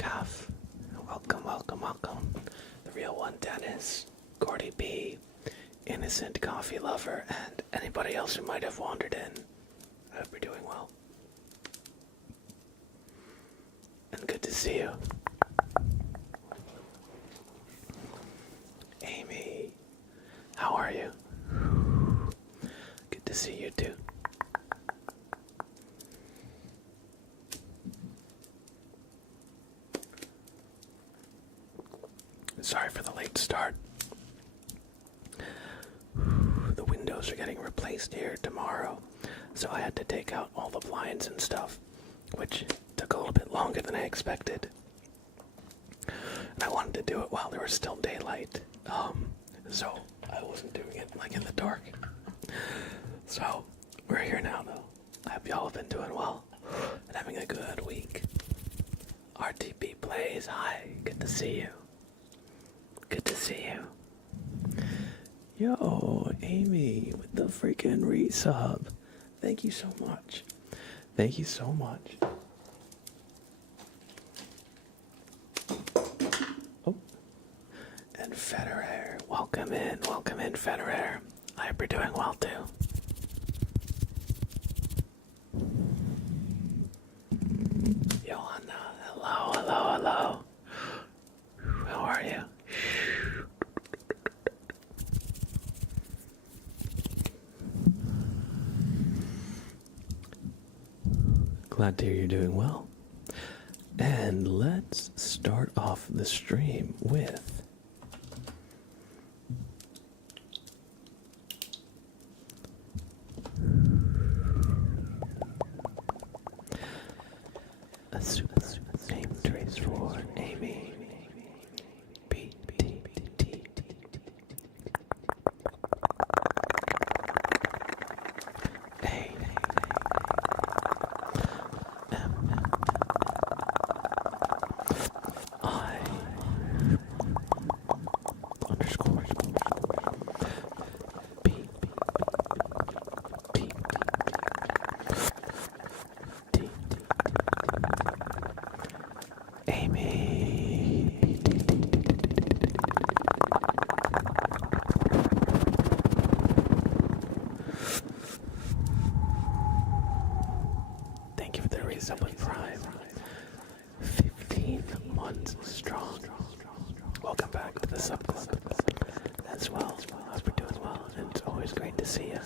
Calf. Welcome, welcome, welcome. The real one, Dennis, Gordy B, Innocent Coffee Lover, and anybody else who might have wandered in. I hope you're doing well. And good to see you. Amy, how are you? Good to see you too. Sorry for the late start. The windows are getting replaced here tomorrow, so I had to take out all the blinds and stuff, which took a little bit longer than I expected. And I wanted to do it while there was still daylight, so I wasn't doing it like in the dark. So we're here now, though. I hope y'all have been doing well and having a good week. RTP Plays, hi, good to see you. Good to see you. Yo, Amy, with the freaking resub. Thank you so much. Thank you so much. Oh. And Federer, welcome in, Federer. I hope you're doing well, too. Johanna, hello, hello, hello. How are you? Glad to hear you're doing well. And let's start off the stream with a super name trace for Amy. B-T-T. A. Thank you for the resub with Prime. 15 months strong. Welcome back to the sub club as well. I hope you're doing well, and it's always great to see you.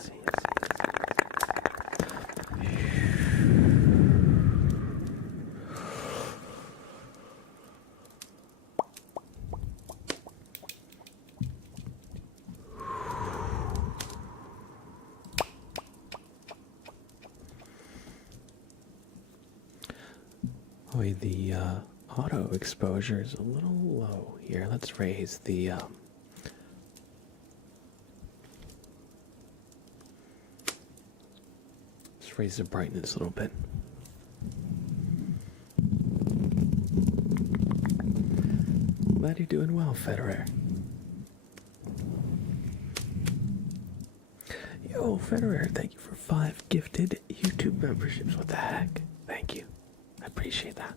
The auto exposure is a little low here. Let's raise the brightness a little bit. Glad you're doing well, Federer. Yo, Federer, thank you for 5 gifted YouTube memberships. What the heck? Thank you. I appreciate that.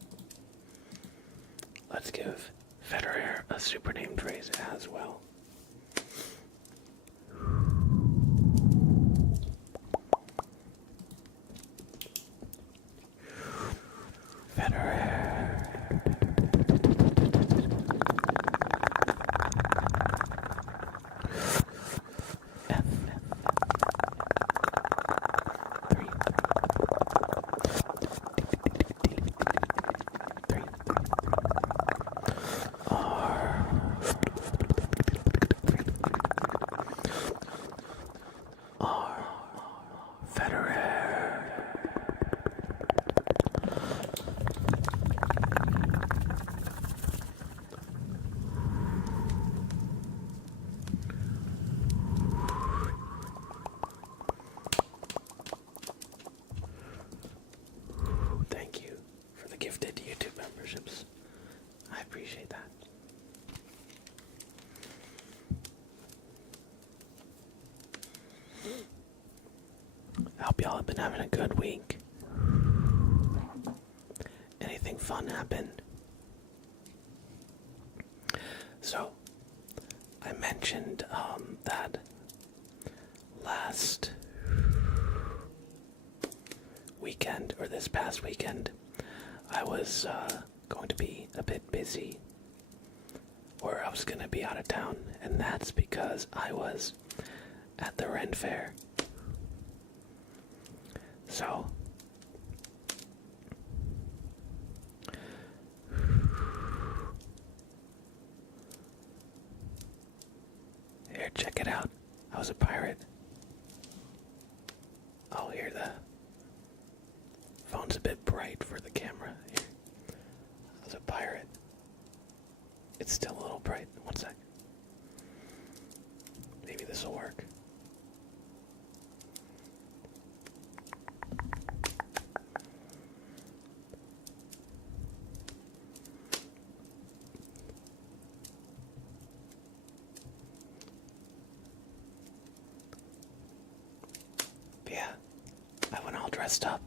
Let's give Federer a super name trace as well. Federer. F. 3. Thank you for the gifted YouTube memberships. I appreciate that. I hope y'all have been having a good week. Anything fun happened? mentioned that last weekend, or this past weekend, I was going to be a bit busy, or I was going to be out of town, and that's because I was at the Ren Fair. So, here, check it out. I was a pirate. Oh, here, the phone's a bit bright for the camera. Here. I was a pirate. It's still a little bright. One sec. Maybe this will work. But yeah, I went all dressed up.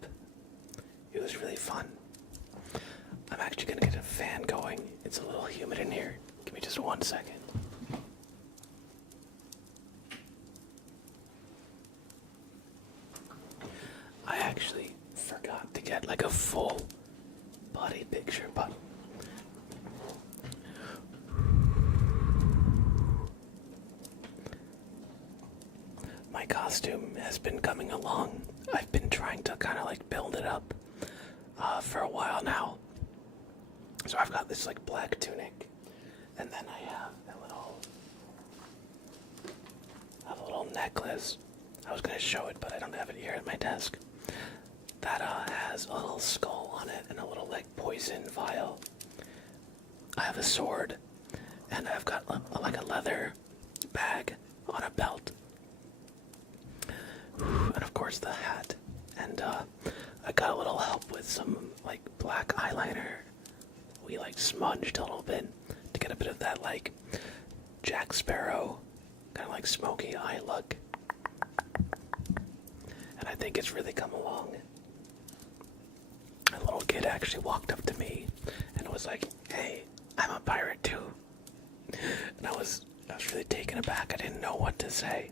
It was really fun. I'm actually gonna get a fan going. It's a little humid in here. Give me just 1 second. I actually forgot to get like a full body picture, but my costume has been coming along. I've been trying to kind of like build it up for a while now. So I've got this like black tunic, and then I have a little necklace. I was gonna show it, but I don't have it here at my desk. That has a little skull on it and a little like poison vial. I have a sword, and I've got like a leather bag on a belt, and of course the hat. And I got a little help with some like black eyeliner. We like smudged a little bit to get a bit of that like Jack Sparrow kind of like smoky eye look, and I think it's really come along. A little kid actually walked up to me and was like, "Hey, I'm a pirate too," and I was really taken aback. I didn't know what to say,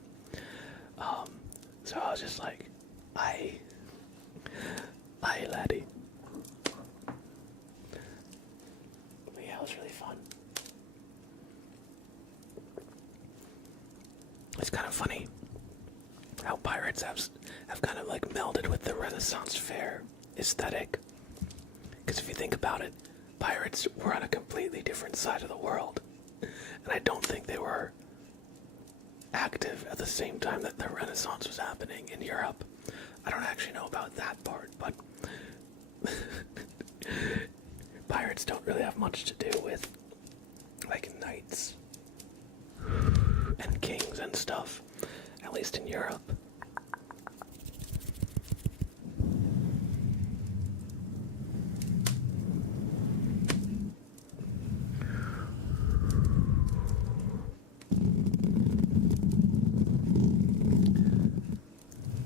so I was just like, "Aye, laddie." Yeah, it was really fun. It's kind of funny how pirates have kind of like melded with the Renaissance fair aesthetic. Because if you think about it, pirates were on a completely different side of the world. And I don't think they were active at the same time that the Renaissance was happening in Europe. I don't actually know about that part, but pirates don't really have much to do with like knights and kings and stuff, at least in Europe.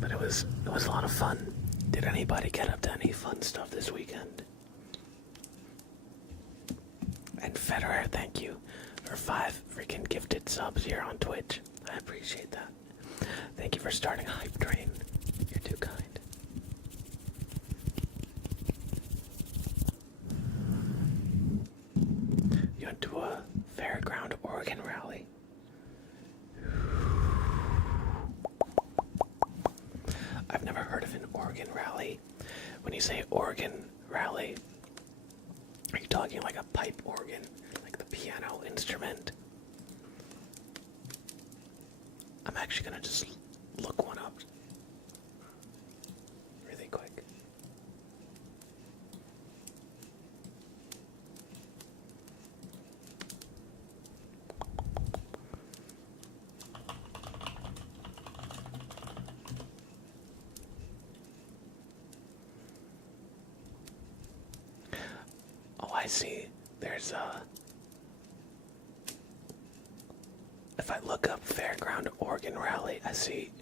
But it was a lot of fun. Did anybody get up to any fun stuff this weekend? And Federer, thank you for 5 freaking gifted subs here on Twitch. I appreciate that. Thank you for starting a hype train. You're too kind. You went to a fairground Oregon rally. I've never heard of an Oregon rally. When you say Oregon rally, are you talking like a pipe organ, like the piano instrument? I'm actually gonna just look one up really quick. Oh, I see. There's if I look up Fairground Organ Rally, I see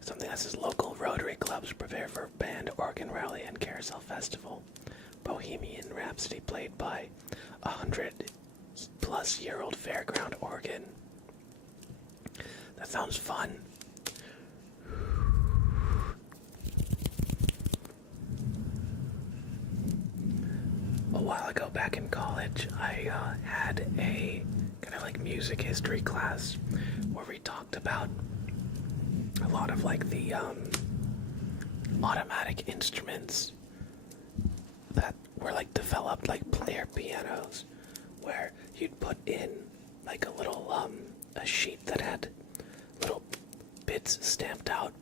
something that says local Rotary clubs prepare for band organ rally and carousel festival. Bohemian Rhapsody played by 100-plus-year-old fairground organ. That sounds fun. A while ago back in college, I had a kind of like music history class where we talked about a lot of like the automatic instruments that were like developed, like player pianos, where you'd put in like a little a sheet that had little bits stamped out,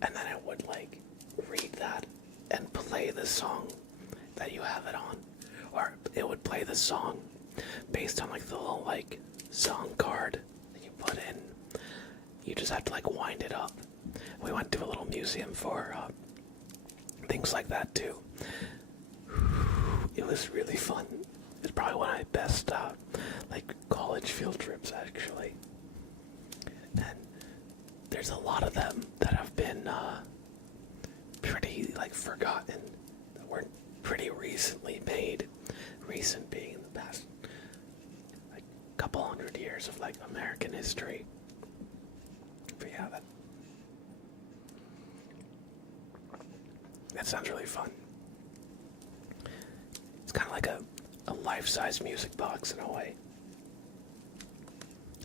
and then it would like read that and play the song that you have it on, or it would play the song based on like the little like song card that you put in. You just have to like wind it up. We went to a little museum for things like that too. It was really fun. It's probably one of my best like college field trips actually. And there's a lot of them that have been pretty like forgotten, that were pretty recently made. Recent being in the past like couple hundred years of like American history. But yeah, that sounds really fun. It's kind of like a life-size music box in a way.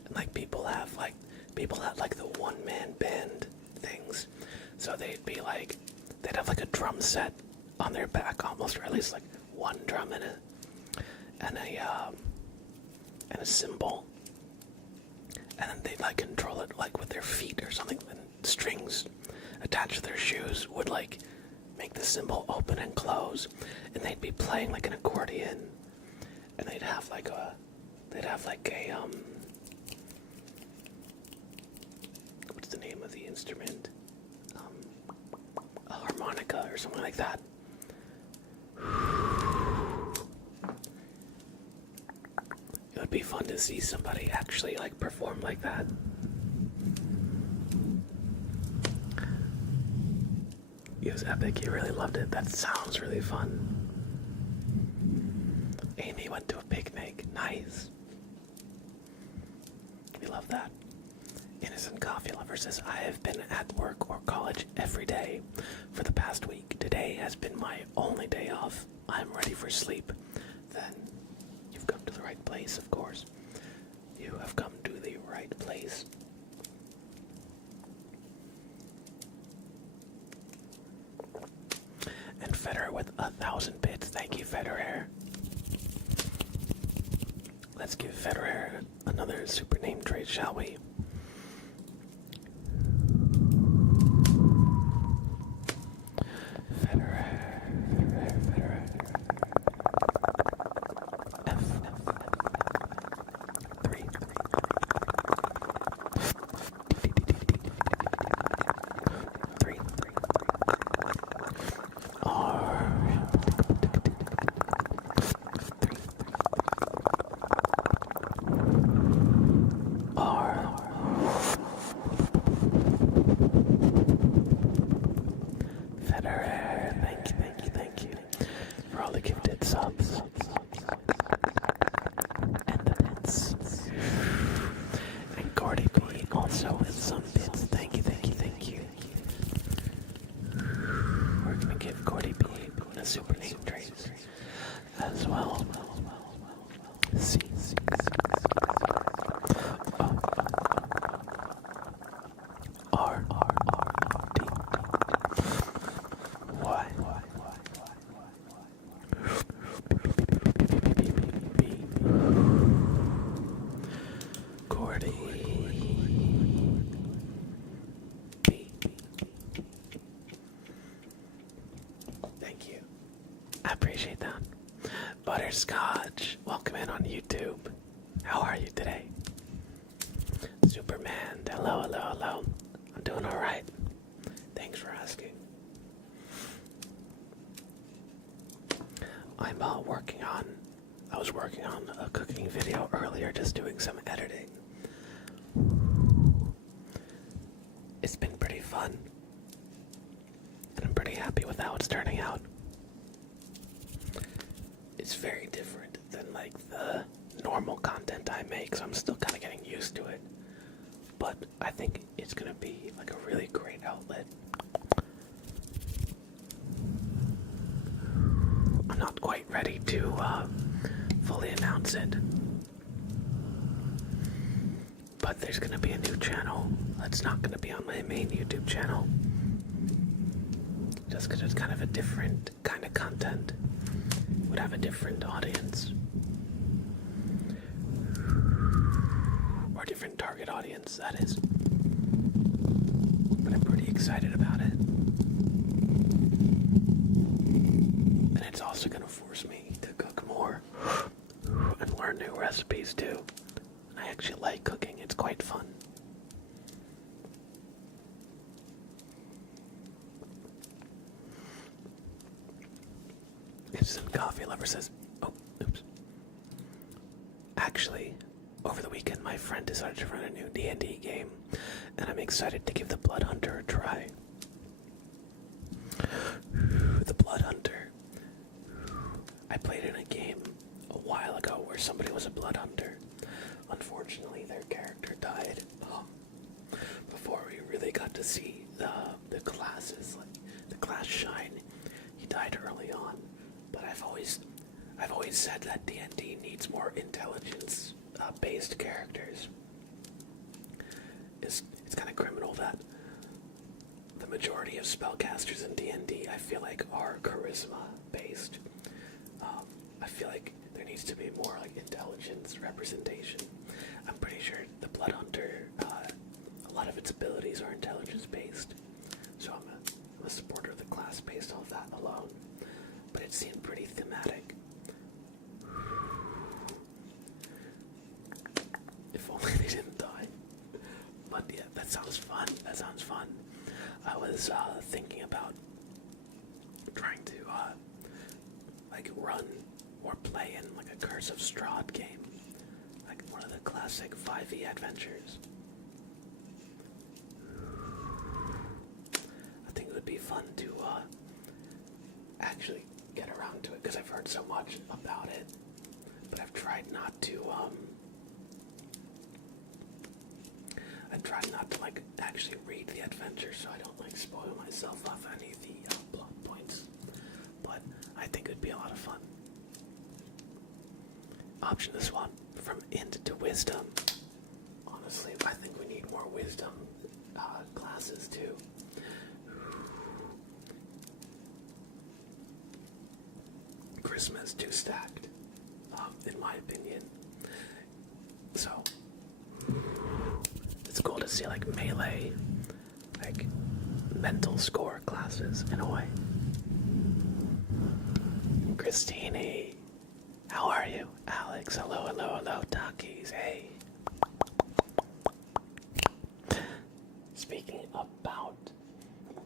And like people had like the one-man band things, so they'd have like a drum set on their back almost, or at least like one drum and a cymbal, and then they'd like control it like with their feet or something, and strings attached to their shoes would like make the cymbal open and close, and they'd be playing like an accordion, and they'd have like a what's the name of the instrument? A harmonica or something like that. It would be fun to see somebody actually like perform like that. It was epic. You really loved it. That sounds really fun. Amy went to a picnic. Nice. We love that. Innocent Coffee Lover says, I have been at work or college every day for the past week. Today has been my only day off. I'm ready for sleep. Then you've come to the right place, of course. You have come to the right place. And Federer with 1,000 bits. Thank you, Federer. Let's give Federer another super name trade, shall we? Appreciate that. Butterscotch, welcome in on YouTube. How are you today? Superman, hello, hello, hello. I'm doing alright. Thanks for asking. I was working on a cooking video earlier, just doing some editing. It's been pretty fun. And I'm pretty happy with how it's turning out. It's very different than like the normal content I make, so I'm still kind of getting used to it. but I think it's gonna be like a really great outlet. I'm not quite ready to fully announce it, but there's gonna be a new channel that's not gonna be on my main YouTube channel, just because it's kind of a different kind of content, would have a different audience, or different target audience, that is. But I'm pretty excited about it. And it's also going to force me to cook more and learn new recipes too. I actually like cooking, it's quite fun. Instant Coffee Lover says, oh, oops. Actually, over the weekend, my friend decided to run a new D&D game, and I'm excited to give the Blood Hunter a try. The Blood Hunter. I played in a game a while ago where somebody was a Blood Hunter. Unfortunately, their character died before we really got to see the classes, like the class shine. He died early on, but I've always said that D&D needs more intelligence-based characters. It's kind of criminal that the majority of spellcasters in D&D, I feel like, are charisma-based. I feel like there needs to be more like intelligence representation. I'm pretty sure the Blood Hunter, a lot of its abilities are intelligence-based, so I'm a supporter of the class based off that alone. But it seemed pretty thematic. If only they didn't die. But yeah, that sounds fun. That sounds fun. I was thinking about trying to like run or play in like a Curse of Strahd game, like one of the classic 5e adventures. I think it would be fun to actually get around to it, because I've heard so much about it, but I've tried not to like actually read the adventure, so I don't like spoil myself off any of the plot points, but I think it would be a lot of fun. Option to swap from int to wisdom. Honestly, I think we need more wisdom classes too. Charisma is too stacked, in my opinion. So it's cool to see like melee, like mental score classes in a way. Christine, how are you? Alex, hello, hello, hello. Takis, hey. Speaking about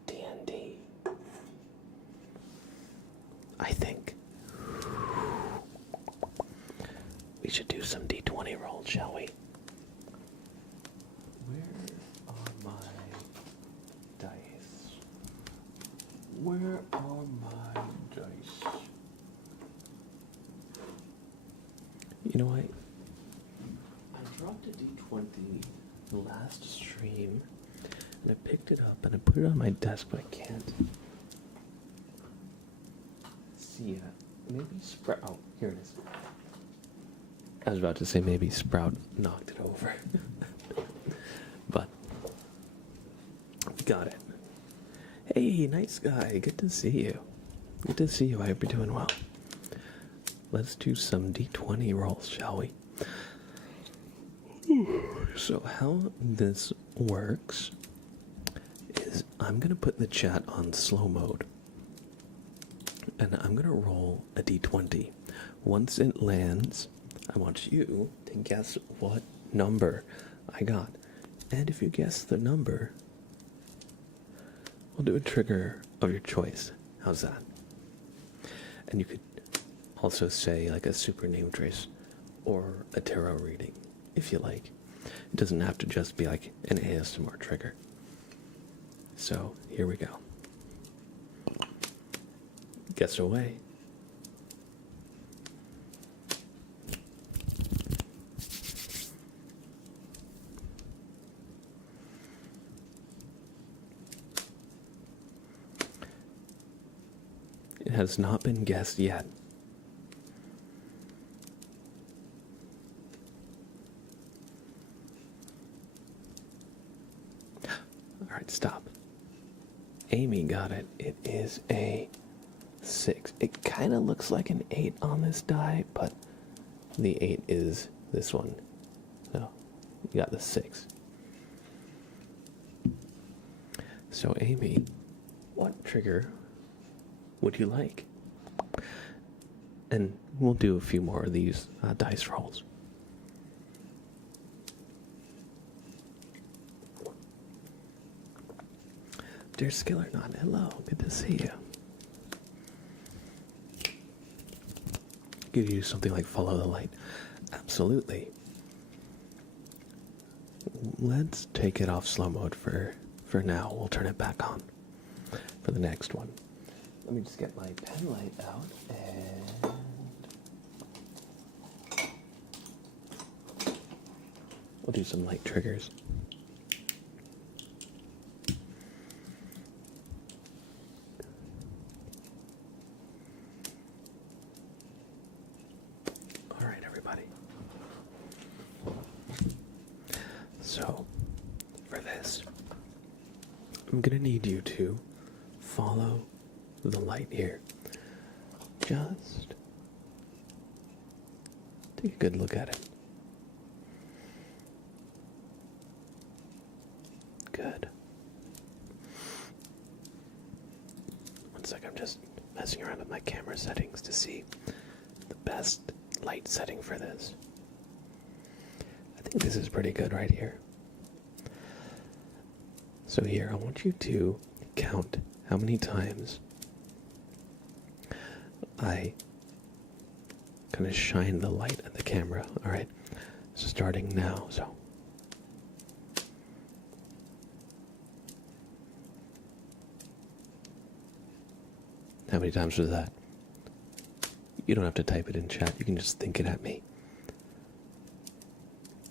D&D, I think we should do some D20 rolls, shall we? Where are my dice? Where are my dice? You know, I dropped a D20 the last stream, and I picked it up and I put it on my desk, but I can't see it. Maybe Sprout. Oh, here it is. I was about to say maybe Sprout knocked it over. But we got it. Hey, nice guy. Good to see you. Good to see you. I hope you're doing well. Let's do some D20 rolls, shall we? So how this works is I'm going to put the chat on slow mode, and I'm going to roll a D20. Once it lands, I want you to guess what number I got. And if you guess the number, we'll do a trigger of your choice. How's that? And you could also say like a super name trace or a tarot reading, if you like. It doesn't have to just be like an ASMR trigger. So, here we go. Guess away. has not been guessed yet. Alright, stop. Amy got it. It is a 6. It kind of looks like an 8 on this die, but the 8 is this one. So, you got the 6. So, Amy, what trigger would you like? And we'll do a few more of these dice rolls. Dear Skillernon, hello, good to see you. Could you do something like follow the light? Absolutely. Let's take it off slow mode for now. We'll turn it back on for the next one. Let me just get my pen light out and we'll do some light triggers. All right, everybody. So, for this, I'm gonna need you to follow the light here. Just take a good look at it. Good. One sec, I'm just messing around with my camera settings to see the best light setting for this. I think this is pretty good right here. So here, I want you to count how many times I kind of shine the light at the camera. All right, so starting now. So how many times was that? You don't have to type it in chat. You can just think it at me.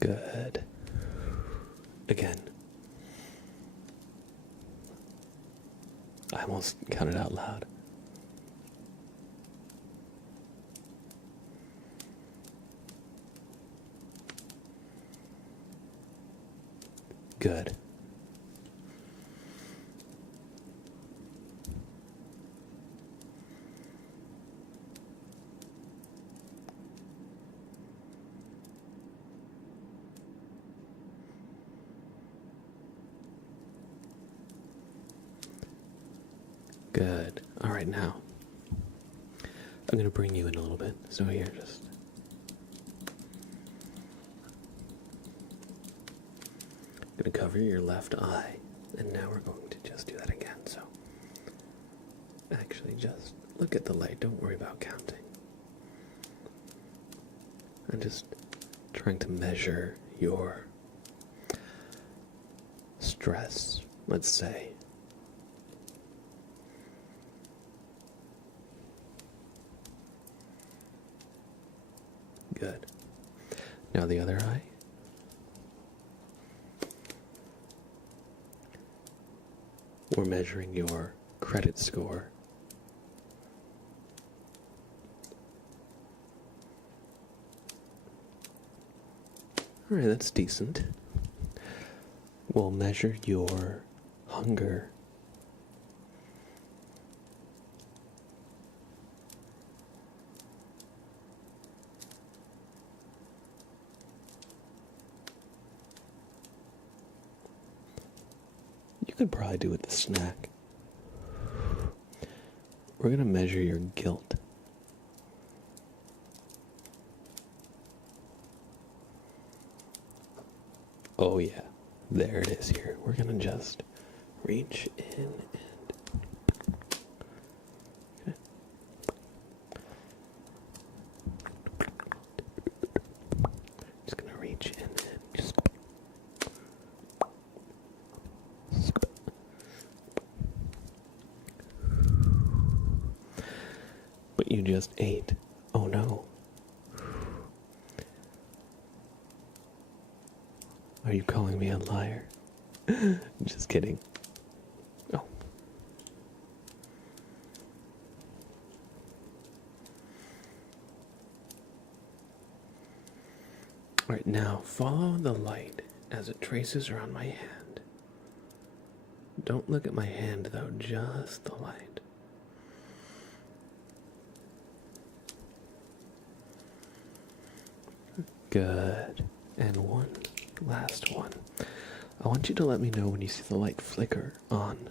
Good. Again. I almost counted out loud. Good. Good. All right, now I'm going to bring you in a little bit. So here, just going to cover your left eye, and now we're going to just do that again. So actually just look at the light. Don't worry about counting. I'm just trying to measure your stress, let's say. Good. Now the other eye. We're measuring your credit score. Alright, that's decent. We'll measure your hunger. You could probably do with the snack. We're going to measure your guilt. Oh yeah, there it is here. We're going to just reach in and... Okay. Just going to reach in and just... But you just ate. Oh no. Are you calling me a liar? Just kidding. Oh. Right now, follow the light as it traces around my hand. Don't look at my hand though, just the light. Good. And one last one. I want you to let me know when you see the light flicker on.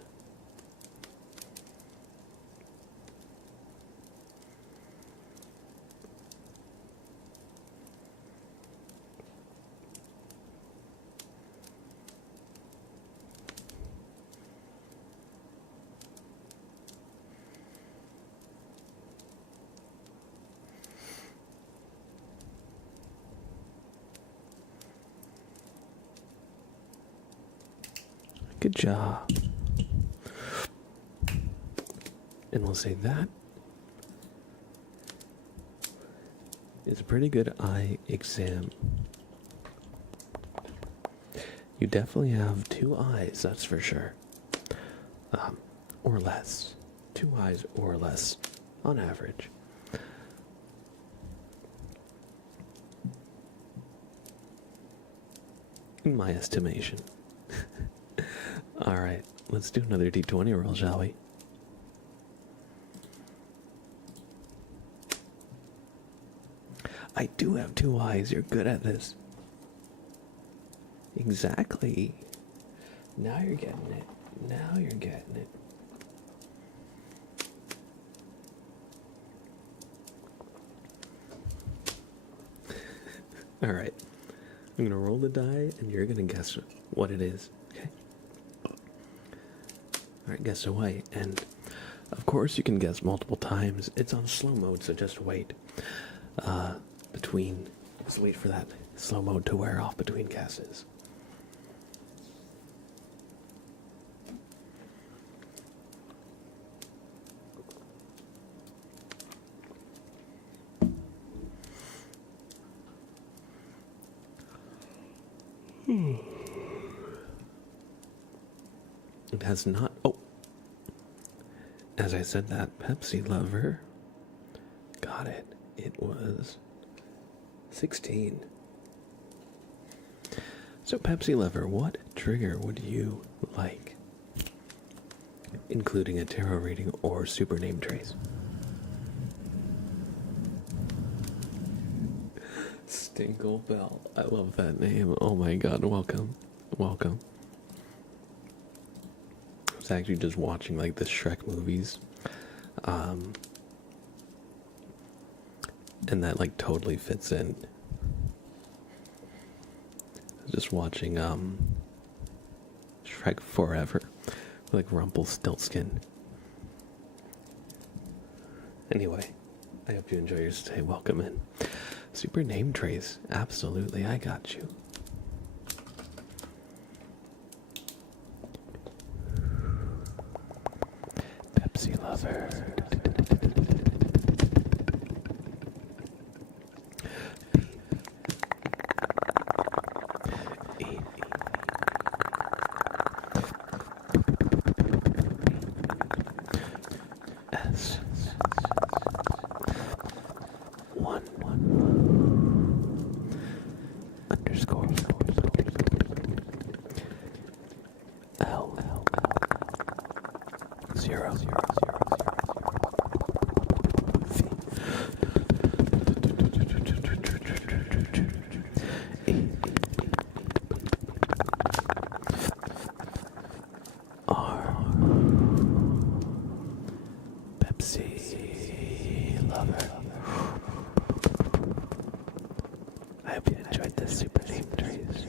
Good job. And we'll say that is a pretty good eye exam. You definitely have 2 eyes, that's for sure. Or less. 2 eyes or less, on average. In my estimation. Alright, let's do another D20 roll, shall we? I do have 2 eyes, you're good at this. Exactly. Now you're getting it. Now you're getting it. Alright, I'm gonna roll the die and you're gonna guess what it is, okay? Alright, guess away. And of course you can guess multiple times. It's on slow mode, so just wait. Just wait for that slow mode to wear off between guesses. It has not. Oh, as I said that, Pepsi Lover. Got it. It was 16. So, Pepsi Lover, what trigger would you like? Including a tarot reading or super name trace. Stinkle Bell. I love that name. Oh my god, welcome. Welcome. I was actually just watching like the Shrek movies. And that like totally fits in. I was just watching Shrek Forever. Like Rumpelstiltskin. Anyway, I hope you enjoy your stay. Welcome in. Super name trace. Absolutely, I got you. Pepsi Lover. S. 1 underscore L 0 V E R Pepsi Lover. I hope you enjoyed this super name trace.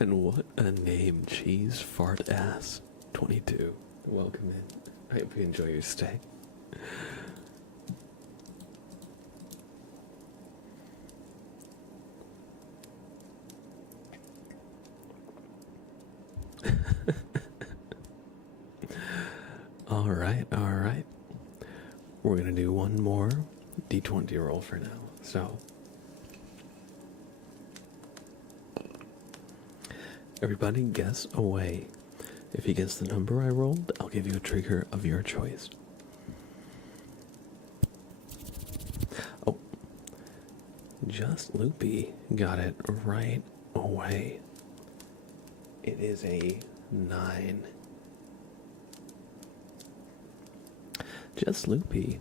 And what a name, Cheese Fart Ass 22. Welcome in. I hope you enjoy your stay. Alright. We're gonna do one more D20 roll for now. So, everybody guess away. If he gets the number I rolled, I'll give you a trigger of your choice. Oh, just Loopy got it right away. It is a 9. Just Loopy.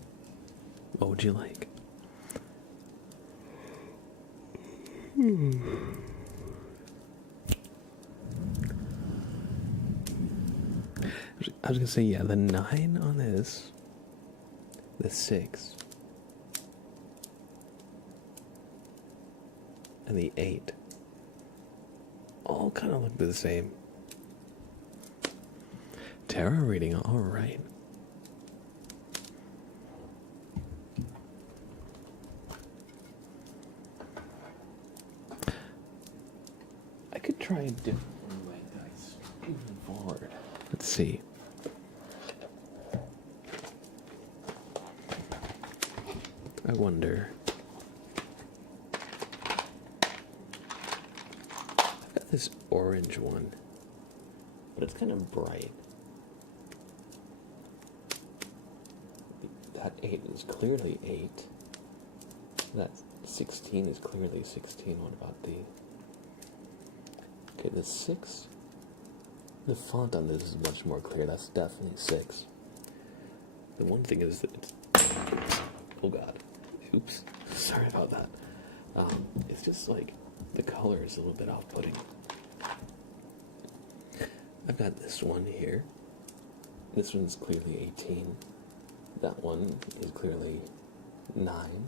What would you like? I was gonna say, yeah, the 9 on this, the 6, and the 8 all kind of look the same. Tarot reading, alright. I could try a different one of my dice moving forward. Let's see. I wonder. I've got this orange one, but it's kind of bright. That 8 is clearly 8. That 16 is clearly 16. What about the... Okay, the 6. The font on this is much more clear. That's definitely 6. The one thing is that it's... Oh god. Oops. Sorry about that. It's just like the color is a little bit off-putting. I've got this one here. This one's clearly 18. That one is clearly 9.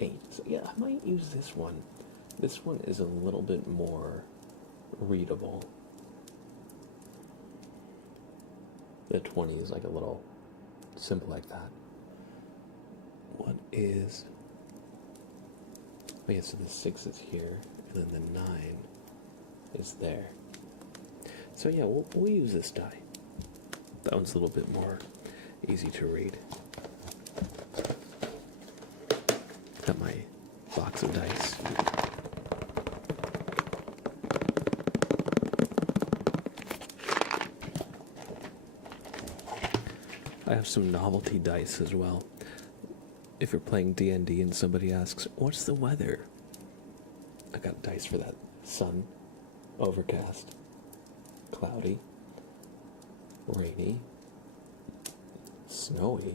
8. So yeah, I might use this one. This one is a little bit more readable. The 20 is like a little simple like that. What is... Oh yeah, so the 6 is here, and then the 9 is there. So yeah, we'll use this die. That one's a little bit more easy to read. Got my box of dice. I have some novelty dice as well. If you're playing D&D and somebody asks, what's the weather? I got dice for that. Sun, overcast, cloudy, rainy, snowy,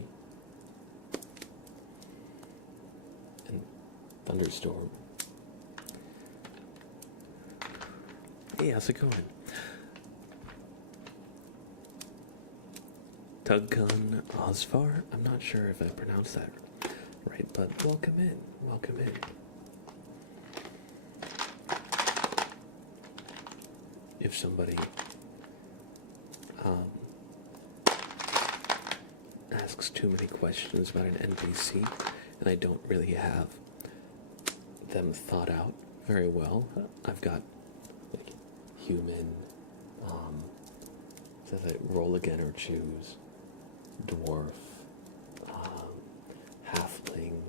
and thunderstorm. Hey, how's it going? Tugcon Osfar? I'm not sure if I pronounced that right, but welcome in. Welcome in. If somebody asks too many questions about an NPC and I don't really have them thought out very well, I've got like human, says I roll again or choose, dwarf, halfling,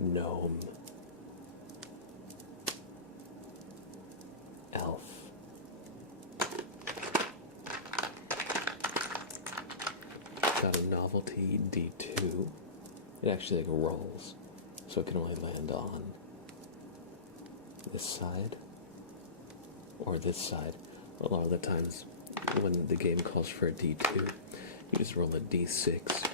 gnome, elf. Got a novelty D2. It actually like rolls, so it can only land on this side or this side. A lot of the times when the game calls for a D2, you just roll a D6.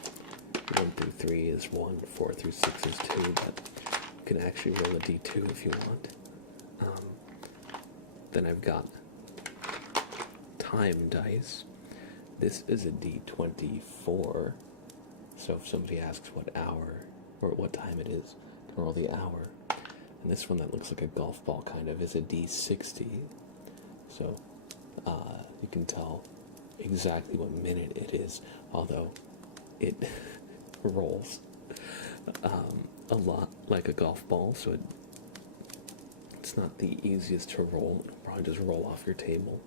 1 through 3 is 1, 4 through 6 is 2, but you can actually roll a D2 if you want. Then I've got time dice. This is a D24, so if somebody asks what hour or what time it is, I can roll the hour. And this one that looks like a golf ball kind of is a D60, so you can tell exactly what minute it is, although it rolls a lot like a golf ball, so it's not the easiest to roll. It'll probably just roll off your table.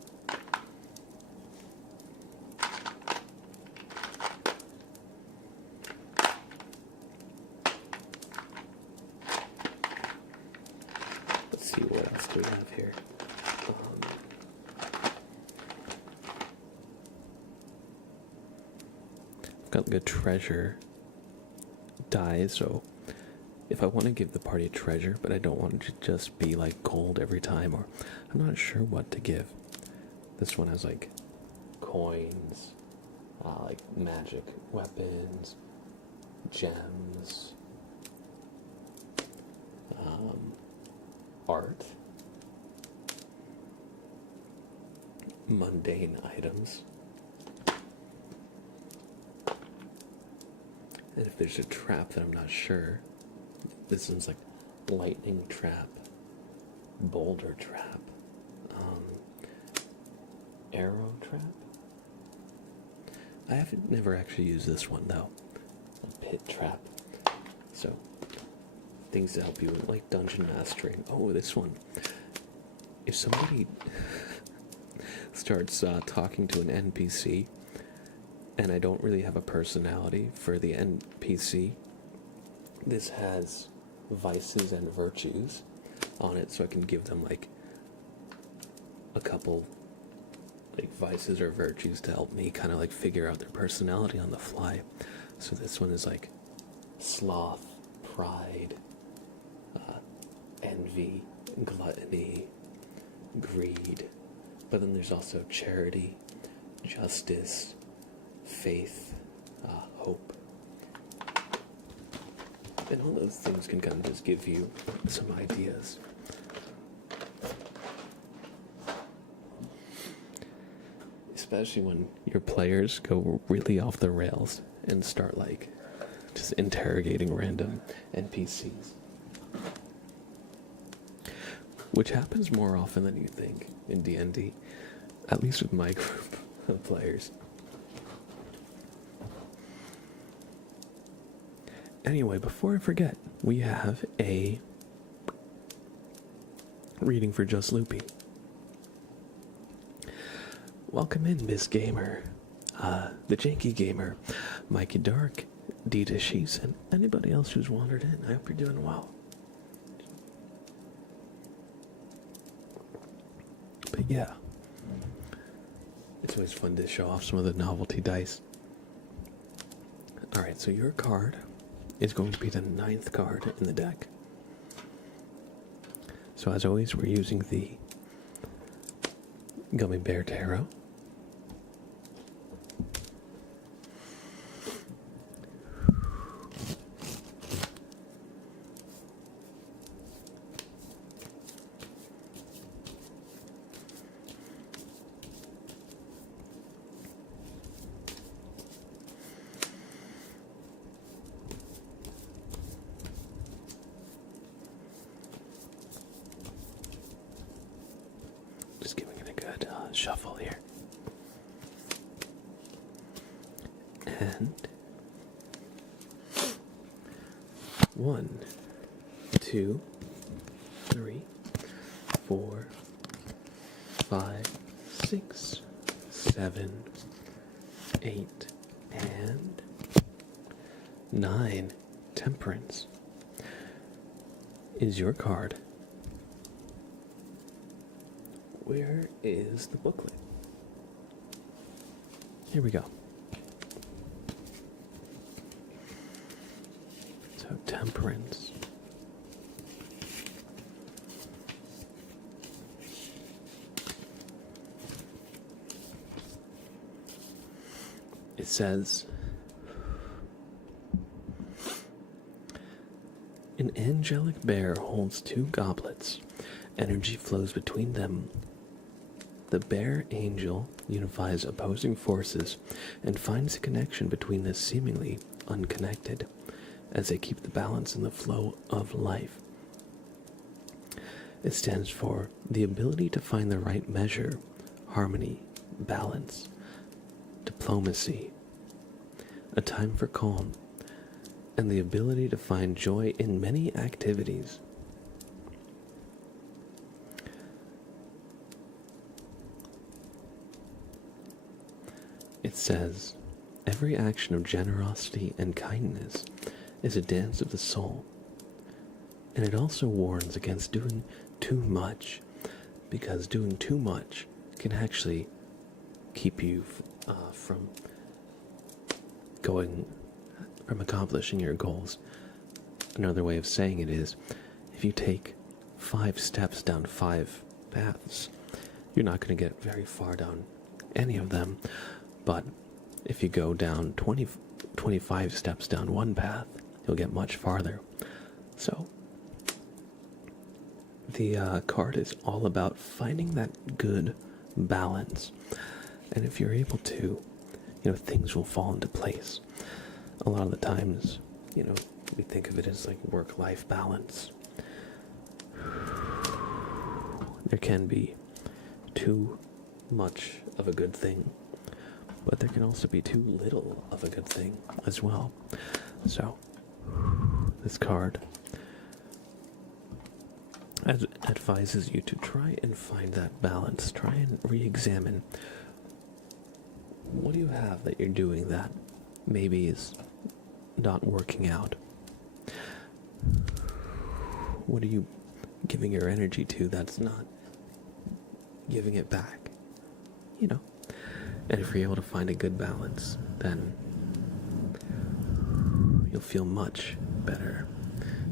Let's see, what else do we have here? like a treasure die, so if I want to give the party a treasure, but I don't want it to just be like gold every time, or I'm not sure what to give. This one has like coins, like magic weapons, gems, art, mundane items. And if there's a trap that I'm not sure, this one's like lightning trap, boulder trap, arrow trap. I haven't never actually used this one though. A pit trap. So things to help you with like dungeon mastering. Oh, this one. If somebody starts talking to an NPC, and I don't really have a personality for the NPC, this has vices and virtues on it, so I can give them like a couple like vices or virtues to help me kind of like figure out their personality on the fly. So this one is like sloth, pride, envy, gluttony, greed. But then there's also charity, justice, faith, hope. And all those things can kind of just give you some ideas. Especially when your players go really off the rails and start like just interrogating random NPCs. Which happens more often than you think in D&D, at least with my group of players. Anyway, before I forget, we have a reading for Just Loopy. Welcome in, Miss Gamer, the Janky Gamer, Mikey Dark, Dita Shees, and anybody else who's wandered in. I hope you're doing well. But yeah, it's always fun to show off some of the novelty dice. Alright, so your card is going to be the 9th card in the deck. So as always, we're using the Gummy Bear Tarot. Just giving it a good shuffle here. And 1, 2, 3, 4, 5, 6, 7, 8, and 9. Temperance is your card. Where is the booklet? Here we go. So, Temperance. It says, an angelic bear holds 2 goblets. Energy flows between them. The bear angel unifies opposing forces and finds a connection between the seemingly unconnected as they keep the balance in the flow of life. It stands for the ability to find the right measure, harmony, balance, diplomacy, a time for calm, and the ability to find joy in many activities. It says, every action of generosity and kindness is a dance of the soul. And it also warns against doing too much, because doing too much can actually keep you from going from accomplishing your goals. Another way of saying it is, if you take 5 steps down 5 paths, you're not going to get very far down any of them. But if you go down 25 steps down one path, you'll get much farther. So the card is all about finding that good balance. And if you're able to, things will fall into place. A lot of the times, we think of it as like work-life balance. There can be too much of a good thing, but there can also be too little of a good thing as well. So, this card advises you to try and find that balance. Try and re-examine, what do you have that you're doing that maybe is not working out? What are you giving your energy to that's not giving it back? And if you're able to find a good balance, then you'll feel much better,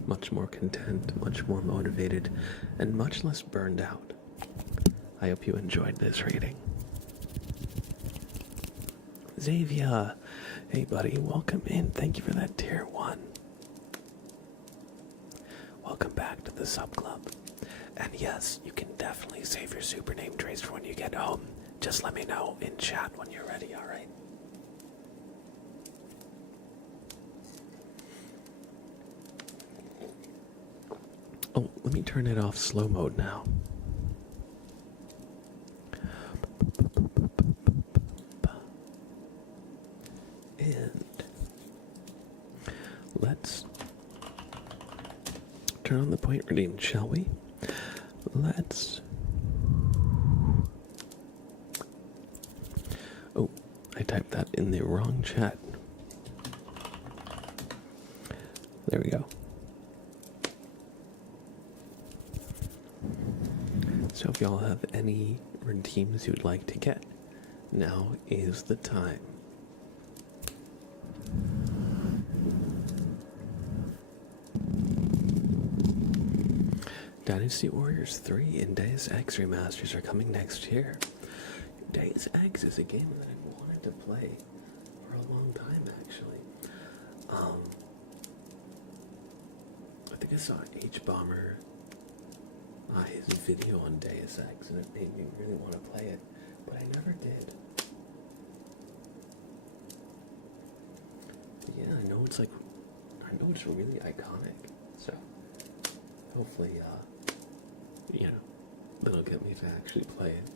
much more content, much more motivated, and much less burned out. I hope you enjoyed this reading. Xavier, hey buddy, welcome in. Thank you for that tier 1. Welcome back to the sub club. And yes, you can definitely save your super name trace for when you get home. Just let me know in chat when you're ready, alright? Oh, let me turn it off slow mode now. And let's turn on the point reading, shall we? Let's... Oh, I typed that in the wrong chat. There we go. So if y'all have any redeems you'd like to get, now is the time. Dynasty Warriors 3 and Deus Ex remasters are coming next year. Deus Ex is a game that I've wanted to play for a long time, actually. I think I saw H-Bomber, his video on Deus Ex, and it made me really want to play it, but I never did. But yeah, I know it's really iconic, so hopefully, that'll get me to actually play it.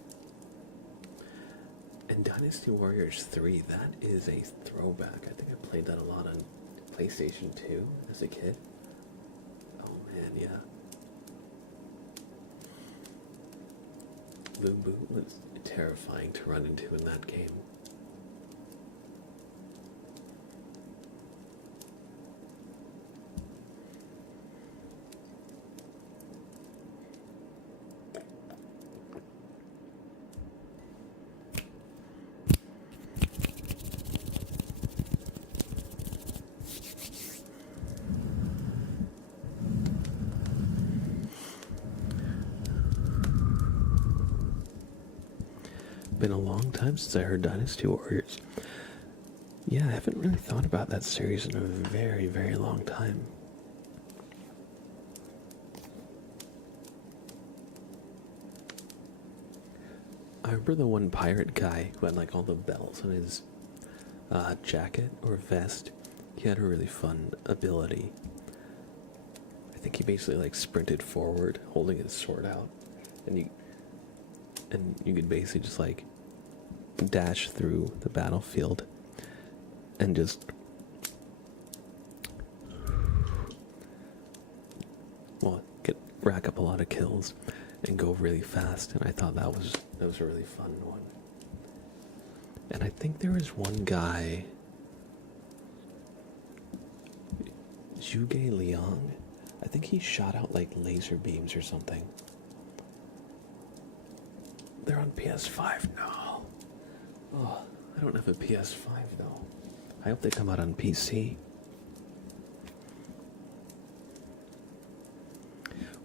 And Dynasty Warriors 3, that is a throwback. I think I played that a lot on PlayStation 2 as a kid. Oh man, yeah. Boom Boom was terrifying to run into in that game. Been a long time since I heard Dynasty Warriors. Yeah, I haven't really thought about that series in a very, very long time. I remember the one pirate guy who had like all the bells on his jacket or vest. He had a really fun ability. I think he basically like sprinted forward holding his sword out, and you could basically just like dash through the battlefield and just rack up a lot of kills and go really fast. And I thought that was a really fun one. And I think there was one guy, Zhuge Liang. I think he shot out like laser beams or something. They're on PS5 now. Oh, I don't have a PS5 though. I hope they come out on PC.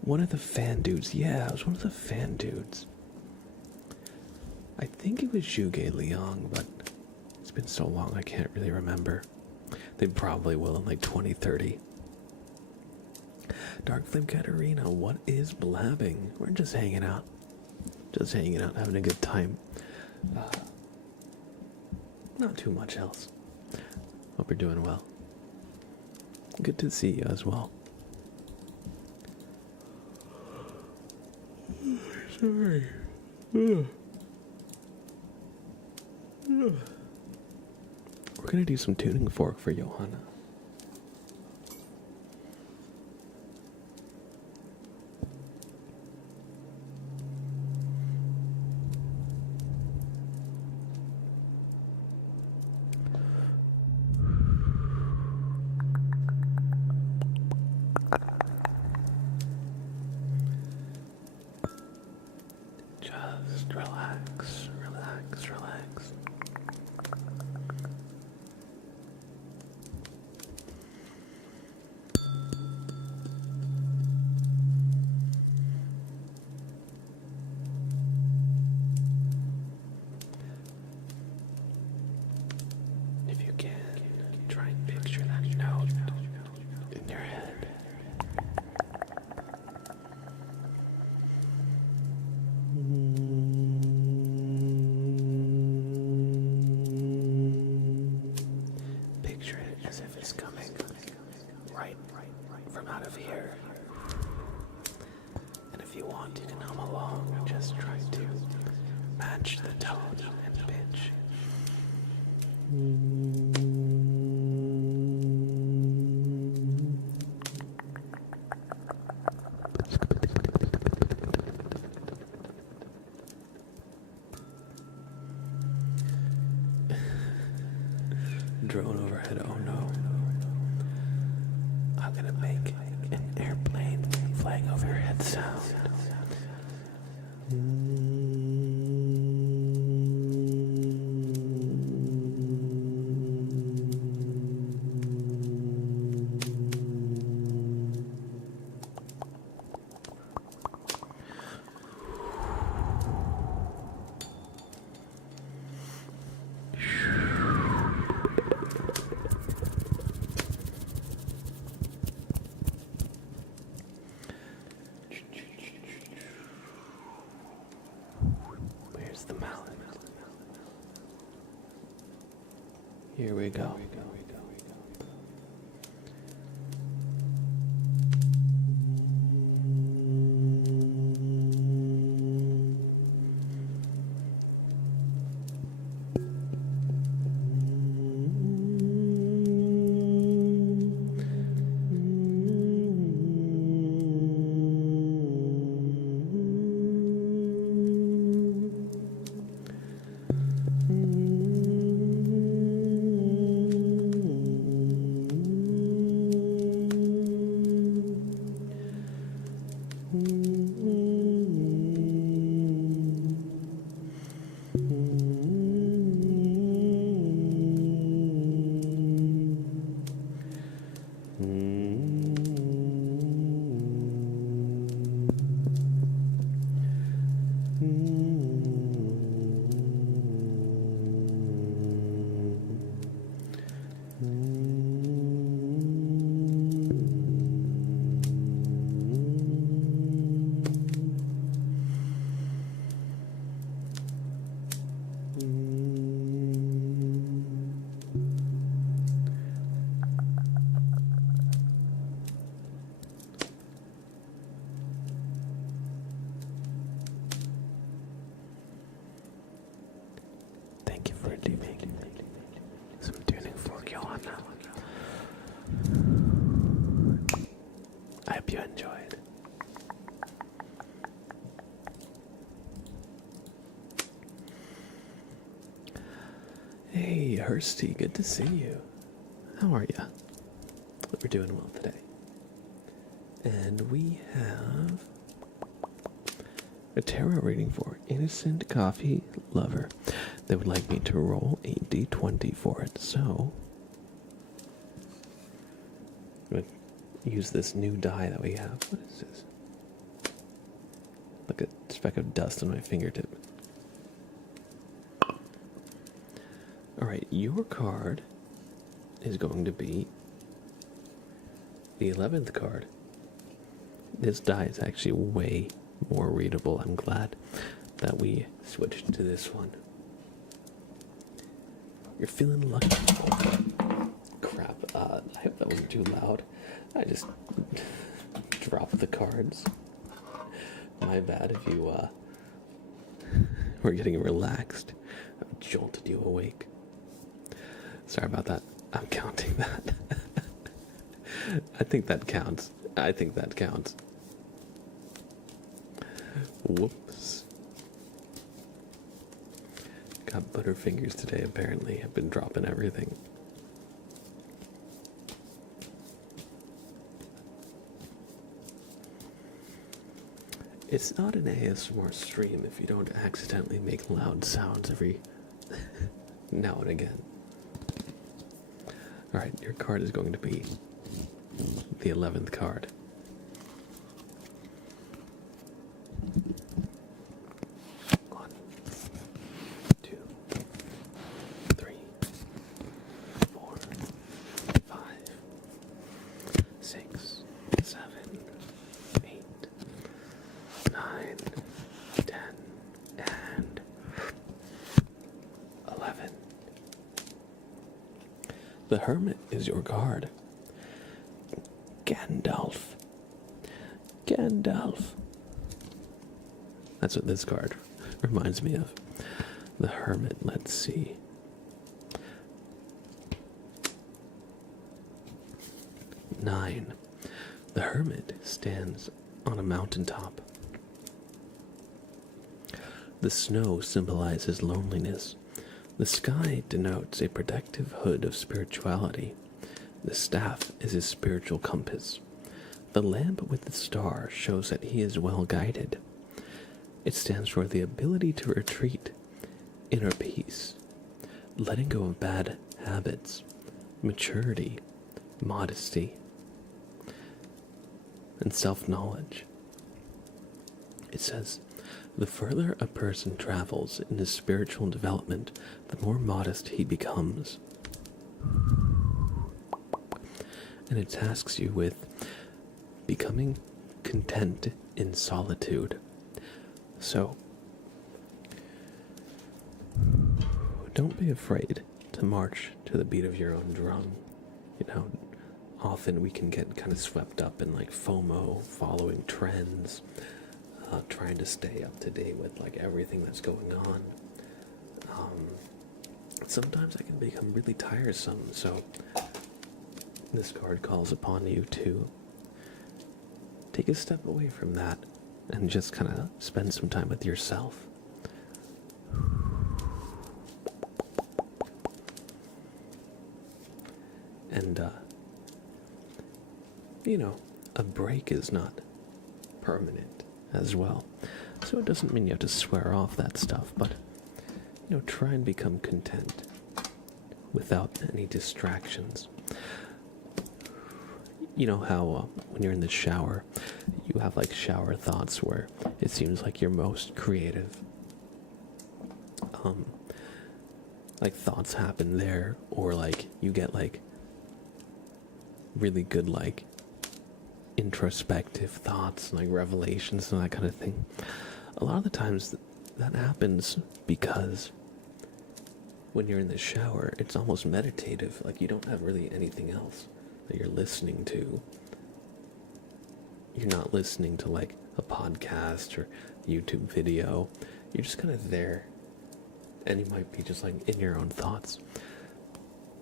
One of the fan dudes. Yeah, it was one of the fan dudes. I think it was Zhuge Liang, but it's been so long I can't really remember. They probably will in like 2030. Dark Flame Katarina, what is blabbing? We're just hanging out. Just hanging out, having a good time. Not too much else. Hope you're doing well. Good to see you as well. Sorry. We're gonna do some tuning fork for Johanna. Just relax, relax, relax. If you can, try and picture that note in your head. Picture it as if it's coming right from out of here. And if you want, you can hum along and just try to match the tone and pitch. Drone overhead, oh no. I'm gonna make an airplane flying over your head sound. Where's the mallet? Here we go. Thank you for doing some tuning for Johanna. I hope you enjoyed. Hey, Hursty, good to see you. How are ya? Hope you're doing well today. And we have a tarot reading for Innocent Coffee Lover. They would like me to roll a d20 for it, so use this new dye that we have. What is this? Like a speck of dust on my fingertip. Alright, your card is going to be the 11th card. This die is actually way more readable. I'm glad that we switched to this one. You're feeling lucky. Crap, I hope that wasn't too loud. I just dropped the cards. My bad if you were getting relaxed. I jolted you awake. Sorry about that. I'm counting that. I think that counts. Whoops. Got butterfingers today, apparently. I've been dropping everything. It's not an ASMR stream if you don't accidentally make loud sounds every now and again. Alright, your card is going to be the 11th card. One, two, three, four, five, six, seven, 8, 9, 10, and 11. The Hermit is your card. Gandalf. That's what this card reminds me of. The Hermit, let's see. Nine. The Hermit stands on a mountaintop. The snow symbolizes loneliness. The sky denotes a protective hood of spirituality. The staff is his spiritual compass. The lamp with the star shows that he is well guided. It stands for the ability to retreat, inner peace, letting go of bad habits, maturity, modesty, and self-knowledge. It says, the further a person travels in his spiritual development, the more modest he becomes. And it tasks you with becoming content in solitude. So, don't be afraid to march to the beat of your own drum. You know, often we can get kind of swept up in like FOMO, following trends, trying to stay up to date with like everything that's going on. Sometimes that can become really tiresome, so this card calls upon you to take a step away from that and just kind of spend some time with yourself. And, you know, a break is not permanent as well. So it doesn't mean you have to swear off that stuff, but, you know, try and become content without any distractions. You know how when you're in the shower, you have like shower thoughts where it seems like you're most creative. Like thoughts happen there, or like you get like really good like introspective thoughts, like revelations and that kind of thing. A lot of the times that happens because when you're in the shower, it's almost meditative. Like you don't have really anything else that you're listening to. You're not listening to like a podcast or YouTube video. You're just kind of there, and you might be just like in your own thoughts.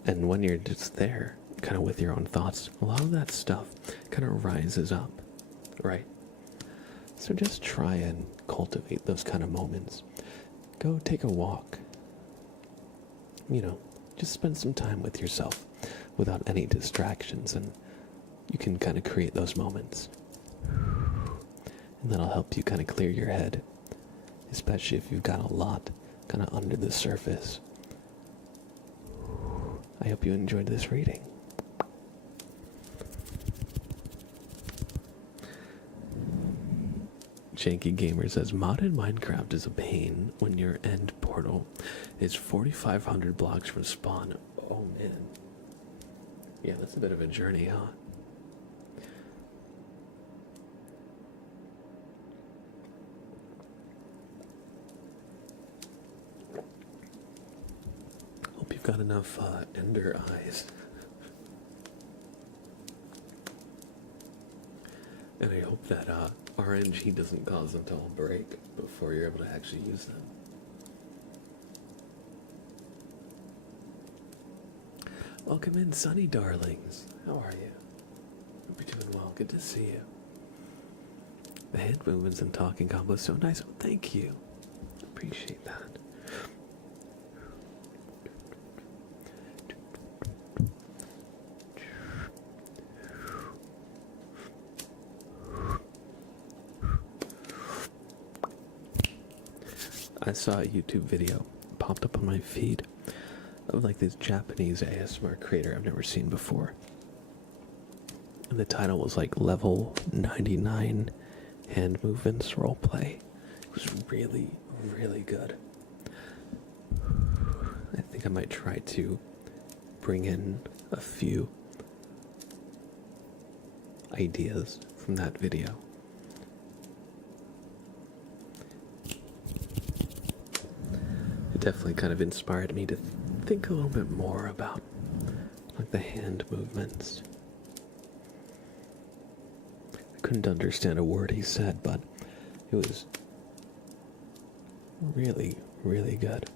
And when you're just there, kind of with your own thoughts, a lot of that stuff kind of rises up, right? So just try and cultivate those kind of moments. Go take a walk. You know, just spend some time with yourself without any distractions, and you can kind of create those moments. And that'll help you kind of clear your head, especially if you've got a lot kind of under the surface. I hope you enjoyed this reading. Janky Gamer says, modded Minecraft is a pain when your end portal is 4,500 blocks from spawn. Oh man. Yeah, that's a bit of a journey, huh? Hope you've got enough ender eyes. And I hope that RNG doesn't cause them to all break before you're able to actually use them. Welcome in, sunny darlings. How are you? Hope you're doing well. Good to see you. The hand movements and talking combo is so nice. Oh, thank you. Appreciate that. I saw a YouTube video popped up on my feed of like this Japanese ASMR creator I've never seen before. And the title was like Level 99 Hand Movements Roleplay. It was really, really good. I think I might try to bring in a few ideas from that video. It definitely kind of inspired me to think a little bit more about like the hand movements. I couldn't understand a word he said, but it was really, really good.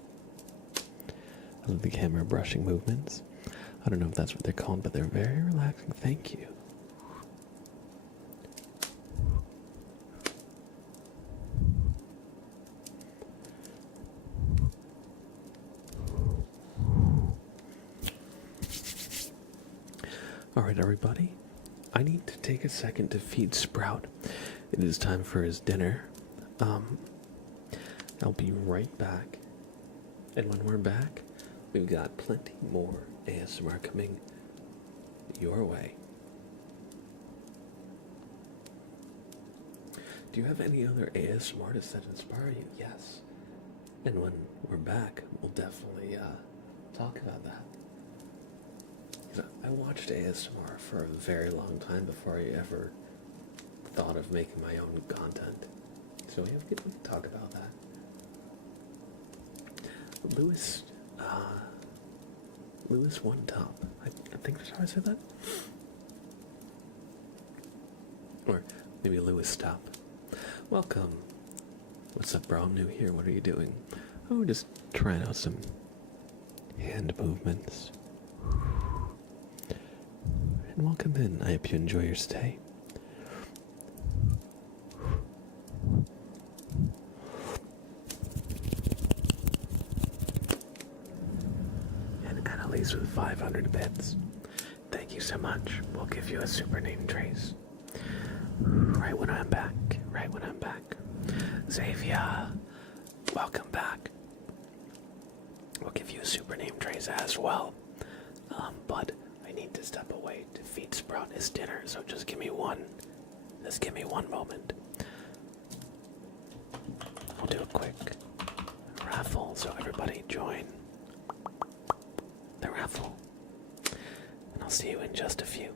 I love the camera brushing movements. I don't know if that's what they're called, but they're very relaxing. Thank you. Alright, everybody, I need to take a second to feed Sprout. It is time for his dinner. I'll be right back. And when we're back, we've got plenty more ASMR coming your way. Do you have any other ASMR artists that inspire you? Yes. And when we're back, we'll definitely talk about that. I watched ASMR for a very long time before I ever thought of making my own content. So we can talk about that. Lewis One Top. I think that's how I said that. Or maybe Lewis Top. Welcome. What's up, bro? I'm new here. What are you doing? Oh, we're just trying out some hand movements. And welcome in. I hope you enjoy your stay. And Annalise with 500 bits. Thank you so much. We'll give you a super name trace. Right when I'm back. Right when I'm back. Xavier, welcome back. We'll give you a super name trace as well. But I need to step away to feed Sprout his dinner, so just give me one moment. I'll do a quick raffle, so everybody join the raffle. And I'll see you in just a few.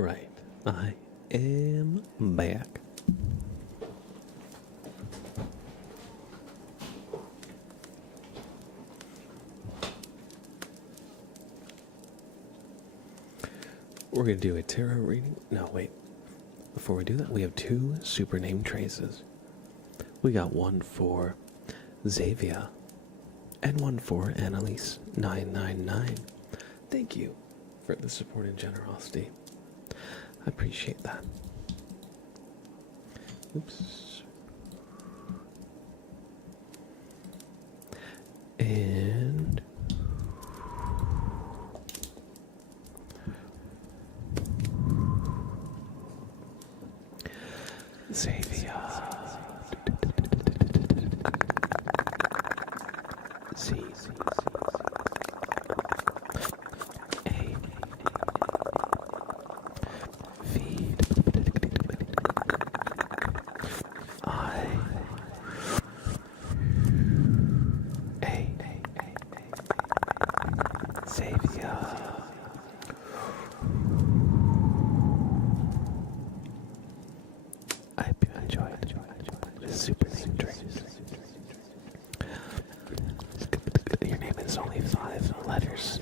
Right. I am back. We're going to do a tarot reading. No, wait. Before we do that, we have 2 super name traces. We got one for Xavier and one for Annalise999. Thank you for the support and generosity. I appreciate that. Oops. And Xavier. Z. A. Feed. I. A. Xavier. I hope you enjoyed the super name trace. Your name is only 5 letters,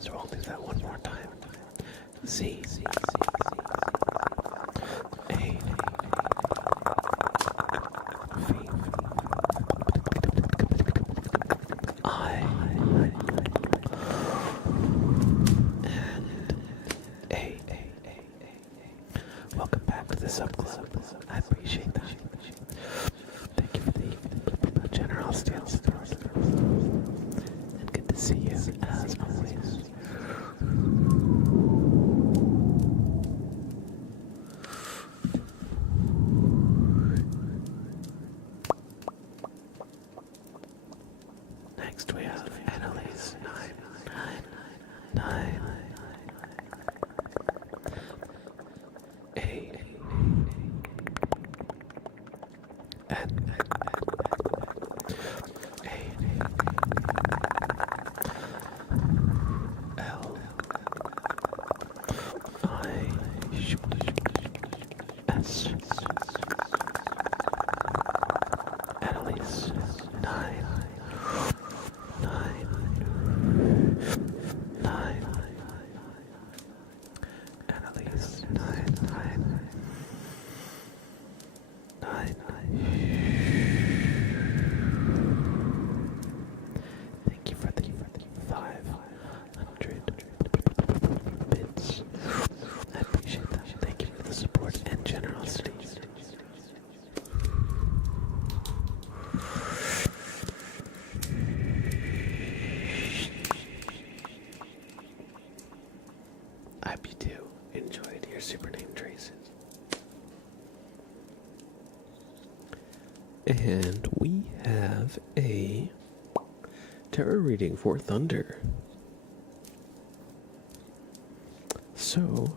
so I'll do that one more time. Z. A. V. I. And A. Welcome back to the sub club. I appreciate that. Thank you for the generosity and support. And good to see you as always. Next we have Annalise 999. A. N. A. L. I. S. Annalise 999. Annalise 999. Thank you for the 500 bits. I appreciate that. Thank you for the support and generosity. I hope you do enjoyed your super name traces. And we have a tarot reading for Thunder. So,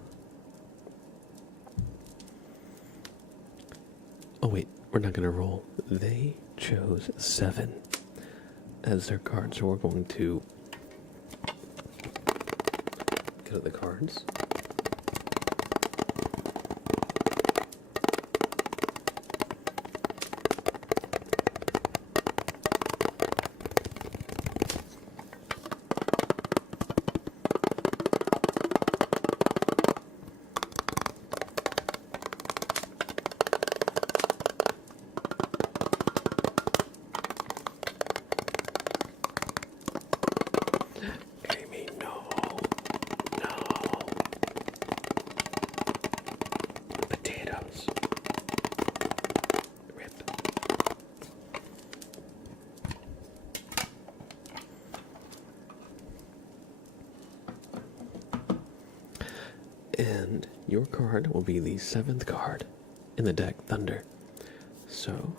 oh wait, we're not going to roll. They chose 7 as their card, so we're going to get out the cards. Amy, no. Potatoes. Rip. And your card will be the 7th card in the deck, Thunder. So,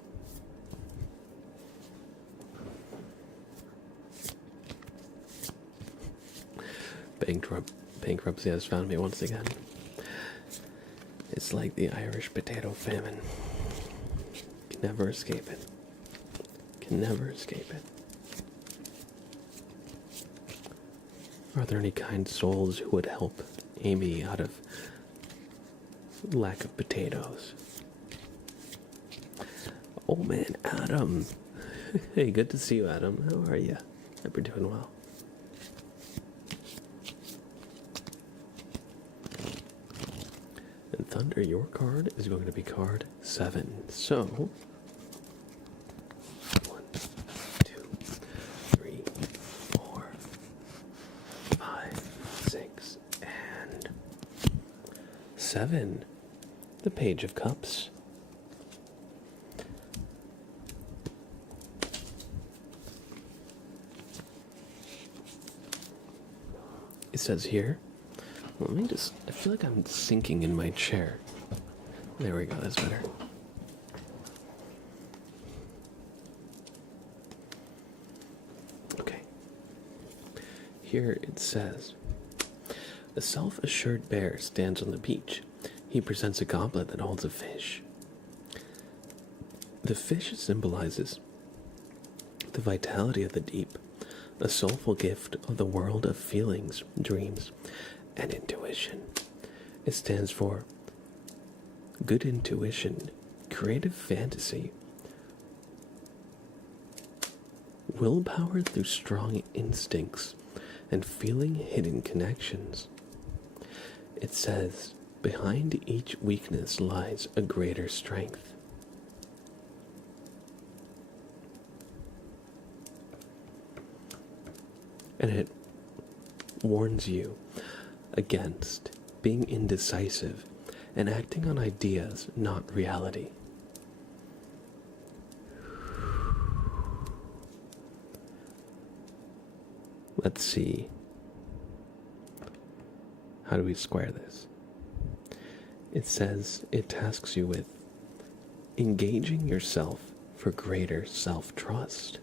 bankruptcy has found me once again. It's like the Irish potato famine. Can never escape it. Can never escape it. Are there any kind souls who would help Amy out of lack of potatoes. Oh man, Adam. Hey, good to see you, Adam. How are you? Hope you're doing well. And Thunder, your card is going to be card 7. So, 1, 2, 3, 4, 5, 6, and 7. The Page of Cups. It says here, let me just, I feel like I'm sinking in my chair. There we go, that's better. Okay. Here it says, a self-assured bear stands on the beach. He presents a goblet that holds a fish. The fish symbolizes the vitality of the deep, a soulful gift of the world of feelings, dreams, and intuition. It stands for good intuition, creative fantasy, willpower through strong instincts, and feeling hidden connections. It says, behind each weakness lies a greater strength. And it warns you against being indecisive and acting on ideas, not reality. Let's see. How do we square this? It says it tasks you with engaging yourself for greater self-trust.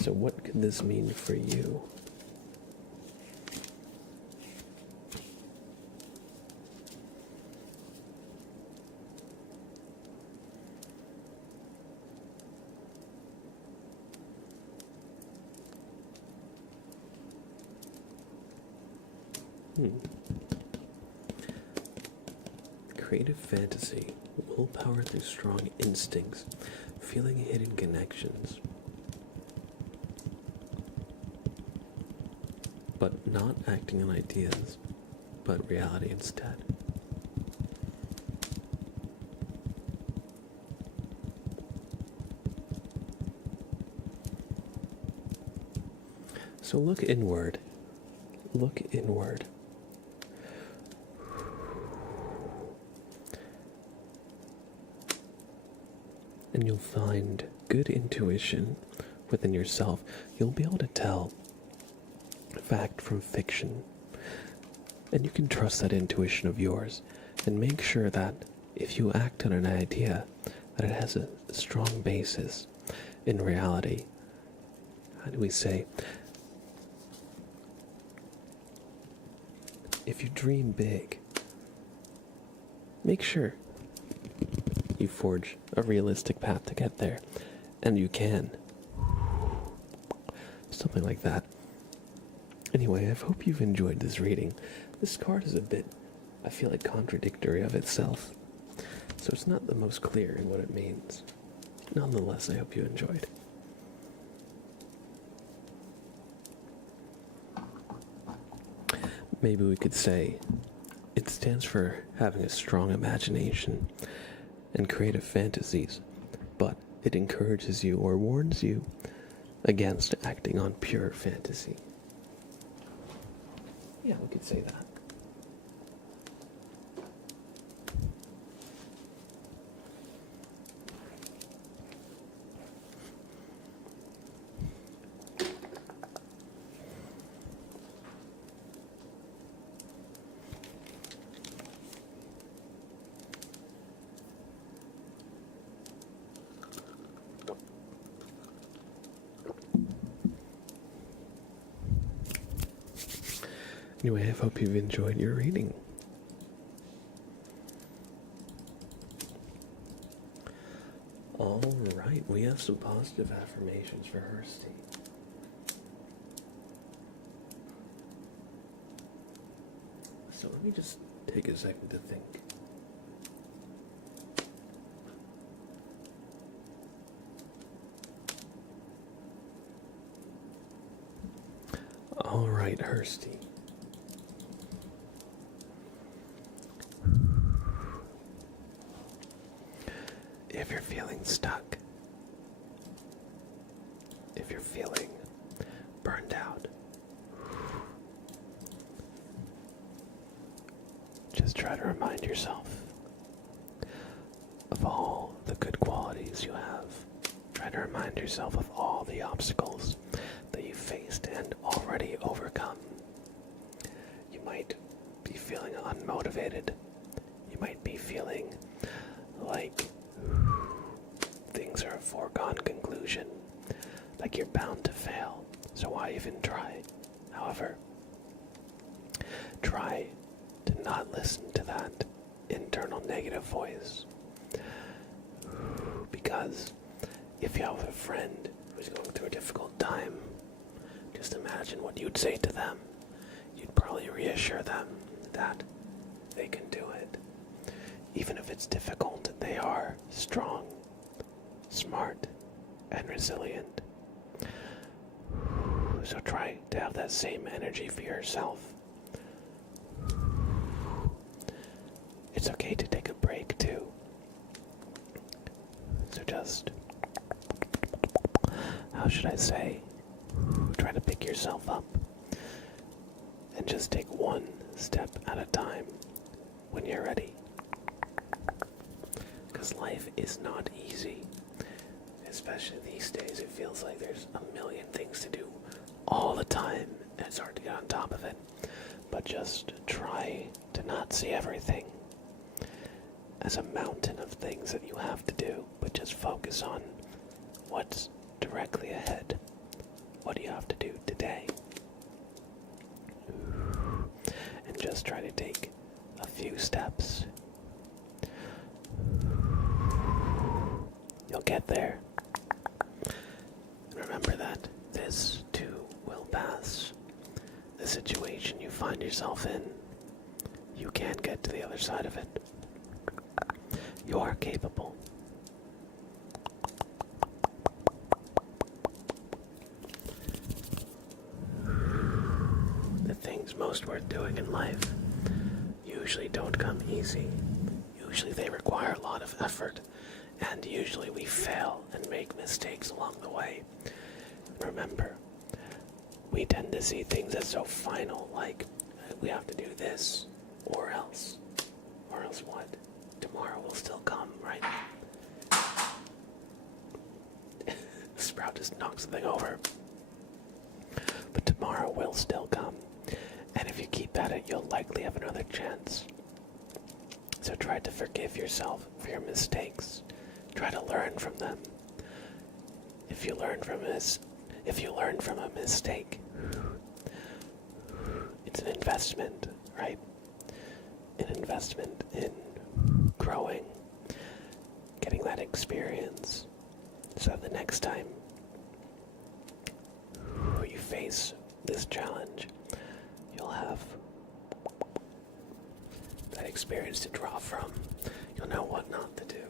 So what could this mean for you? Creative fantasy, willpower through strong instincts, feeling hidden connections, but not acting on ideas, but reality instead. So look inward. Look inward. And you'll find good intuition within yourself. You'll be able to tell fact from fiction. And you can trust that intuition of yours and make sure that if you act on an idea, that it has a strong basis in reality. How do we say? If you dream big, make sure you forge a realistic path to get there. And you can. Something like that. Anyway, I hope you've enjoyed this reading. This card is a bit, I feel like, contradictory of itself. So it's not the most clear in what it means. Nonetheless, I hope you enjoyed. Maybe we could say it stands for having a strong imagination and creative fantasies, but it encourages you or warns you against acting on pure fantasy. Yeah, we could say that. Anyway, I hope you've enjoyed your reading. All right, we have some positive affirmations for Hursty. So let me just take a second to think. All right, Hursty. If you're feeling stuck, if you're feeling burned out, just try to remind yourself of all the good qualities you have. Try to remind yourself of all the obstacles that you faced and already overcome. You might be feeling unmotivated. You might be feeling like things are a foregone conclusion, like you're bound to fail, so why even try? However, try to not listen to that internal negative voice, because if you have a friend who's going through a difficult time, just imagine what you'd say to them. You'd probably reassure them that they can do it. Even if it's difficult, they are strong, smart, and resilient. So try to have that same energy for yourself. It's okay to take a break too. So just, how should I say, try to pick yourself up and just take one step at a time when you're ready. Because life is not easy. Especially these days, it feels like there's a million things to do all the time, and it's hard to get on top of it. But just try to not see everything as a mountain of things that you have to do, but just focus on what's directly ahead. What do you have to do today? And just try to take a few steps. You'll get there. Remember that this too will pass. The situation you find yourself in, you can get to the other side of it. You are capable. The things most worth doing in life usually don't come easy. Usually they require a lot of effort, and usually we fail and make mistakes along the way. Remember, we tend to see things as so final, like we have to do this, or else. Or else what? Tomorrow will still come, right? Sprout just knocked something over. But tomorrow will still come. And if you keep at it, you'll likely have another chance. So try to forgive yourself for your mistakes. Try to learn from them. If you learn from a mistake, it's an investment, right? An investment in growing, getting that experience, so the next time you face this challenge, you'll have that experience to draw from. You'll know what not to do.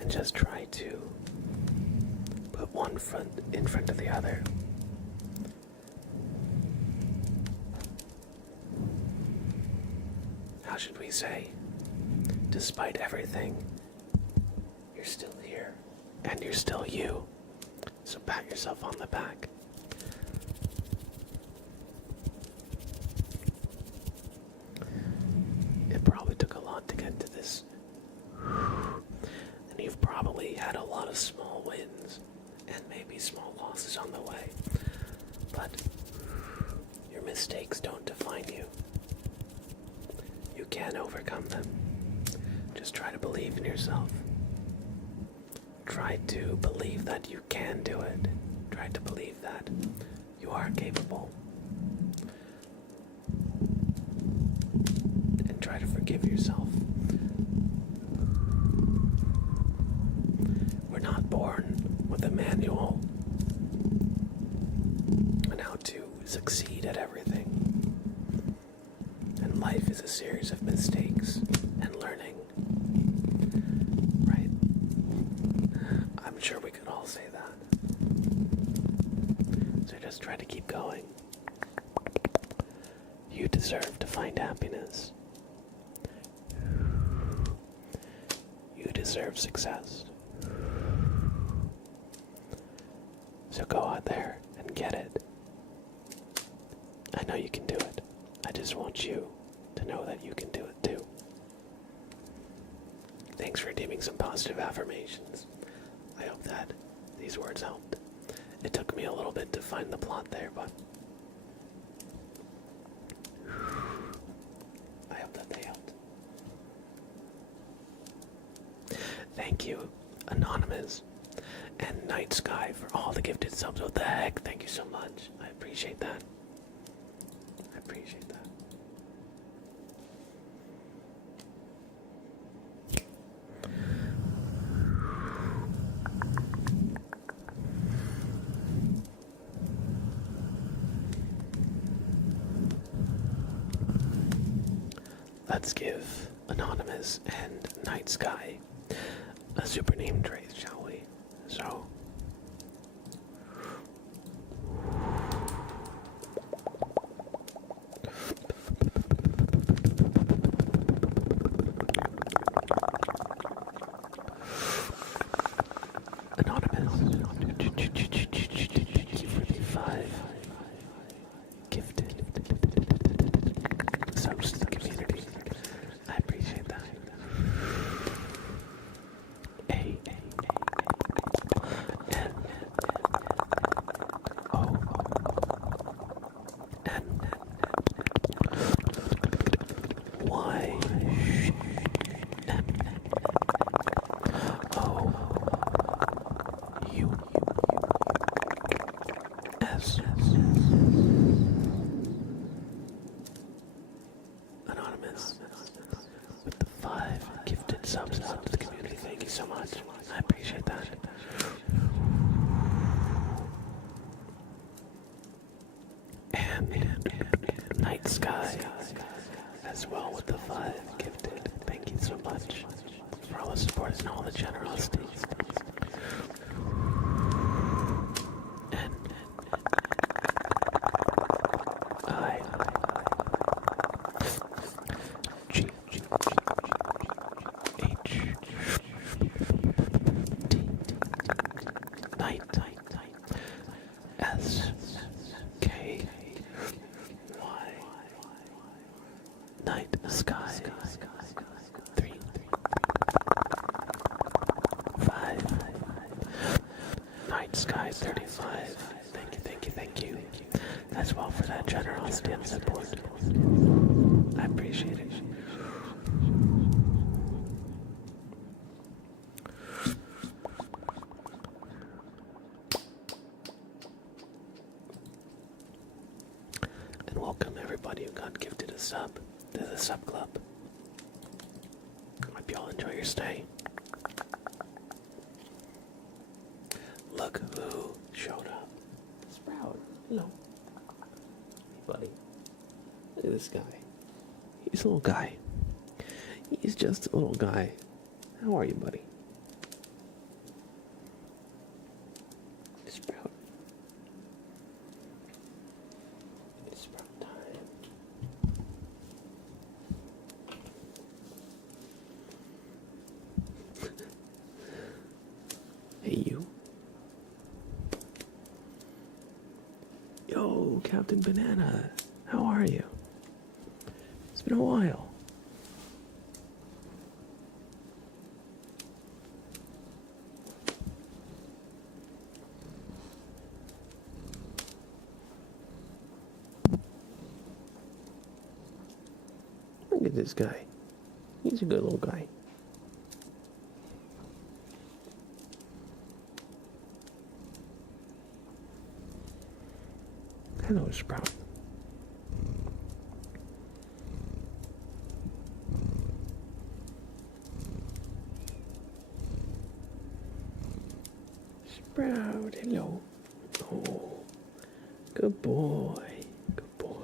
And just try to put one foot in front of the other. How should we say? Despite everything, you're still here, and you're still you. So pat yourself on the back. It probably took a lot to get to this. And you've probably had a lot of small wins, and maybe small losses on the way. But your mistakes don't define you. You can overcome them. Just try to believe in yourself. Try to believe that you can do it. Try to believe that you are capable. And try to forgive yourself manual on how to succeed at everything. And life is a series of mistakes and learning. Right? I'm sure we could all say that. So just try to keep going. You deserve to find happiness. You deserve success. So go out there and get it. I know you can do it. I just want you to know that you can do it too. Thanks for giving some positive affirmations. I hope that these words helped. It took me a little bit to find the plot there, but I hope that they helped. Thank you, Anonymous and Night Sky, for all the gifted subs. What the heck? Thank you so much. I appreciate that. I appreciate that. Let's give Anonymous and Night Sky a super name trace, shall we? So, Anonymous, thank you for the 5 gifted subs to the community. I appreciate that. A N O N Y M O U S. Anonymous with the 5 gifted subs out to the community. Thank you so much. I appreciate that. And Night Sky as well with the 5 gifted. Thank you so much for all the support and all the generosity. And I G H T Night S K Y Night Sky 3 5 Night Sky 35. Thank you. As well for that generosity and support. I appreciate it. And welcome everybody who got gifted a sub to the sub club. Hope you all enjoy your stay. Look who showed up. Sprout. Hello. Hey, buddy. Look at this guy. He's a little guy. He's just a little guy. How are you, buddy? Sprout. It's Sprout time. Hey, you. Yo, Captain Banana. How are you? It's been a while. Look at this guy. He's a good little guy. Hello, Sprout. Sprout, hello. Oh, good boy. Good boy.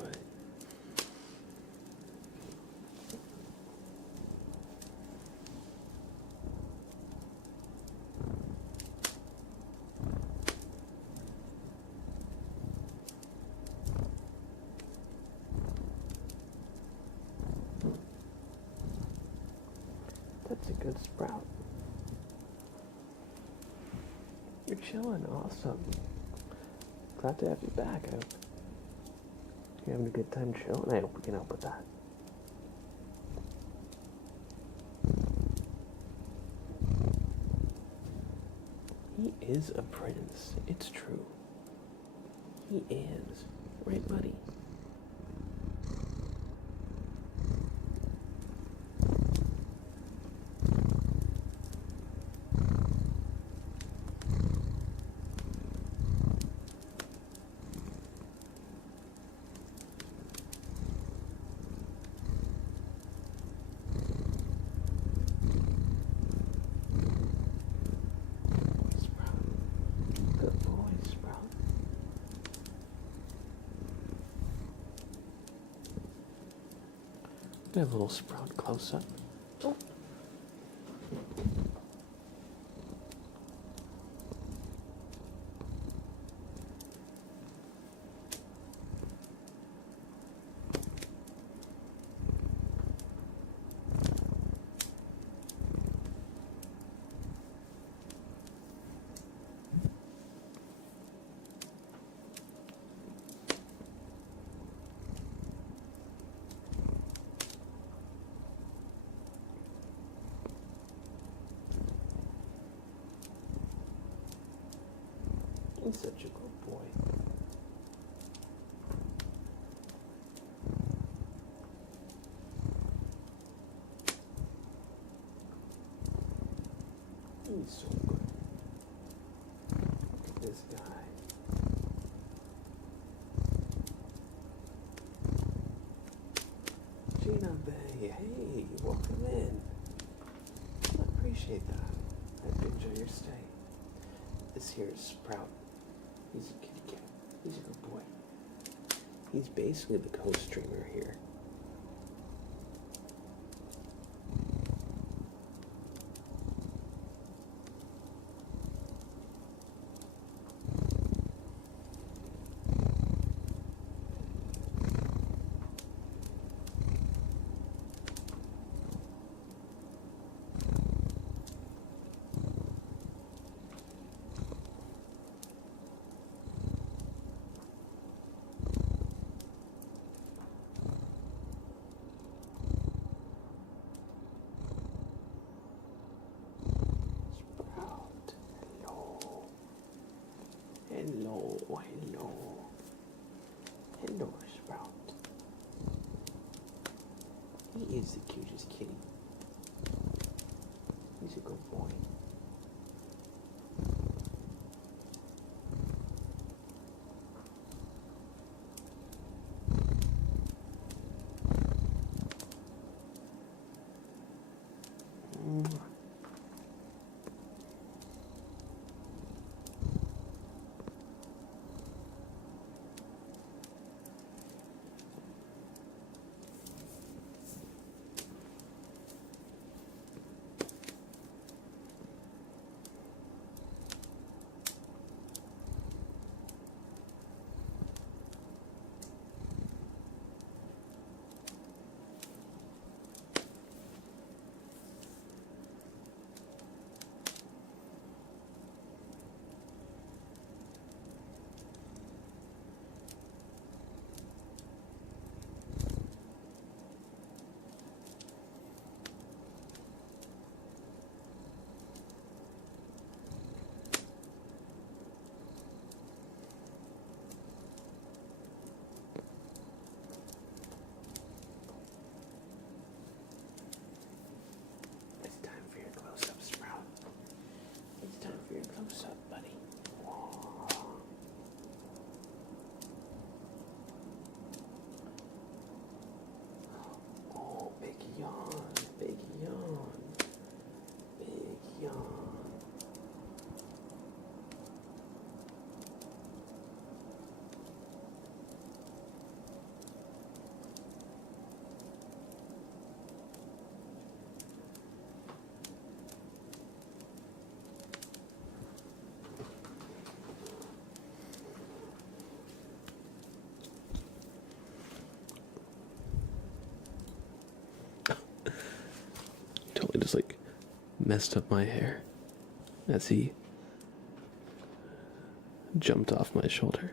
That's a good Sprout. You're chilling, awesome. Glad to have you back. I hope you're having a good time chilling. I hope we can help with that. He is a prince. It's true. He is. Right, buddy? Good boy, Sprout. We have a little Sprout close up. Oh. He's such a good boy. He's so good. Look at this guy. Gina Bay, hey, welcome in. I appreciate that. I enjoy your stay. This here is Sprout. He's a kitty cat. He's a good boy. He's basically the co-streamer here. Hello, hello. Hello, Sprout. He is the cutest kitty. He's a good boy. just like messed up my hair as he jumped off my shoulder.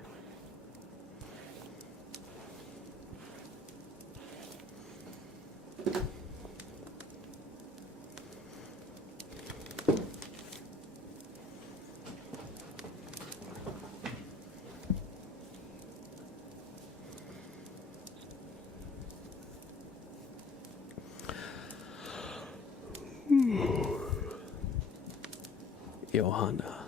Johanna,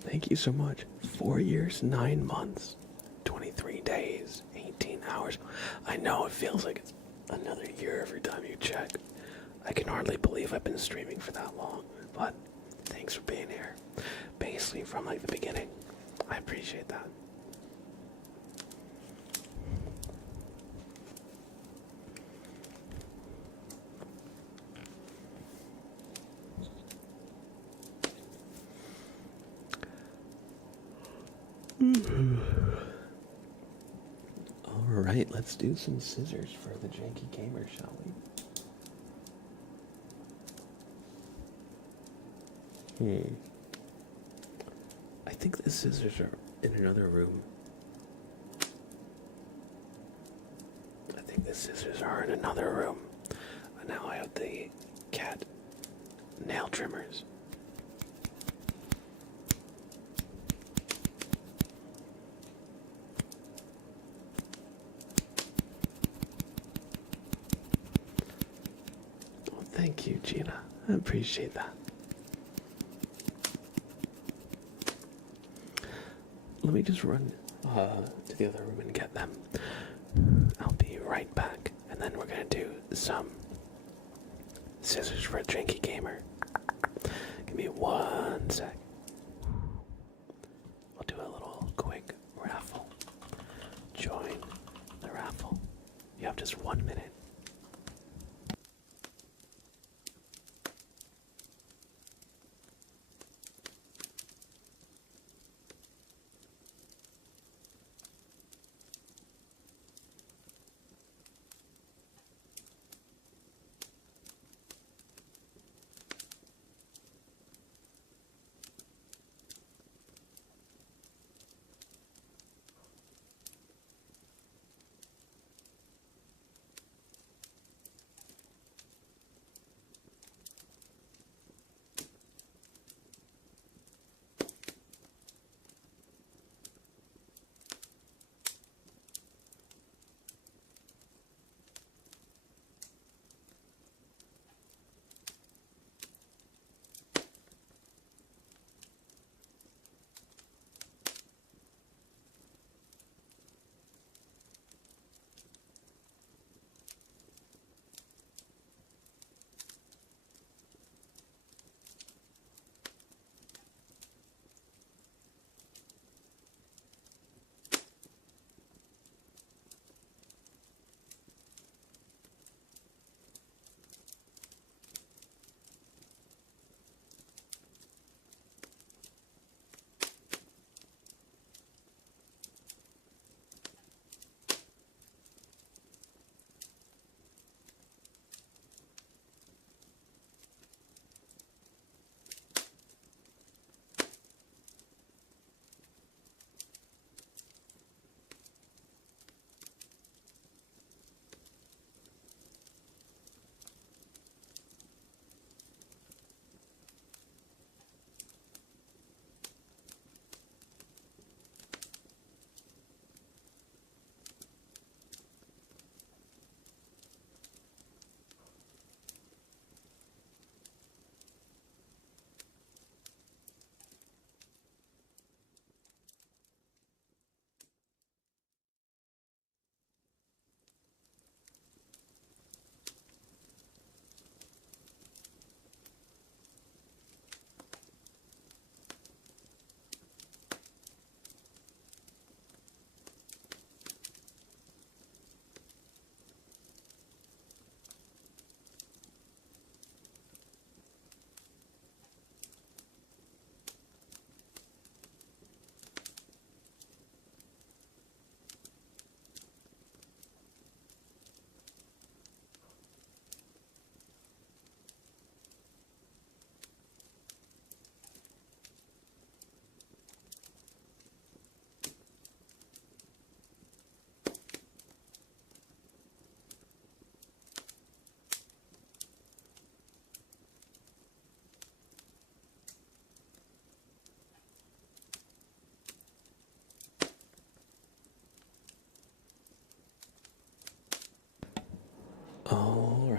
thank you so much. 4 years, 9 months, 23 days, 18 hours. I know it feels like it's another year every time you check. I can hardly believe I've been streaming for that long, but thanks for being here. Basically from like the beginning. I appreciate that. Alright, let's do some scissors for the janky gamer, shall we? I think the scissors are in another room. I think the scissors are in another room. And now I have the cat nail trimmers. Oh, thank you, Gina. I appreciate that. Let me just run to the other room and get them. I'll be right back. And then we're going to do some scissors for a janky gamer. Give me 1 sec. We'll do a little quick raffle. Join the raffle. You have just 1 minute.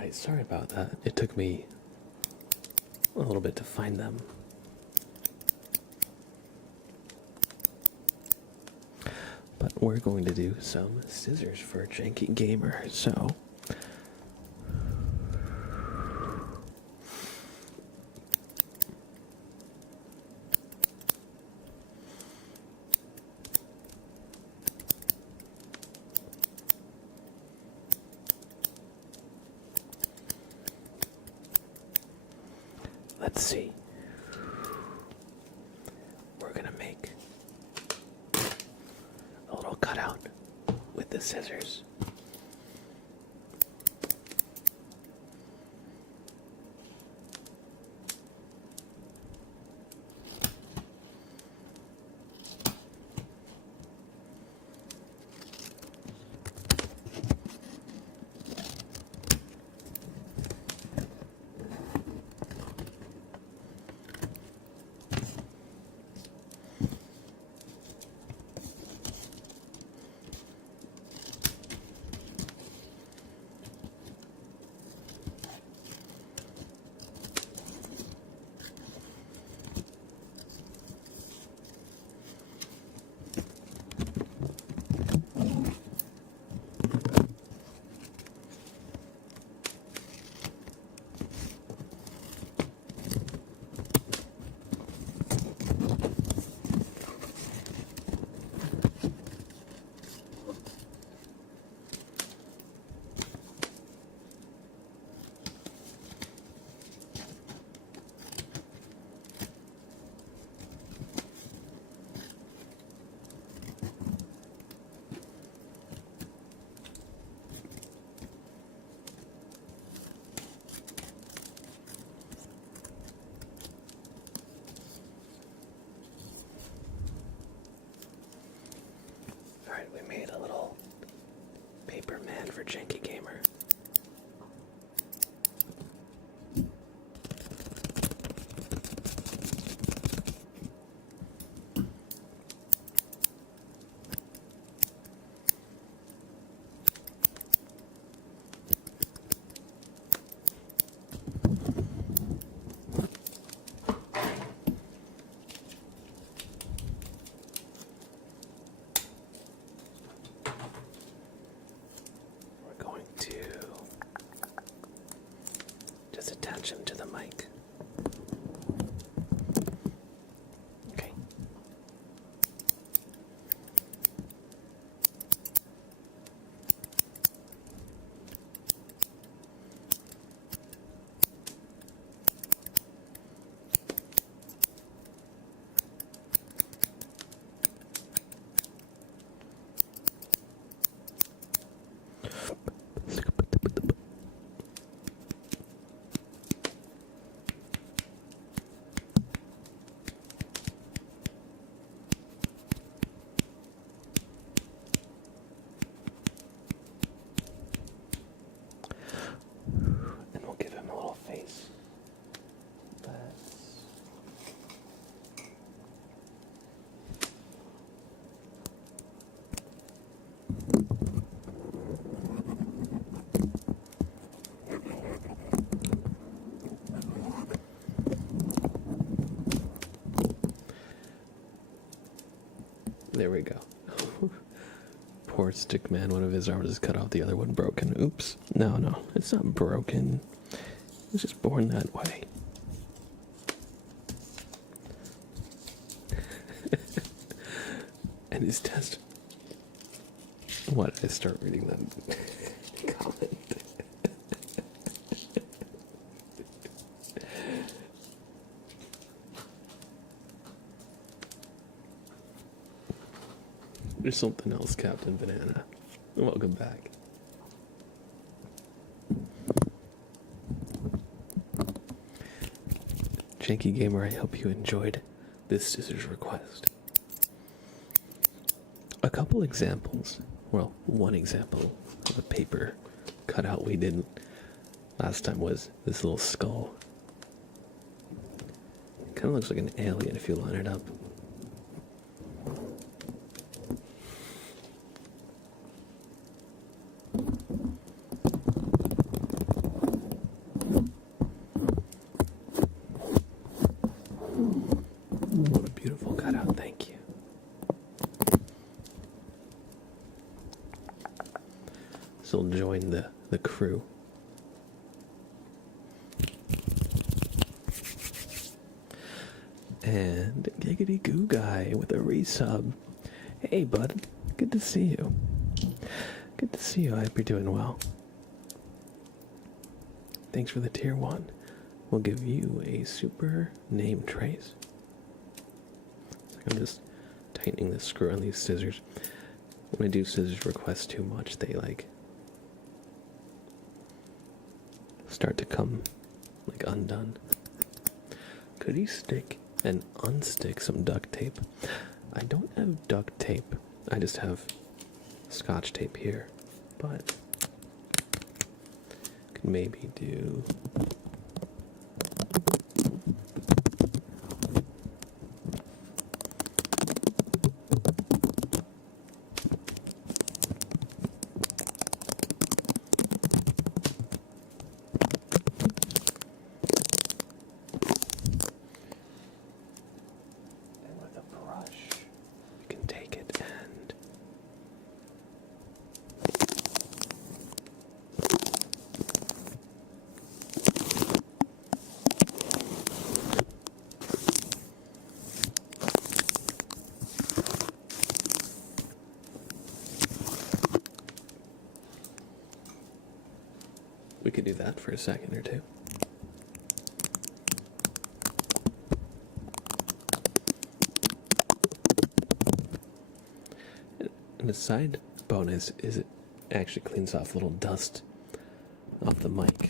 Alright, sorry about that. It took me a little bit to find them. But we're going to do some scissors for Janky Gamer, so let's see. We're gonna make a little cutout with the scissors. Alright, we made a little paper man for Janky Gamer. Just attach him to the mic. Okay. There we go. Poor stick man, one of his arms is cut off, the other one broken. Oops. No, it's not broken. It's just born that way. And his test. Why did I start reading that comment? There's something else, Captain Banana. Welcome back. Janky Gamer, I hope you enjoyed this scissors request. A couple examples, well, one example of a paper cutout we did last time was this little skull. Kind of looks like an alien if you line it up. still join the crew. And Giggity Goo Guy with a resub. Hey, bud. Good to see you. Good to see you. I hope you're doing well. Thanks for the tier 1. We'll give you a super name trace. So I'm just tightening the screw on these scissors. When I do scissors requests too much, they start to come undone. Could you stick and unstick some duct tape? I don't have duct tape. I just have Scotch tape here, but could maybe do we could do that for a second or two. And a side bonus is it actually cleans off a little dust off the mic.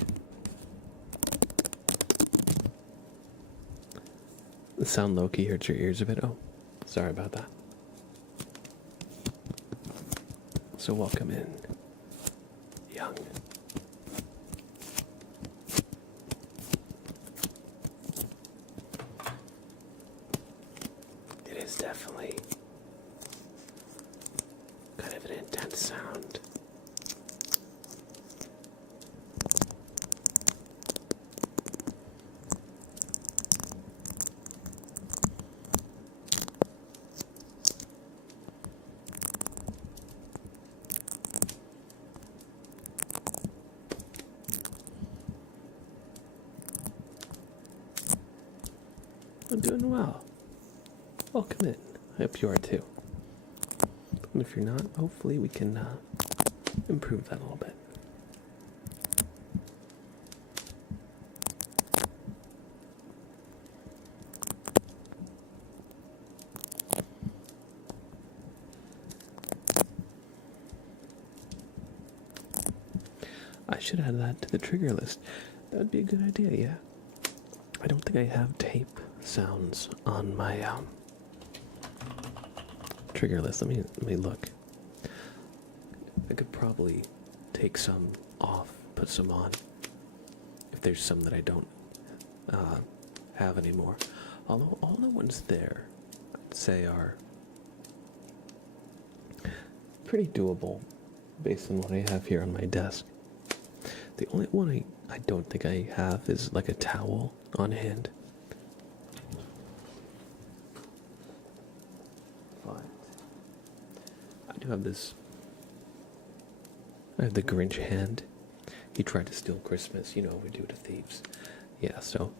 The sound low-key hurts your ears a bit. Oh, sorry about that. So welcome in, young. It is definitely kind of an intense sound. I'm doing well. Welcome in. I hope you are too. And if you're not, hopefully we can improve that a little bit. I should add that to the trigger list. That would be a good idea, yeah. I don't think I have tape sounds on my trigger list. Let me look. I could probably take some off, put some on, if there's some that I don't have anymore. Although all the ones there, I'd say, are pretty doable based on what I have here on my desk. The only one I don't think I have is like a towel on hand. But I do have this. I have the Grinch hand. He tried to steal Christmas. You know what we do to thieves. Yeah, so.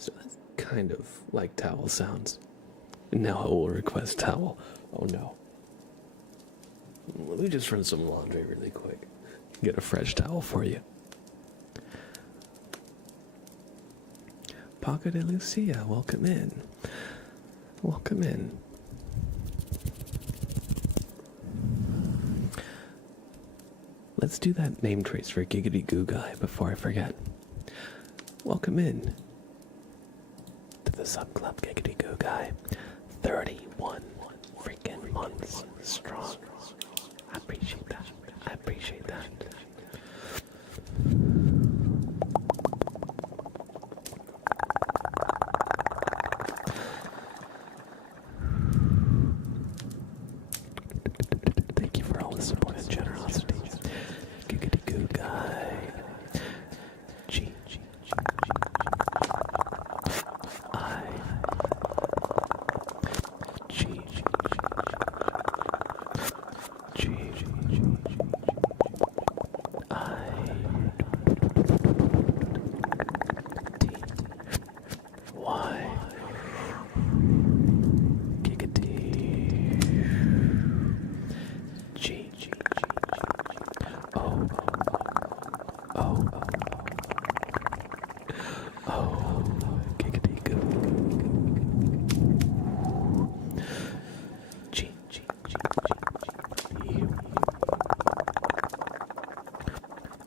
So that's kind of like towel sounds. Now I will request towel. Oh no. Let me just run some laundry really quick. Get a fresh towel for you. Paco de Lucia, welcome in. Welcome in. Let's do that name trace for Giggity Goo Guy before I forget. Welcome in to the sub club, Giggity Goo Guy. 31 freaking months strong. I appreciate that. I appreciate that. Thank you for all the support and generosity. Giggity Goo Guy. Oh, giggity goo. G, G, G, G, G.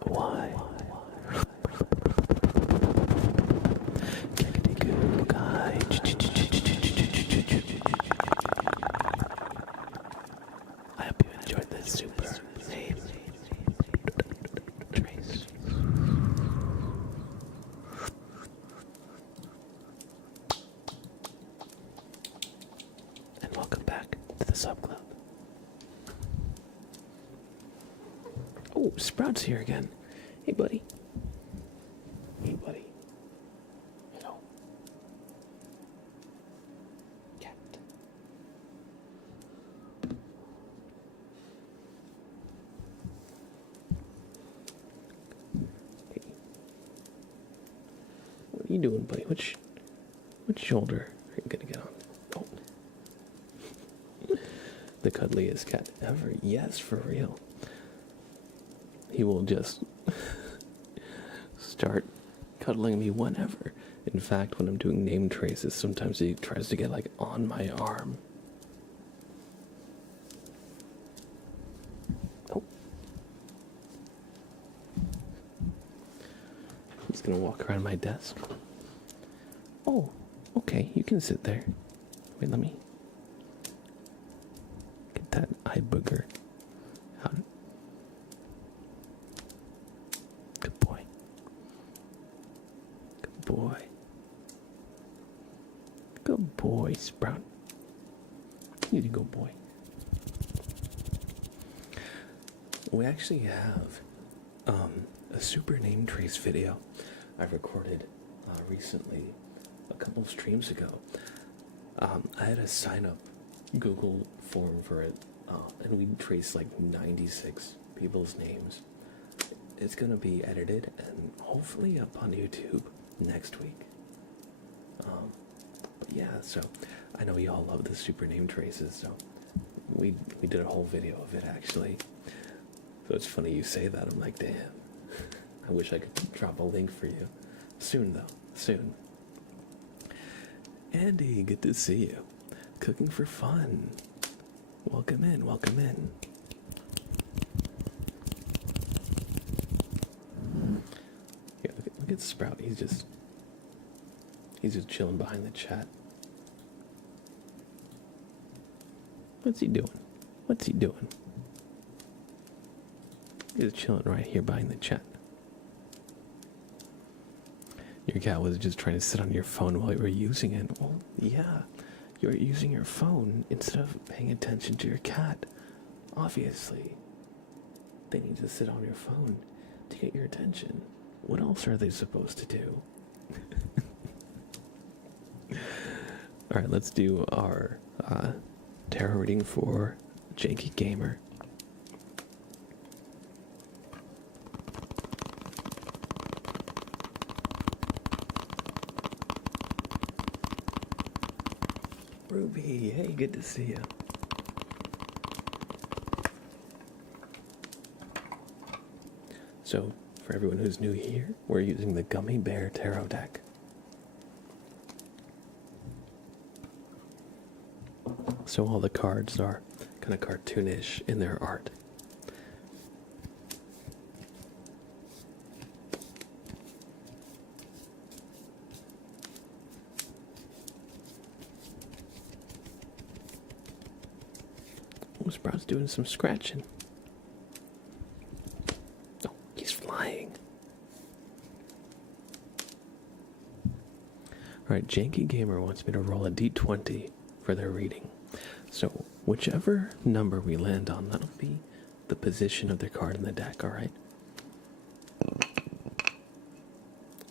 Y. Giggity goo guy. I hope you enjoyed this super name trace. And welcome back to the sub club. Oh, Sprout's here again. Hey, buddy. Hey, buddy. Hello. Cat. Hey. What are you doing, buddy? Which shoulder are you gonna get on? Oh. The cuddliest cat ever. Yes, for real. He will just start cuddling me whenever. In fact, when I'm doing name traces, sometimes he tries to get like on my arm. Oh. He's gonna walk around my desk. Oh, okay, you can sit there. Wait, let me get that eye booger out. Good boy. Good boy. Good boy, Sprout. You good boy. We actually have a super name trace video I recorded recently, a couple streams ago. I had a sign up Google form for it, and we traced like 96 people's names. It's gonna be edited and hopefully up on YouTube next week. But yeah, so I know you all love the super name traces, so we did a whole video of it actually. So it's funny you say that. I'm like, damn. I wish I could drop a link for you. Soon though, soon. Andy, good to see you. Cooking for fun. Welcome in, welcome in. Yeah, look at Sprout. He's just chilling behind the chat. What's he doing? What's he doing? He's chilling right here behind the chat. Your cat was just trying to sit on your phone while you were using it. Well, yeah, you're using your phone instead of paying attention to your cat. Obviously, they need to sit on your phone to get your attention. What else are they supposed to do? Alright, let's do our tarot reading for Janky Gamer. Ruby, hey, good to see you. So, for everyone who's new here, we're using the Gummy Bear Tarot deck. So all the cards are kind of cartoonish in their art. Oh, Sprout's doing some scratching. Oh, he's flying. Alright, Janky Gamer wants me to roll a d20 for their reading. So, whichever number we land on, that'll be the position of the card in the deck, alright?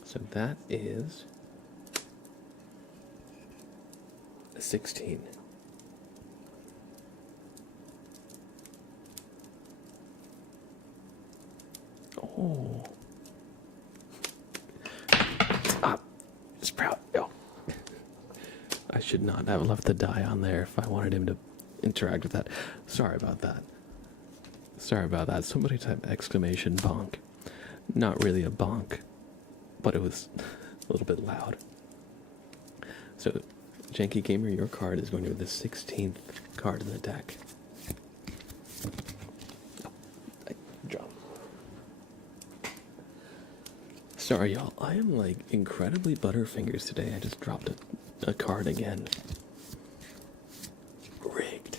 So that is a 16. Oh. Ah, Sprout. Oh. I should not have left the die on there if I wanted him to interact with that. Sorry about that. Sorry about that. Somebody type exclamation bonk. Not really a bonk, but it was a little bit loud. So, Janky Gamer, your card is going to be the 16th card in the deck. Oh, I dropped. Sorry, y'all. I am like incredibly butterfingers today. I just dropped a card again. Rigged.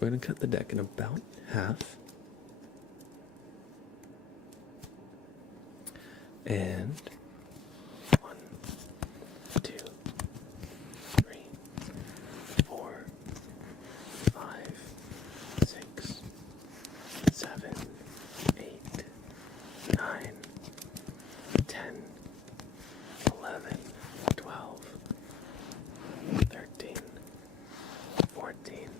We're going to cut the deck in about half. And 1, 2, 3, 4, 5, 6, 7, 8, 9, 10, 11, 12, 13, 14,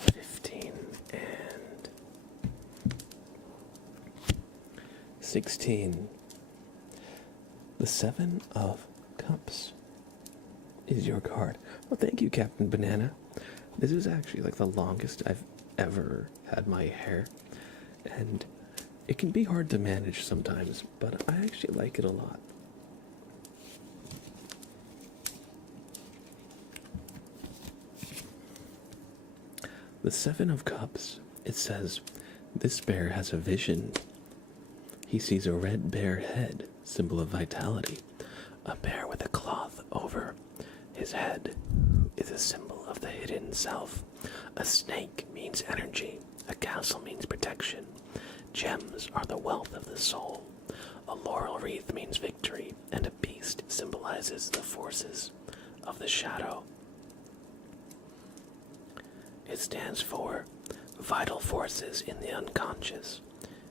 15, and 16. The 7 of Cups is your card. Well, thank you, Captain Banana. This is actually like the longest I've ever had my hair, and it can be hard to manage sometimes, but I actually like it a lot. The 7 of Cups, it says, this bear has a vision. He sees a red bear head, symbol of vitality. A bear with a cloth over his head is a symbol of the hidden self. A snake means energy. A castle means protection. Gems are the wealth of the soul. A laurel wreath means victory, and a beast symbolizes the forces of the shadow. It stands for vital forces in the unconscious,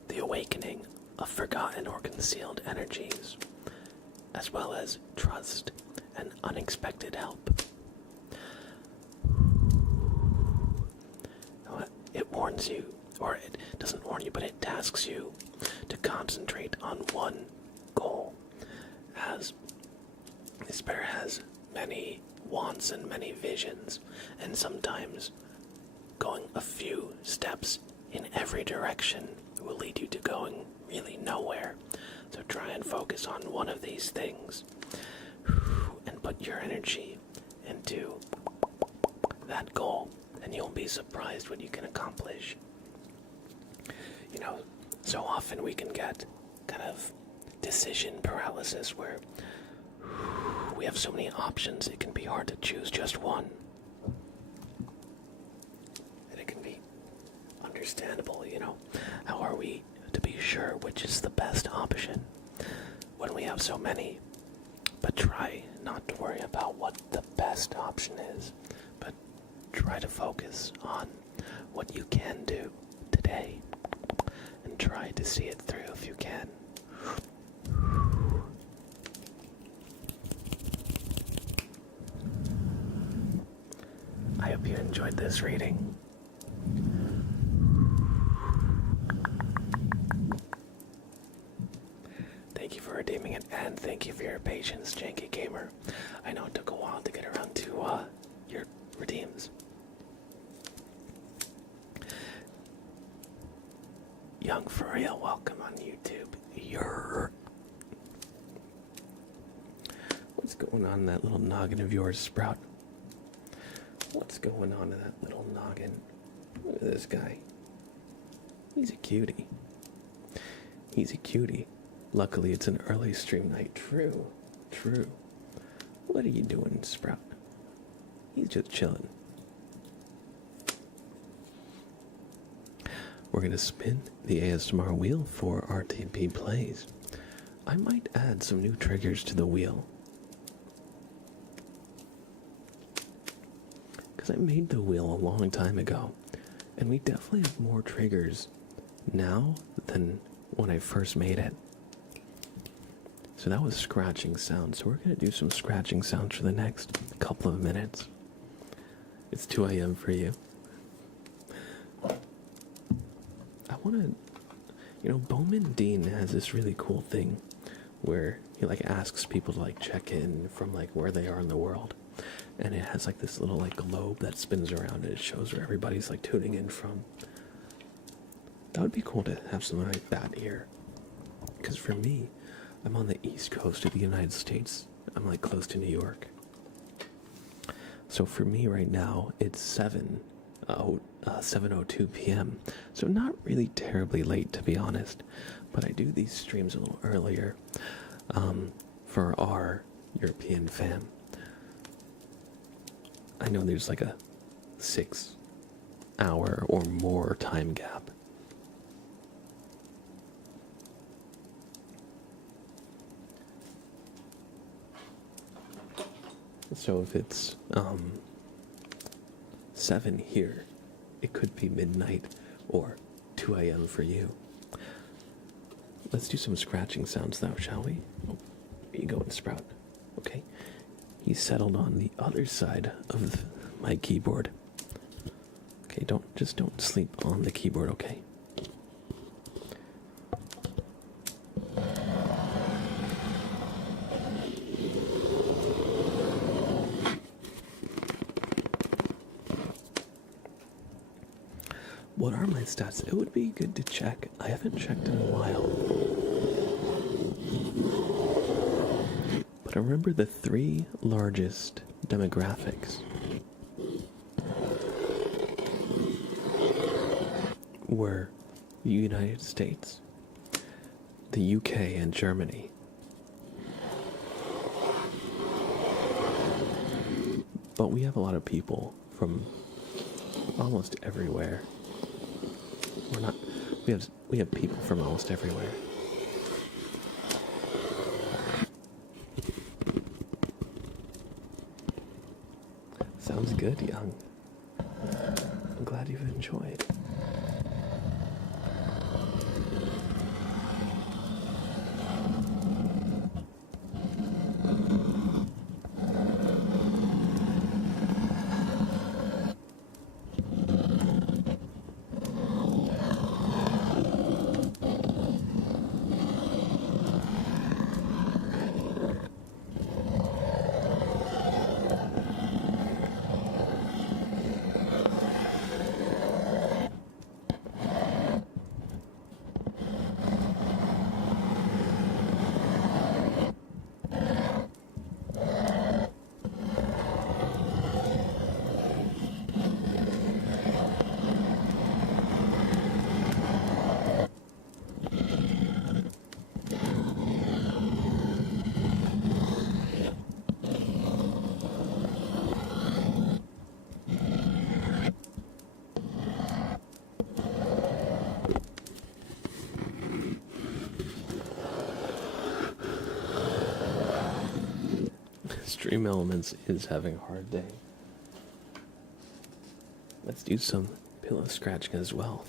the awakening of forgotten or concealed energies, as well as trust and unexpected help. It warns you, or it doesn't warn you, but it tasks you to concentrate on one goal, as this bear has many wants and many visions, and sometimes going a few steps in every direction will lead you to going really nowhere. So try and focus on one of these things and put your energy into that goal, and you'll be surprised what you can accomplish. You know, so often we can get kind of decision paralysis where we have so many options, it can be hard to choose just one. And it can be understandable, you know. How are we to be sure which is the best option when we have so many? But try not to worry about what the best option is, but try to focus on what you can do today and try to see it through if you can. I hope you enjoyed this reading. Thank you for redeeming it, and thank you for your patience, Janky Gamer. I know it took a while to get around to your redeems. Young for real, welcome on YouTube. What's going on in that little noggin of yours, Sprout? What's going on in that little noggin? Look at this guy. He's a cutie. He's a cutie. Luckily, it's an early stream night. True. What are you doing, Sprout? He's just chilling. We're going to spin the ASMR wheel for RTP Plays. I might add some new triggers to the wheel, because I made the wheel a long time ago, and we definitely have more triggers now than when I first made it. So that was scratching sounds, so we're going to do some scratching sounds for the next couple of minutes. It's 2 a.m. for you. I want to, Bowman Dean has this really cool thing where he asks people to check in from where they are in the world. and it has like this little like globe that spins around and it shows where everybody's like tuning in from. That would be cool to have something like that here. Because for me, I'm on the east coast of the United States. I'm like close to New York. So for me right now, it's 7:02 p.m. So not really terribly late, to be honest. But I do these streams a little earlier for our European fam. I know there's like a 6-hour or more time gap. So if it's 7 here, it could be midnight or 2 a.m. for you. Let's do some scratching sounds now, shall we? Oh, here you go, Sprout. Okay. He's settled on the other side of my keyboard. Okay, don't sleep on the keyboard, okay? What are my stats? It would be good to check. I haven't checked in a while. But I remember the 3 largest demographics were the United States, the UK, and Germany. But we have a lot of people from almost everywhere. We have people from almost everywhere. Sounds good, young. I'm glad you've enjoyed. Stream Elements is having a hard day. Let's do some pillow scratching as well.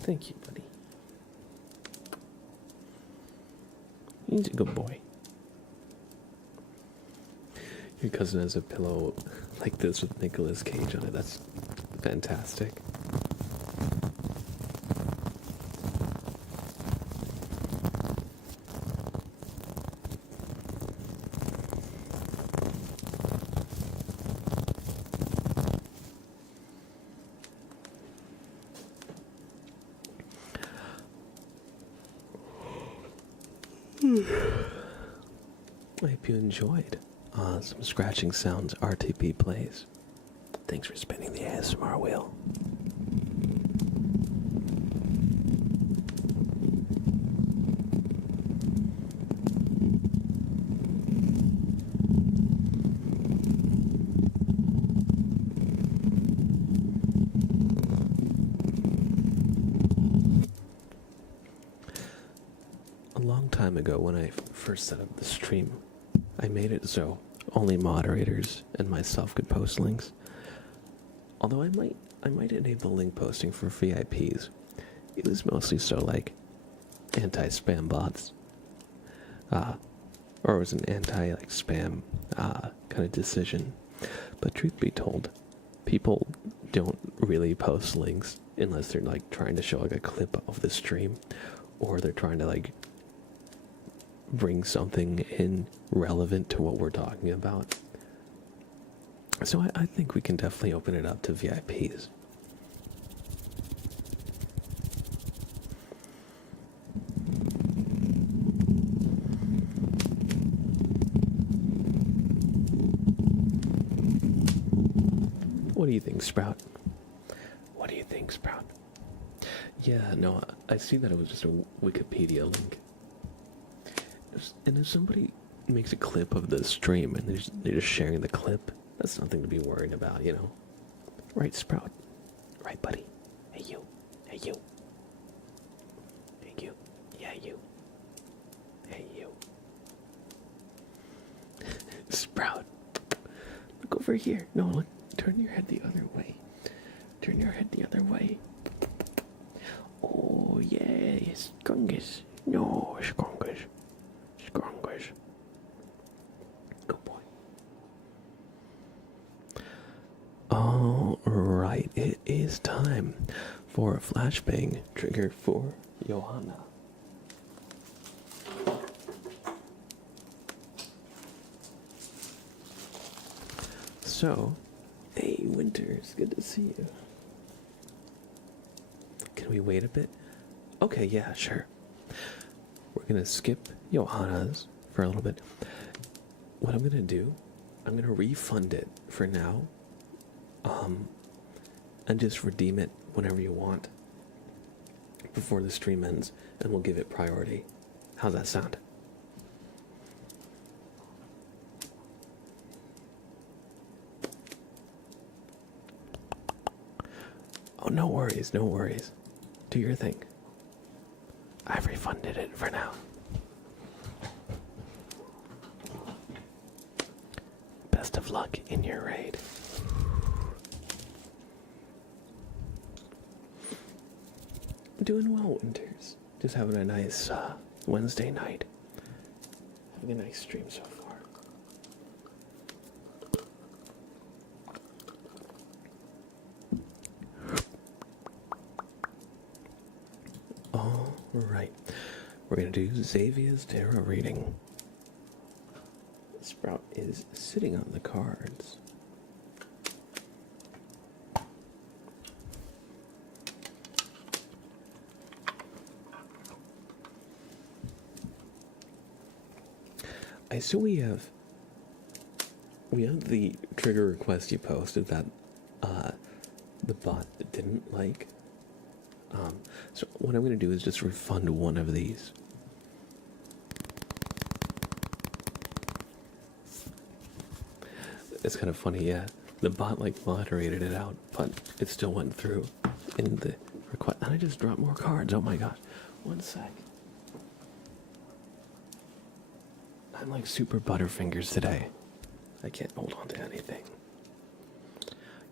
Thank you, buddy. He's a good boy. Your cousin has a pillow like this with Nicolas Cage on it. That's fantastic. I hope you enjoyed some scratching sounds RTP plays. Thanks for spinning the ASMR wheel. A long time ago, when I first set up the stream, I made it so only moderators and myself could post links. Although I might enable link posting for VIPs. It was mostly so like anti-spam bots, or it was an anti spam kind of decision. But truth be told, people don't really post links unless they're like trying to show like a clip of the stream, or they're trying to like bring something in relevant to what we're talking about. So I think we can definitely open it up to VIPs. What do you think, Sprout? What do you think, Sprout? Yeah, no, I see that it was just a Wikipedia link. And if somebody makes a clip of the stream and they're just sharing the clip, that's nothing to be worried about, you know? Right, Sprout? Right, buddy? Hey, you. Hey, you. Hey, you. Yeah, you. Hey, you. Sprout. Look over here. No, look. Turn your head the other way. Turn your head the other way. Oh, yeah. Scrungus. No, Scrungus. Scrungus. Good boy. Alright, it is time for a flashbang trigger for Johanna. So, hey Winters, good to see you. Can we wait a bit? Okay, yeah, sure. We're gonna skip Johanna's for a little bit. What I'm gonna do, I'm gonna refund it for now, and just redeem it whenever you want before the stream ends, and we'll give it priority. How's that sound? Oh, no worries, no worries. Do your thing. I've refunded it for now. Best of luck in your raid. Doing well, Winters. Just having a nice Wednesday night. Having a nice stream so far. Alright. We're going to do Xavier's tarot reading. Sprout is sitting on the cards. I see we have the trigger request you posted that the bot didn't like. So what I'm going to do is just refund one of these. It's kind of funny, yeah. The bot like moderated it out, but it still went through in the request. And I just dropped more cards. Oh my gosh. One sec. I'm like super butterfingers today. I can't hold on to anything.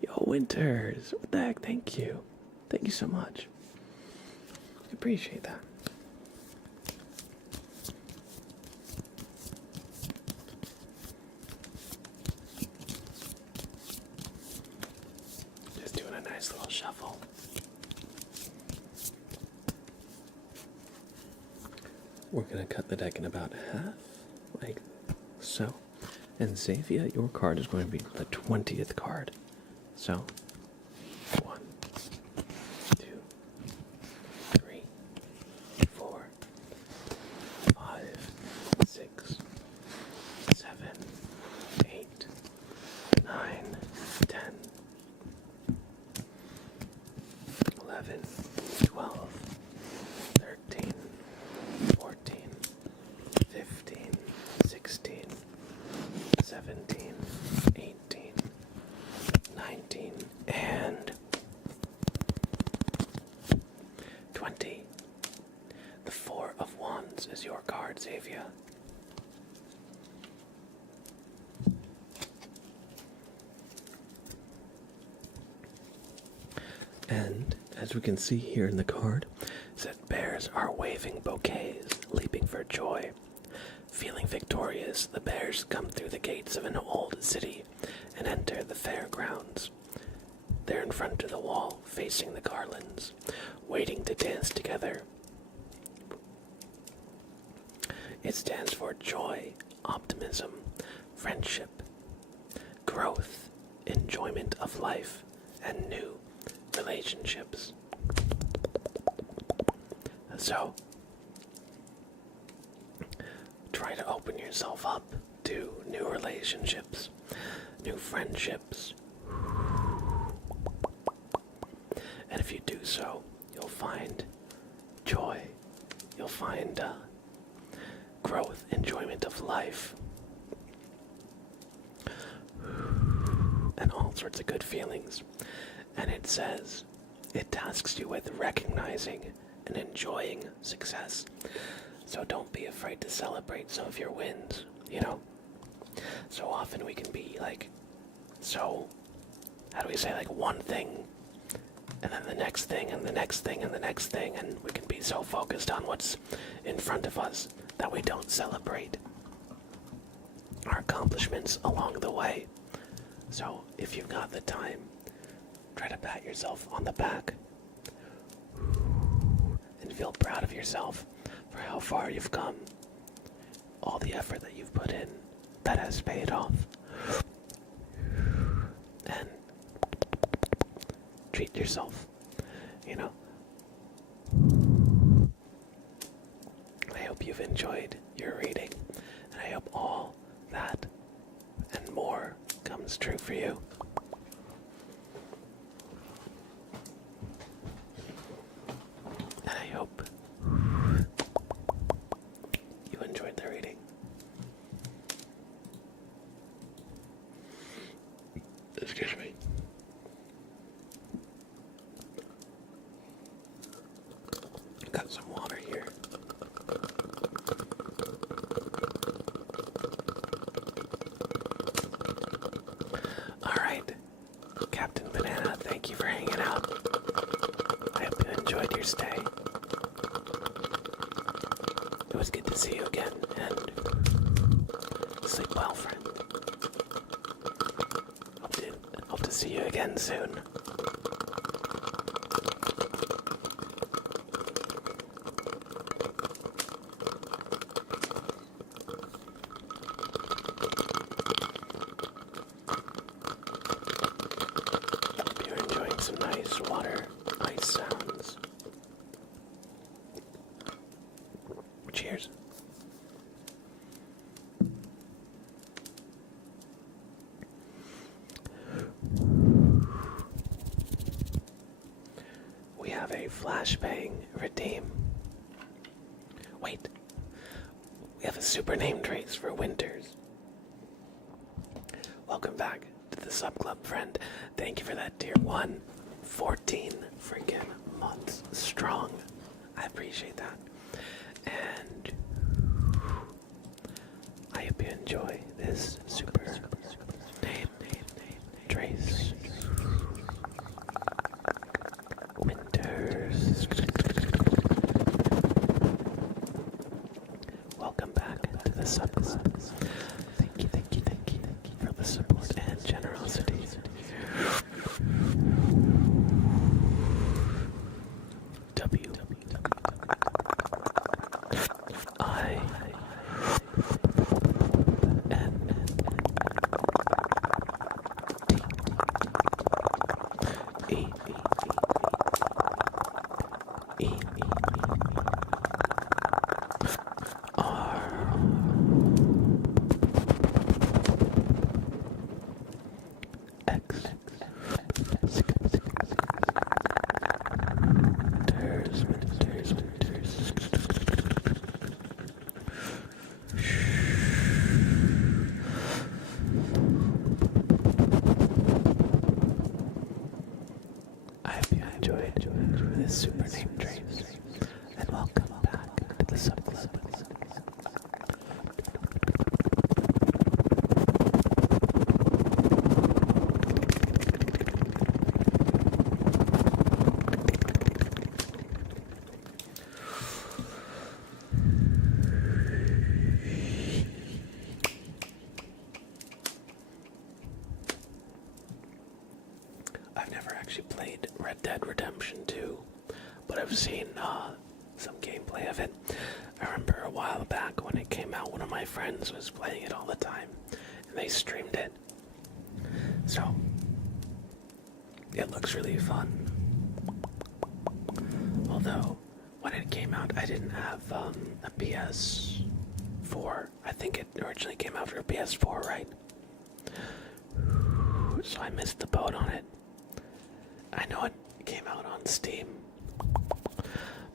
Yo, Winters. What the heck? Thank you. Thank you so much. Appreciate that. Just doing a nice little shuffle. We're gonna cut the deck in about half, like so. And Xavier, your card is going to be the 20th card. So, 1, 2, 3, 4, 5, Xavier. And as we can see here in the card, Said bears are waving bouquets, leaping for joy. Feeling victorious, the bears come through the gates of an old city and enter the fairgrounds. They're in front of the wall, facing the garlands, waiting to dance together. It stands for joy, optimism, friendship, growth, enjoyment of life, and new relationships. So, try to open yourself up to new relationships, new friendships. And if you do so, you'll find joy, you'll find growth, enjoyment of life, and all sorts of good feelings. And it says, it tasks you with recognizing and enjoying success. So don't be afraid to celebrate some of your wins, you know? So often we can be like, so, how do we say, like one thing, and then the next thing, and the next thing, and the next thing, and we can be so focused on what's in front of us that we don't celebrate our accomplishments along the way. So if you've got the time, try to pat yourself on the back and feel proud of yourself for how far you've come. All the effort that you've put in, that has paid off. And treat yourself, you know. I hope you've enjoyed your reading, and I hope all that and more comes true for you. And I hope you enjoyed the reading. Excuse me. Got some water here. Alright, Captain Banana, thank you for hanging out. I hope you enjoyed your stay. It was good to see you again, and sleep well, friend. Hope to see you again soon. Hope you're enjoying some nice water ice sounds. Cheers. We have a flashbang redeem. Wait. We have a super name trace for Winters. Welcome back to the sub club, friend. Thank you for that, tier 1. 14 freaking months strong. I appreciate that. And I hope you enjoy this super name trace. Winters. Welcome back to the sub club. Thank you for the support and generosity. W I N T E R X Winters. I hope you enjoyed this super name trace, and welcome back to the sub club. I've never actually played Red Dead Redemption 2, but I've seen some gameplay of it. I remember a while back when it came out, one of my friends was playing it all the time, and they streamed it. So, it looks really fun. Although, when it came out, I didn't have a PS4. I think it originally came out for a PS4, right? So I missed the boat on it. I know it came out on Steam,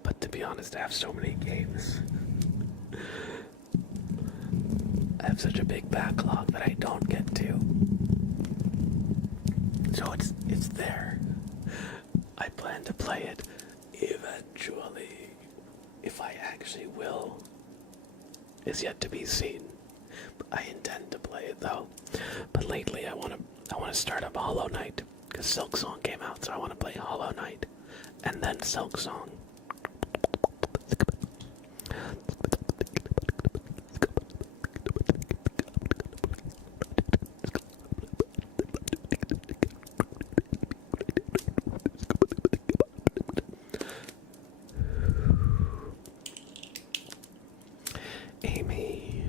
but to be honest, I have so many games. I have such a big backlog that I don't get to. So it's there. I plan to play it eventually. If I actually will is yet to be seen. I intend to play it though. But lately I wanna start up Hollow Knight, because Silk Song came out, so I wanna play Hollow Knight and then Silk Song. Amy,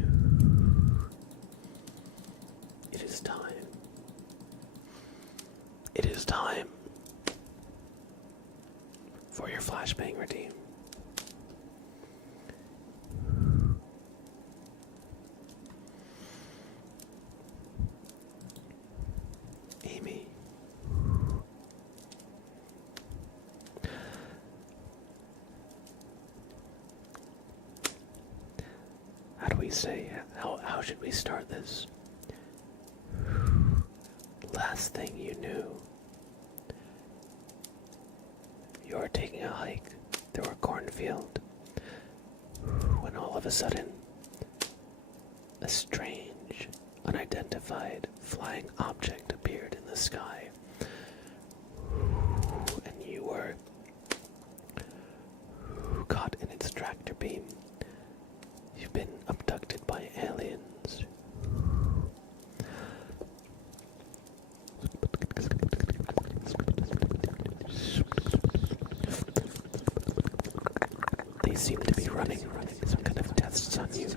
it is time. It is time for your flashbang routine. Amy. How do we say, how should we start this? Last thing you knew, you were taking a hike through a cornfield when all of a sudden a strange, unidentified flying object appeared in the sky, and you were caught in its tractor beam. You've been abducted by aliens. They seem to be running some kind of tests on you.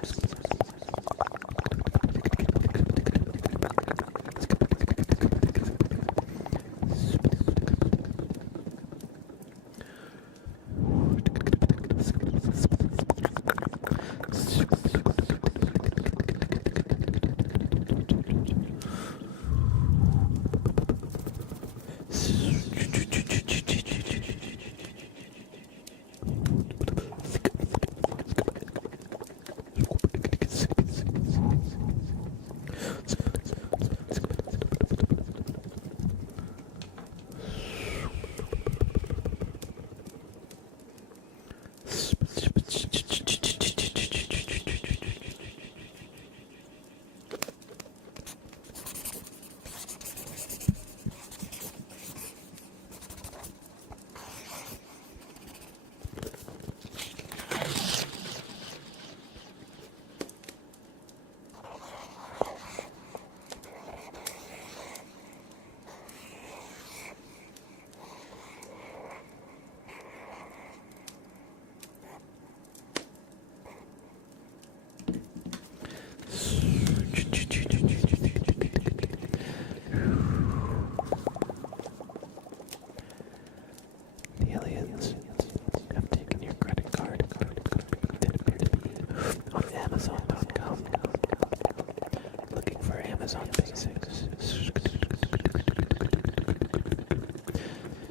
Amazon Basics.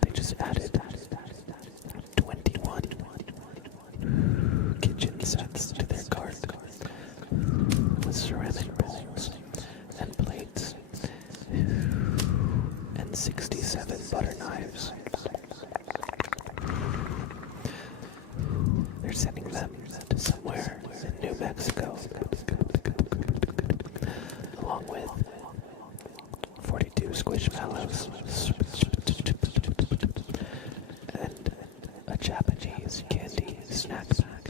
They just added 21 kitchen sets to their cart with ceramic bowls and plates and 67 butter knives. They're sending them to somewhere in New Mexico, along with 42 squishmallows and a Japanese candy snack pack.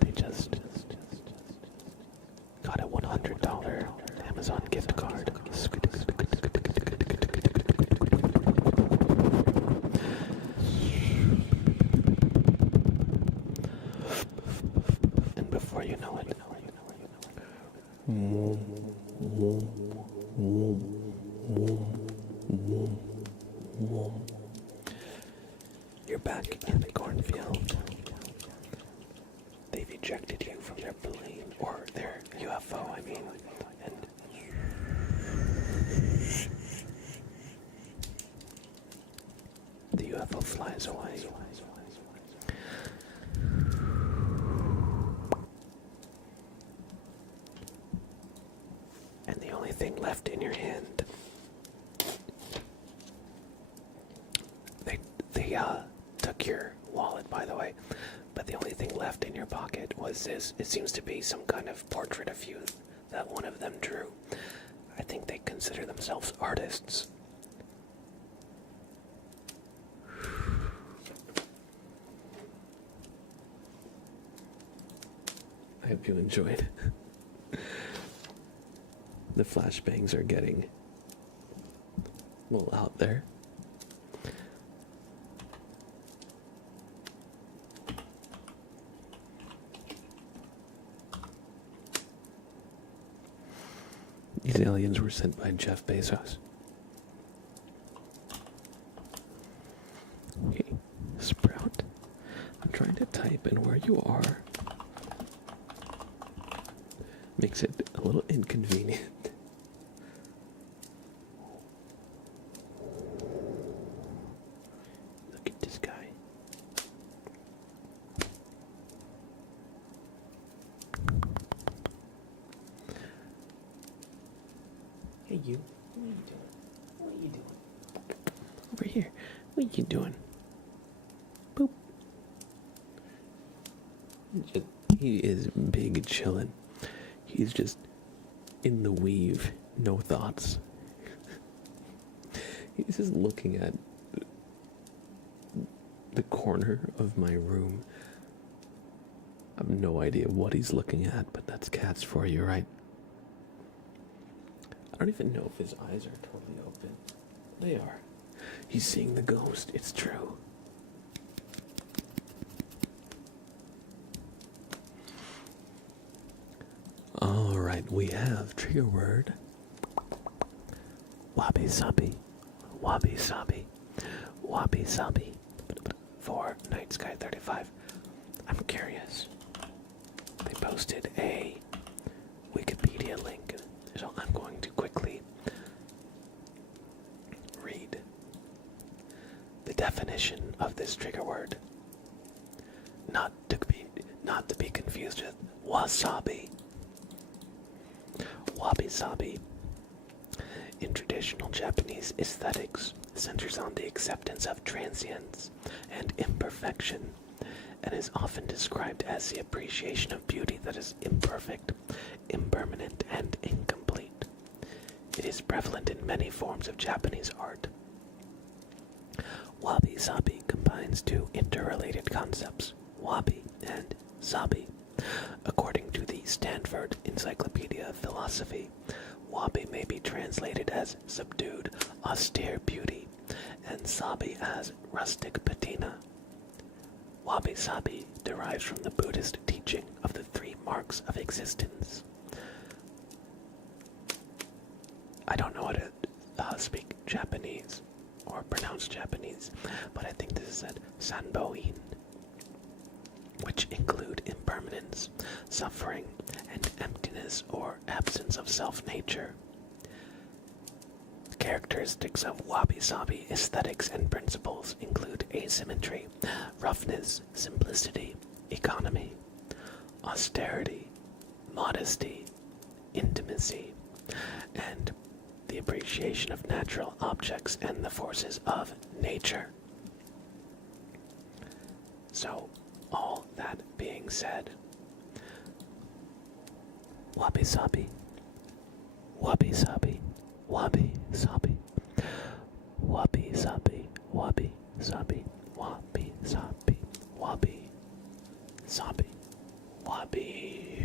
They just Amazon gift card. And before you know it, you're back in the cornfield. They've ejected you from their plane, or their UFO, I mean, and the UFO flies away. And the only thing left in your hand, they took your wallet, by the way, but the only thing left in your pocket was this. It seems to be some kind of portrait of you that one of them drew. I think they consider themselves artists. I hope you enjoyed. The flashbangs are getting a little out there. These aliens were sent by Jeff Bezos. Okay, Sprout. I'm trying to type, and where you are makes it a little inconvenient. Look at this guy. Hey, you. What are you doing? What are you doing? Over here. What are you doing? Boop. He is big chillin'. He's just in the weave, no thoughts. He's just looking at the corner of my room. I have no idea what he's looking at, but that's cats for you, right? I don't even know if his eyes are totally open. They are. He's seeing the ghost, it's true. Alright, we have trigger word. Wabi sabi. Wabi sabi. Wabi sabi. For Night Sky 35. I'm curious. They posted a Wikipedia link, so I'm going to quickly read the definition of this trigger word. Not to be confused with wasabi. Wabi-sabi. In traditional Japanese aesthetics, centers on the acceptance of transience and imperfection, and is often described as the appreciation of beauty that is imperfect, impermanent, and incomplete. It is prevalent in many forms of Japanese art. Wabi-sabi combines two interrelated concepts, wabi and sabi. According to the Stanford Encyclopedia of Philosophy, wabi may be translated as subdued, austere beauty, and sabi as rustic patina. Wabi-sabi derives from the Buddhist teaching of the three marks of existence. I don't know how to speak Japanese or pronounce Japanese, but I think this is said sanboin, which include impermanence, suffering, and emptiness or absence of self-nature. Characteristics of wabi-sabi aesthetics and principles include asymmetry, roughness, simplicity, economy, austerity, modesty, intimacy, and the appreciation of natural objects and the forces of nature. So, all that being said, wabi-sabi, wabi-sabi, wabi-sabi, wabi-sabi, wabi-sabi, wabi-sabi, wabi-sabi, wabi-sabi.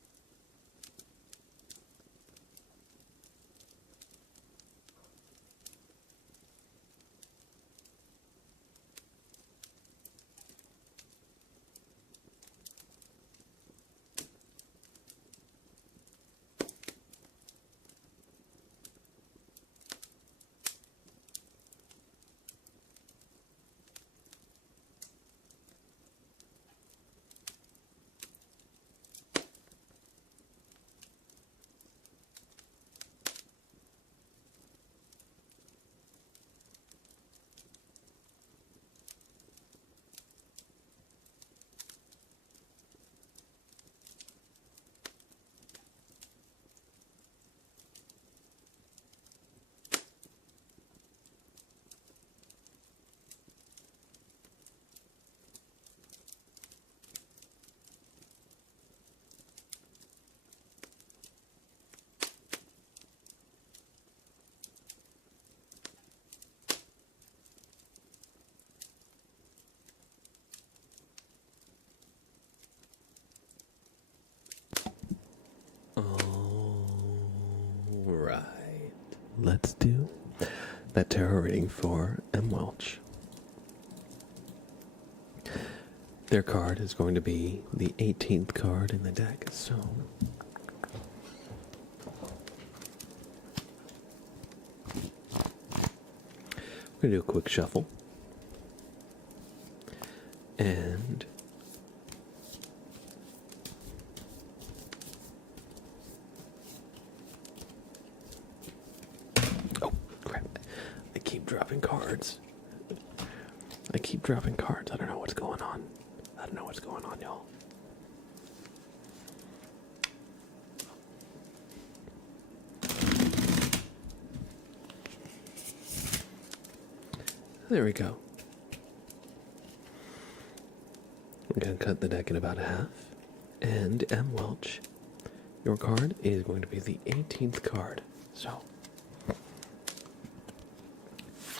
let's do that tarot reading for M. Welch. Their card is going to be the 18th card in the deck, so we're going to do a quick shuffle. And oh, crap. I keep dropping cards. I don't know what's going on. Y'all. There we go. I'm going to cut the deck in about half. And M. Welch, your card is going to be the 18th card. So,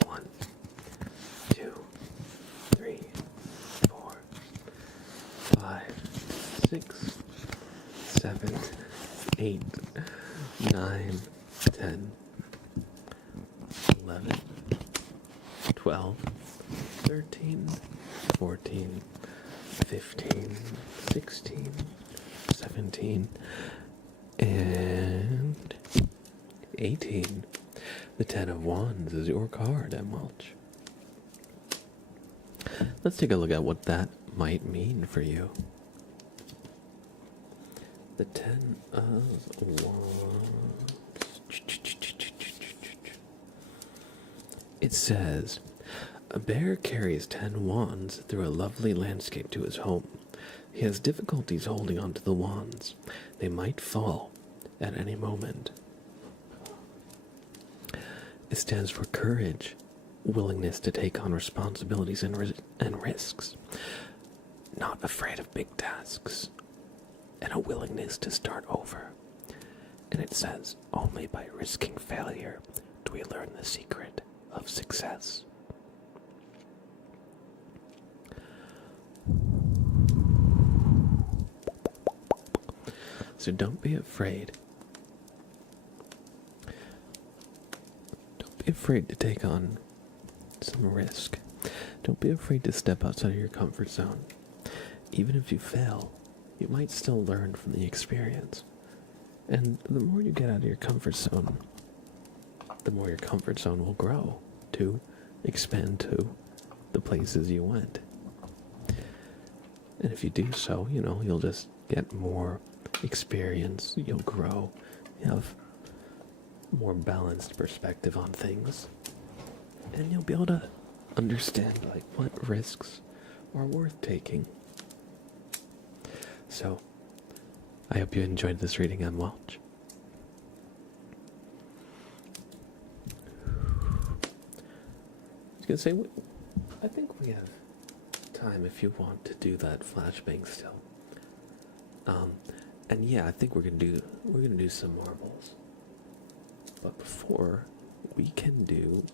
1, 2, 3, 4, 5, 6, 7, 8, 9, 10, 11, 12, 13, 14, 15, 16, 17, and 18. The 10 of Wands is your card, M. Welch. Let's take a look at what that might mean for you. The 10 of Wands. It says, a bear carries 10 wands through a lovely landscape to his home. He has difficulties holding onto the wands. They might fall at any moment. It stands for courage, willingness to take on responsibilities and risks, not afraid of big tasks, and a willingness to start over. And it says, only by risking failure do we learn the secret of success. So don't be afraid. Don't be afraid to take on some risk. Don't be afraid to step outside of your comfort zone. Even if you fail, you might still learn from the experience. And the more you get out of your comfort zone, the more your comfort zone will grow to expand to the places you went. And if you do so, you'll just get more experience, you'll grow, you have more balanced perspective on things, and you'll be able to understand what risks are worth taking. So, I hope you enjoyed this reading, M. Welch. I was gonna say, I think we have time if you want to do that flashbang still. And yeah, I think we're gonna do some marbles. But before, we can do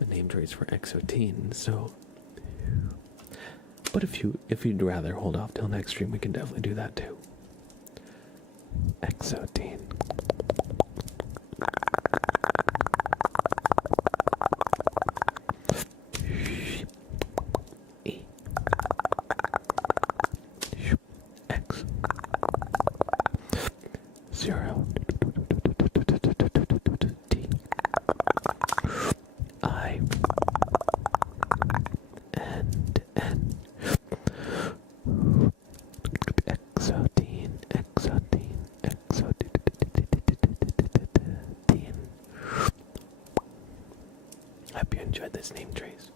a name trace for Exotine. So, but if you'd rather hold off till next stream, we can definitely do that too. Exotine. Name trace.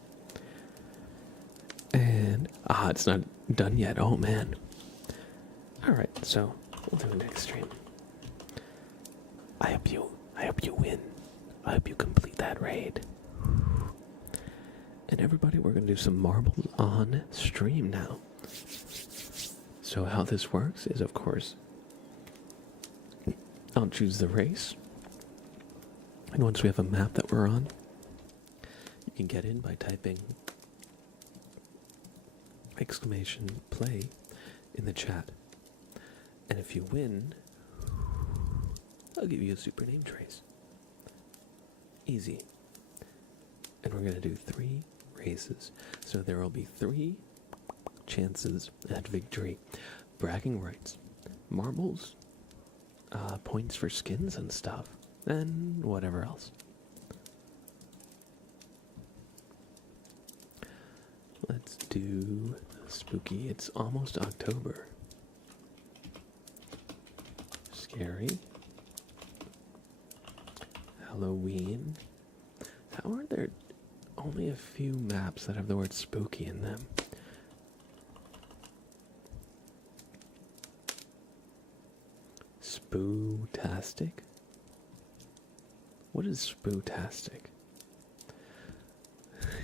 And it's not done yet. Oh man. Alright, so we'll do it next stream. I hope you win. I hope you complete that raid. And everybody, we're gonna do some marbles on stream now. So how this works is, of course, I'll choose the race. And once we have a map that we're on, you can get in by typing !play in the chat. And if you win, I'll give you a super name trace. Easy. And we're going to do 3 races. So there will be 3 chances at victory. Bragging rights, marbles, points for skins and stuff, and whatever else. Let's do spooky. It's almost October. Scary. Halloween. How are there only a few maps that have the word spooky in them? Spootastic? What is spootastic?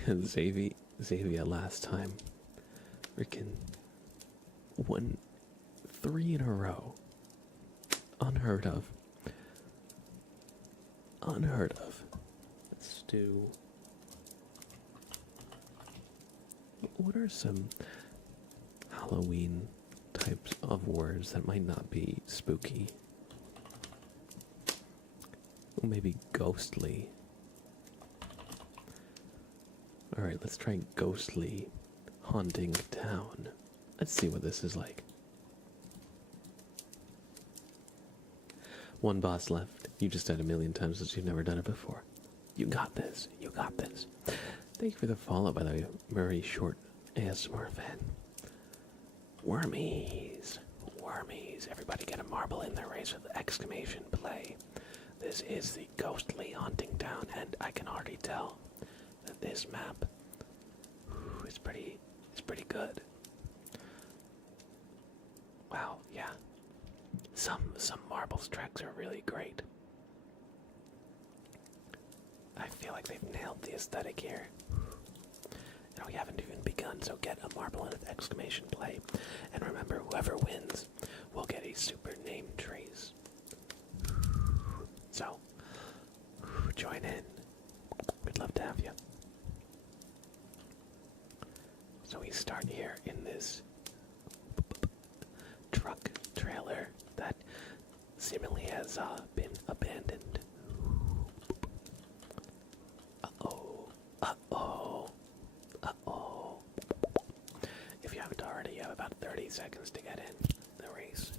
Xavier last time. Freaking 3 in a row. Unheard of. Unheard of. Let's do... What are some Halloween types of words that might not be spooky? Maybe ghostly. Alright, let's try ghostly haunting town. Let's see what this is like. 1 boss left. You just died a million times since you've never done it before. You got this. You got this. Thank you for the follow, by the way, Murray Short ASMR fan. Wormies. Wormies. Everybody get a marble in their race with exclamation play. This is the ghostly haunting town, and I can already tell that this map is pretty good. Wow, yeah. Some marbles tracks are really great. I feel like they've nailed the aesthetic here. And we haven't even begun, so get a marble in with exclamation play. And remember, whoever wins will get a super name trace. So, join in. We'd love to have you. So we start here in this truck trailer that seemingly has been abandoned. Uh-oh. Uh-oh. Uh-oh. If you haven't already, you have about 30 seconds to get in the race.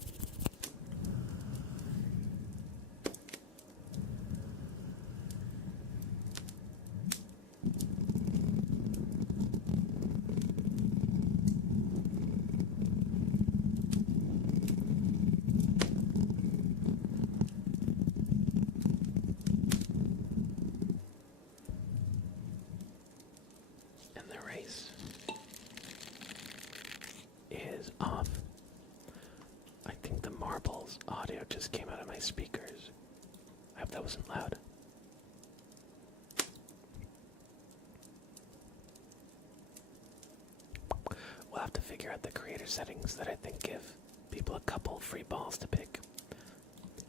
Is off. I think the marbles audio just came out of my speakers. I hope that wasn't loud. We'll have to figure out the creator settings that I think give people a couple free balls to pick.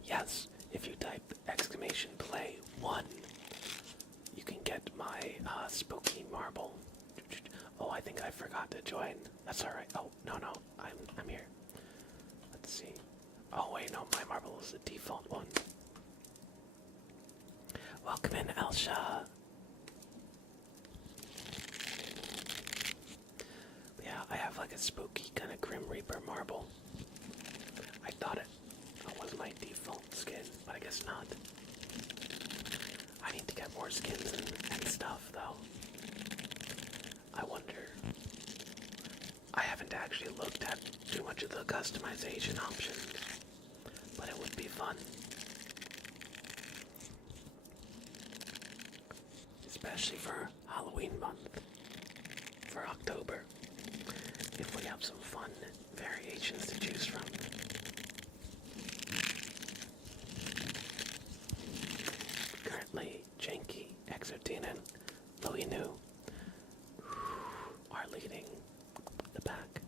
Yes, if you type exclamation play 1, you can get my spooky marble. Oh, I think I forgot to join. That's alright. Oh, no, I'm here. Let's see. Oh, wait, no, my marble is the default one. Welcome in, Elsha. Yeah, I have like a spooky kind of Grim Reaper marble. I thought it was my default skin, but I guess not. I need to get more skins and stuff, though. I wonder. I haven't actually looked at too much of the customization options, but it would be fun. Especially for Halloween month, for October, if we have some fun variations to choose from. Currently, Janky, Exotina, and Loinu are leading the pack.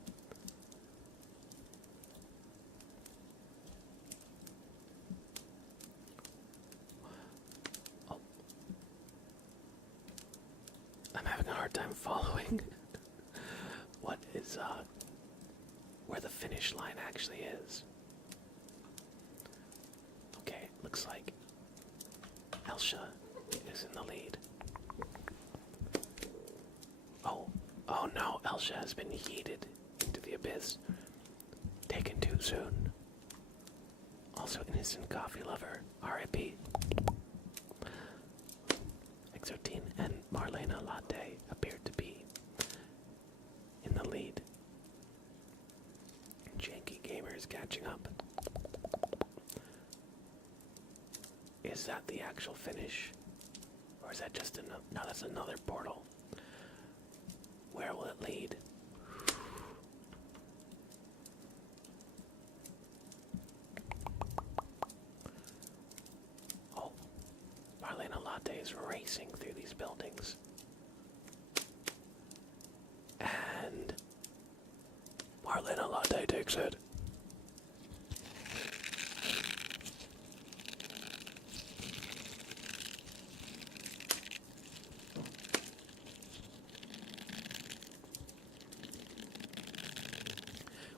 Oh. I'm having a hard time following what is, where the finish line actually is. Okay, looks like Elsha is Elga's in the lead. Oh no, Elsha has been yeeted into the abyss. Taken too soon. Also, innocent coffee lover, R.I.P. Exotine and Marlena Latte appeared to be in the lead. Janky Gamer is catching up. Is that the actual finish? Or is that just another? No, that's another portal. Where will it lead? Oh, Marlena Latte is racing through these buildings. And Marlena Latte takes it.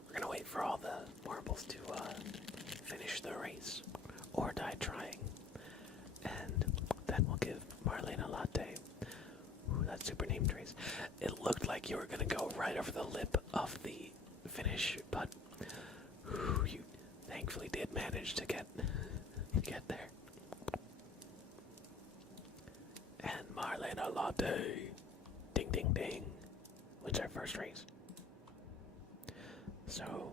We're gonna wait for all the marbles to finish the race or die trying, and then we'll give Marlena Latte that super name trace. It looked like you were gonna go right over the lip of the finish, but you thankfully did manage to get there. And Marlena Latte, ding ding ding, wins our first race. So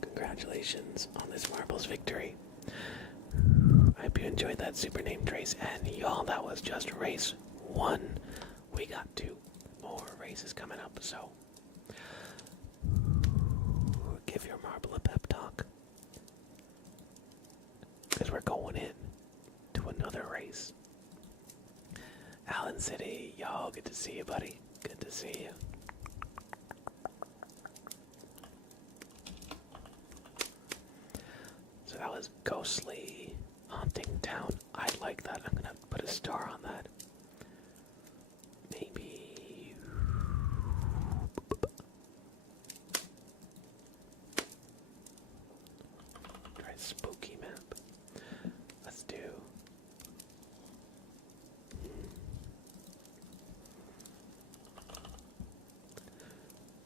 congratulations on this marbles victory. I hope you enjoyed that super name trace, and y'all, that was just race 1. We got 2 more races coming up, so give your marble a pep talk, because we're going in to another race. Allen City, y'all, good to see you, buddy. Good to see you. So that was Ghostly Haunting Town. I like that. I'm gonna put a star on that. Maybe. Try a spooky map. Let's do.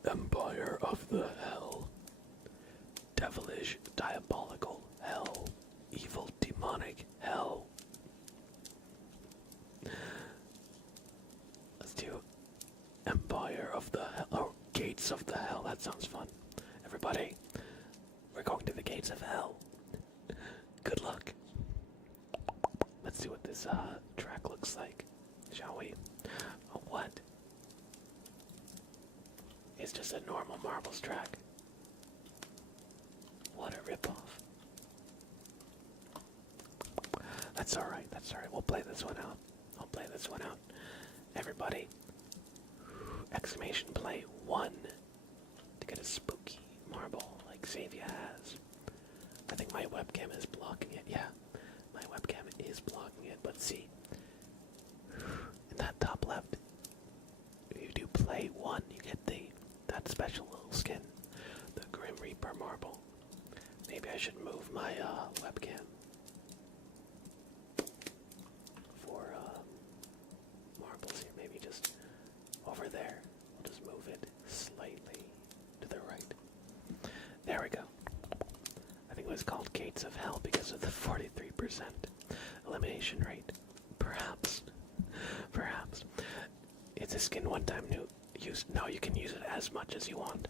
Empire of the Hell. Devilish, diabolical hell. Evil, demonic hell. Let's do Empire of the Hell. Oh, Gates of the Hell. That sounds fun. Everybody, we're going to the Gates of Hell. Good luck. Let's see what this track looks like, shall we? Oh, what? It's just a normal marbles track. What a ripoff. That's alright, that's alright. We'll play this one out. I'll play this one out. Everybody, exclamation play 1 to get a spooky marble like Xavier has. I think my webcam is blocking it. Yeah, my webcam is blocking it, but see, in that top left, if you do play 1, you get that special little skin, the Grim Reaper marble. Maybe I should move my webcam for marbles here. Maybe just over there. We'll just move it slightly to the right. There we go. I think it was called Gates of Hell because of the 43% elimination rate. Perhaps. Perhaps. this skin one time. No, you can use it as much as you want.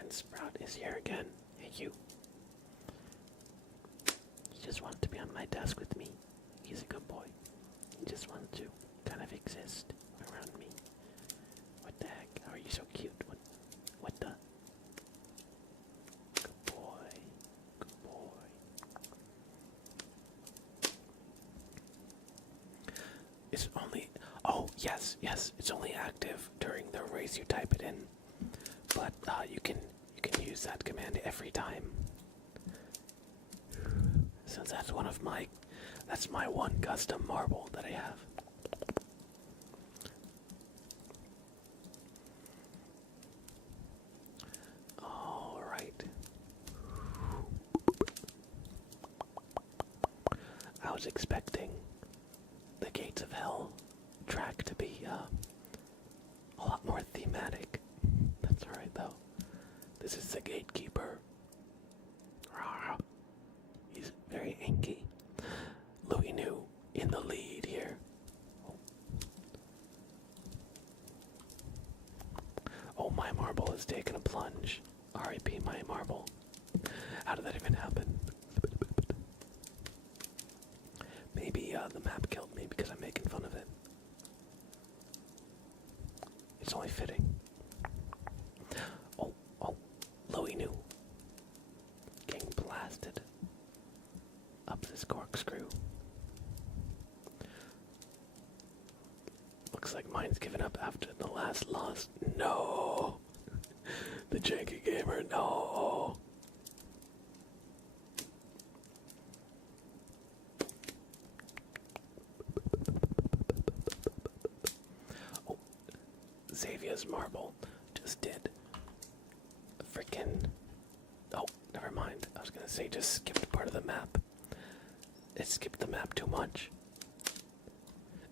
And Sprout is here again. Hey, you. He just wanted to be on my desk with me. He's a good boy. He just wanted to kind of exist around me. What the heck? How are you so cute? What the? Good boy. Good boy. It's only... Oh, yes. It's only active during the race you type it in. But you can use that command every time. Since that's that's my one custom marble that I have. All right. I was expecting the Gates of Hell track to be a lot more thematic. That's alright though. This is the gatekeeper. He's very inky. Louis New in the lead here. Oh, my marble has taken a plunge. R.I.P. my marble. How did that even happen? Maybe the map killed me because I'm making fun of it. It's only fitting. Oh, Louis New. Getting blasted up this corkscrew. Looks like mine's given up after the last loss. No! The janky gamer, no! Oh, Xavier's marble just did freaking... Oh, never mind. I was gonna say just skipped part of the map. It skipped the map too much.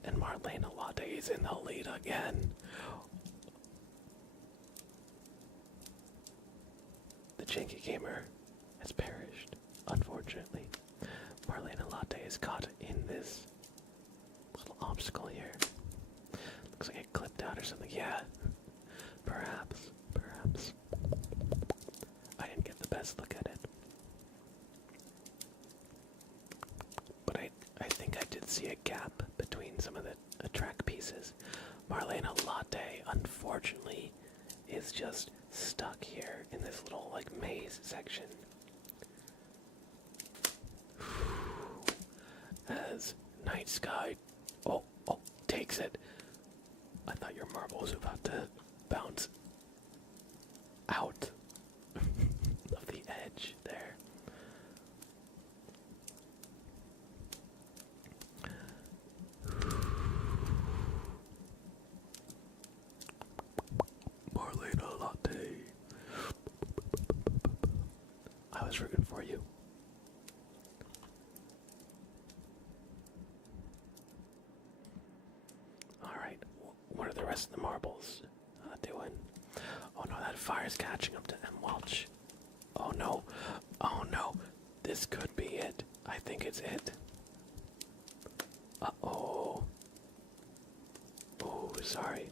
And Marlena Latte is in the lead again. The janky gamer has perished, unfortunately. Marlena Latte is caught in this little obstacle here. Looks like it clipped out or something. Yeah, perhaps. I didn't get the best look at it. But I think I did see a gap between some of the track pieces. Marlena Latte, unfortunately, is just stuck here in this little, like, maze section. As Night Sky, takes it. I thought your marble was about to bounce out of the edge there. Marlena Latte. I was rooting for you. Alright, what are the rest of the marbles doing? Oh no, that fire's catching up to M. Welch. Oh no, this could be it. I think it's it. Uh-oh. Oh, sorry.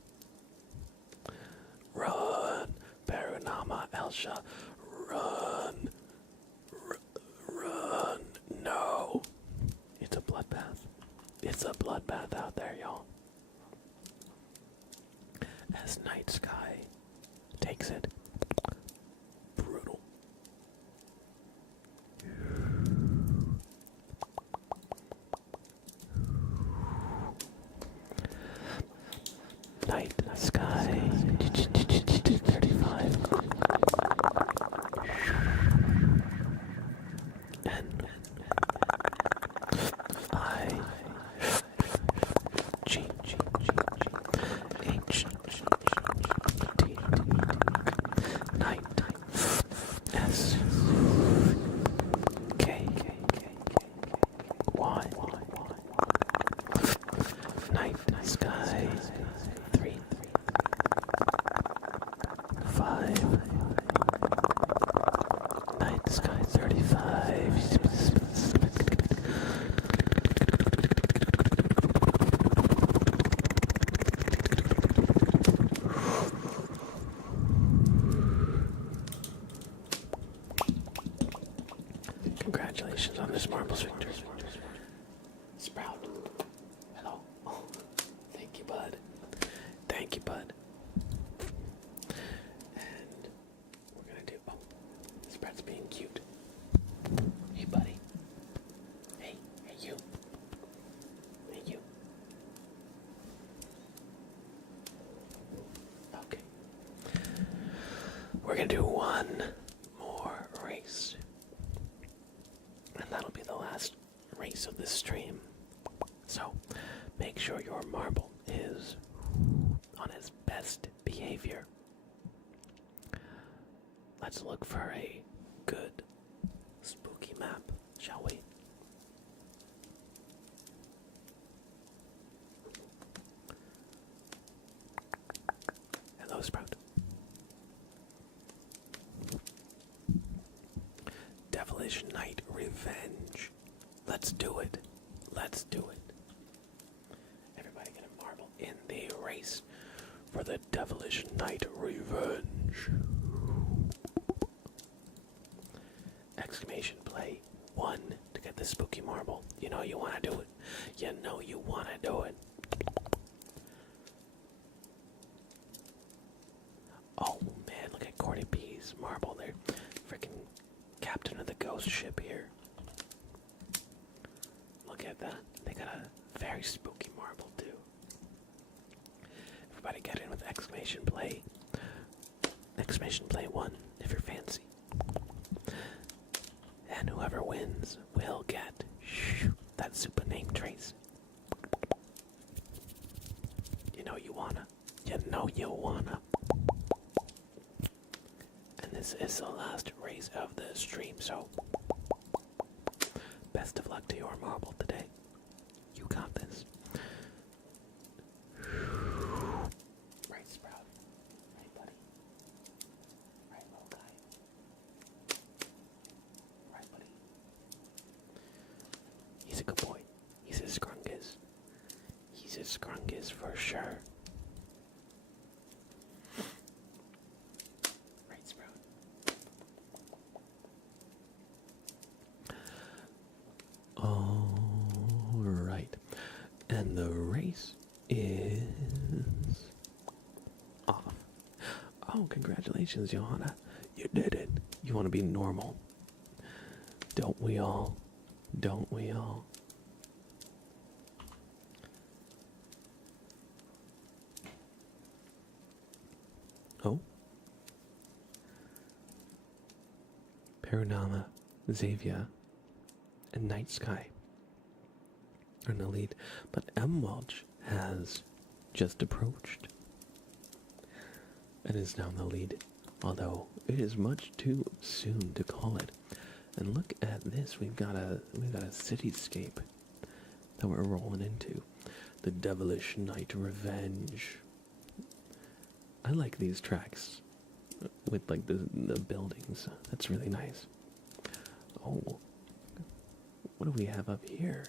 Run, Parunama Elsha, run, run, no. It's a bloodbath. It's a bloodbath out there, y'all. As Night Sky takes it. Brutal. Night Sky 35 N I G H T Night S K Y Night Sky 3 5 Night Sky 35 We're gonna do one more race. And that'll be the last race of this stream. So, make sure your marble is on his best behavior. Let's look for a good spooky map, shall we? Hello, Sprout. Devilish Night Revenge. Let's do it. Let's do it. Everybody get a marble in the race for the Devilish Night Revenge. Exclamation play 1 to get the spooky marble. You know you want to do it. You know you want to do it. Oh man, look at Cordy B's marble there. Freaking captain of the ghost ship here. Look at that. They got a very spooky marble too. Everybody get in with exclamation play. Exclamation play 1 if you're fancy. And whoever wins will get that super name trace. You know you wanna. You know you wanna. And this is the last race of the stream, so best of luck to your marble today. You got this. Right, Sprout. Right, buddy. Right, little guy. Right, buddy. He's a good boy. He's a scrungus. He's a scrungus for sure. Right, Sprout. All right. And the race is off. Oh, congratulations, Johanna. You did it. You want to be normal. Don't we all? Don't we all? Oh? Paranama, Xavier, and Night Sky are in the lead, but M. Welch has just approached and is now in the lead, although it is much too soon to call it. And look at this, we've got a cityscape that we're rolling into. The Devilish Night Revenge. I like these tracks with like the buildings. That's really nice. Oh, what do we have up here?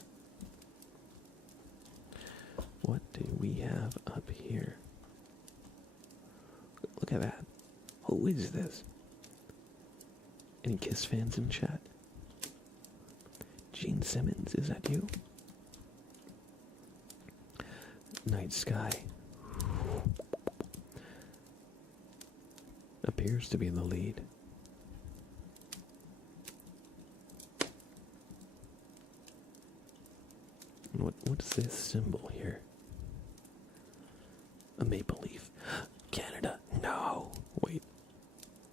What do we have up here? Look at that. Who is this? Any Kiss fans in chat? Gene Simmons, is that you? Night Sky appears to be in the lead. What's this symbol here? A maple leaf. Canada. No. Wait.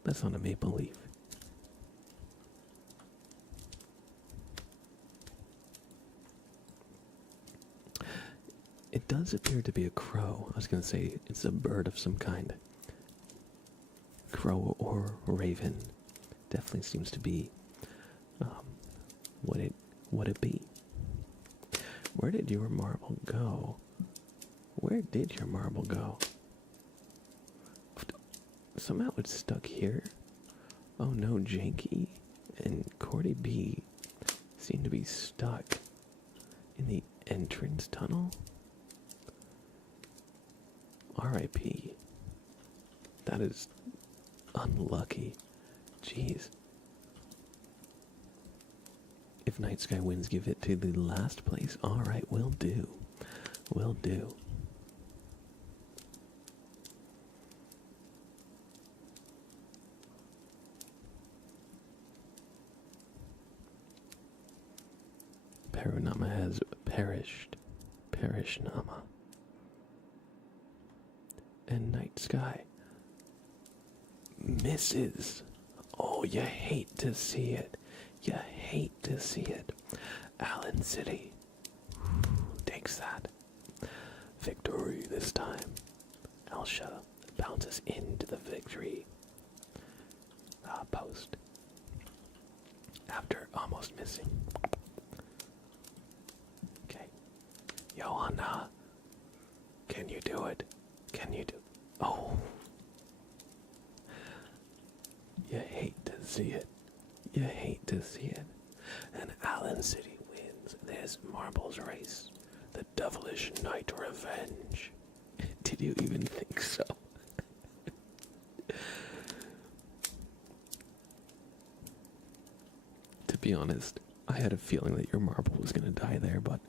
That's not a maple leaf. It does appear to be a crow. I was going to say it's a bird of some kind. Crow or raven. Definitely seems to be what it be. Where did your marble go? Where did your marble go? Somehow it's stuck here. Oh no, Janky and Cordy B seem to be stuck in the entrance tunnel. R.I.P. That is unlucky. Jeez. If Night Sky wins, give it to the last place. Alright, will do. Will do. Paranama has perished. Perish Nama. And Night Sky misses. Oh, you hate to see it. You hate to see it. Allen City takes that. Victory this time. Elsha bounces into the victory post after almost missing. Okay. Johanna, can you do it? Can you do... Oh. You hate to see it. You hate to see it. And Allen City wins this marbles race. The devilish night revenge. Did you even think so? To be honest, I had a feeling that your marble was going to die there, but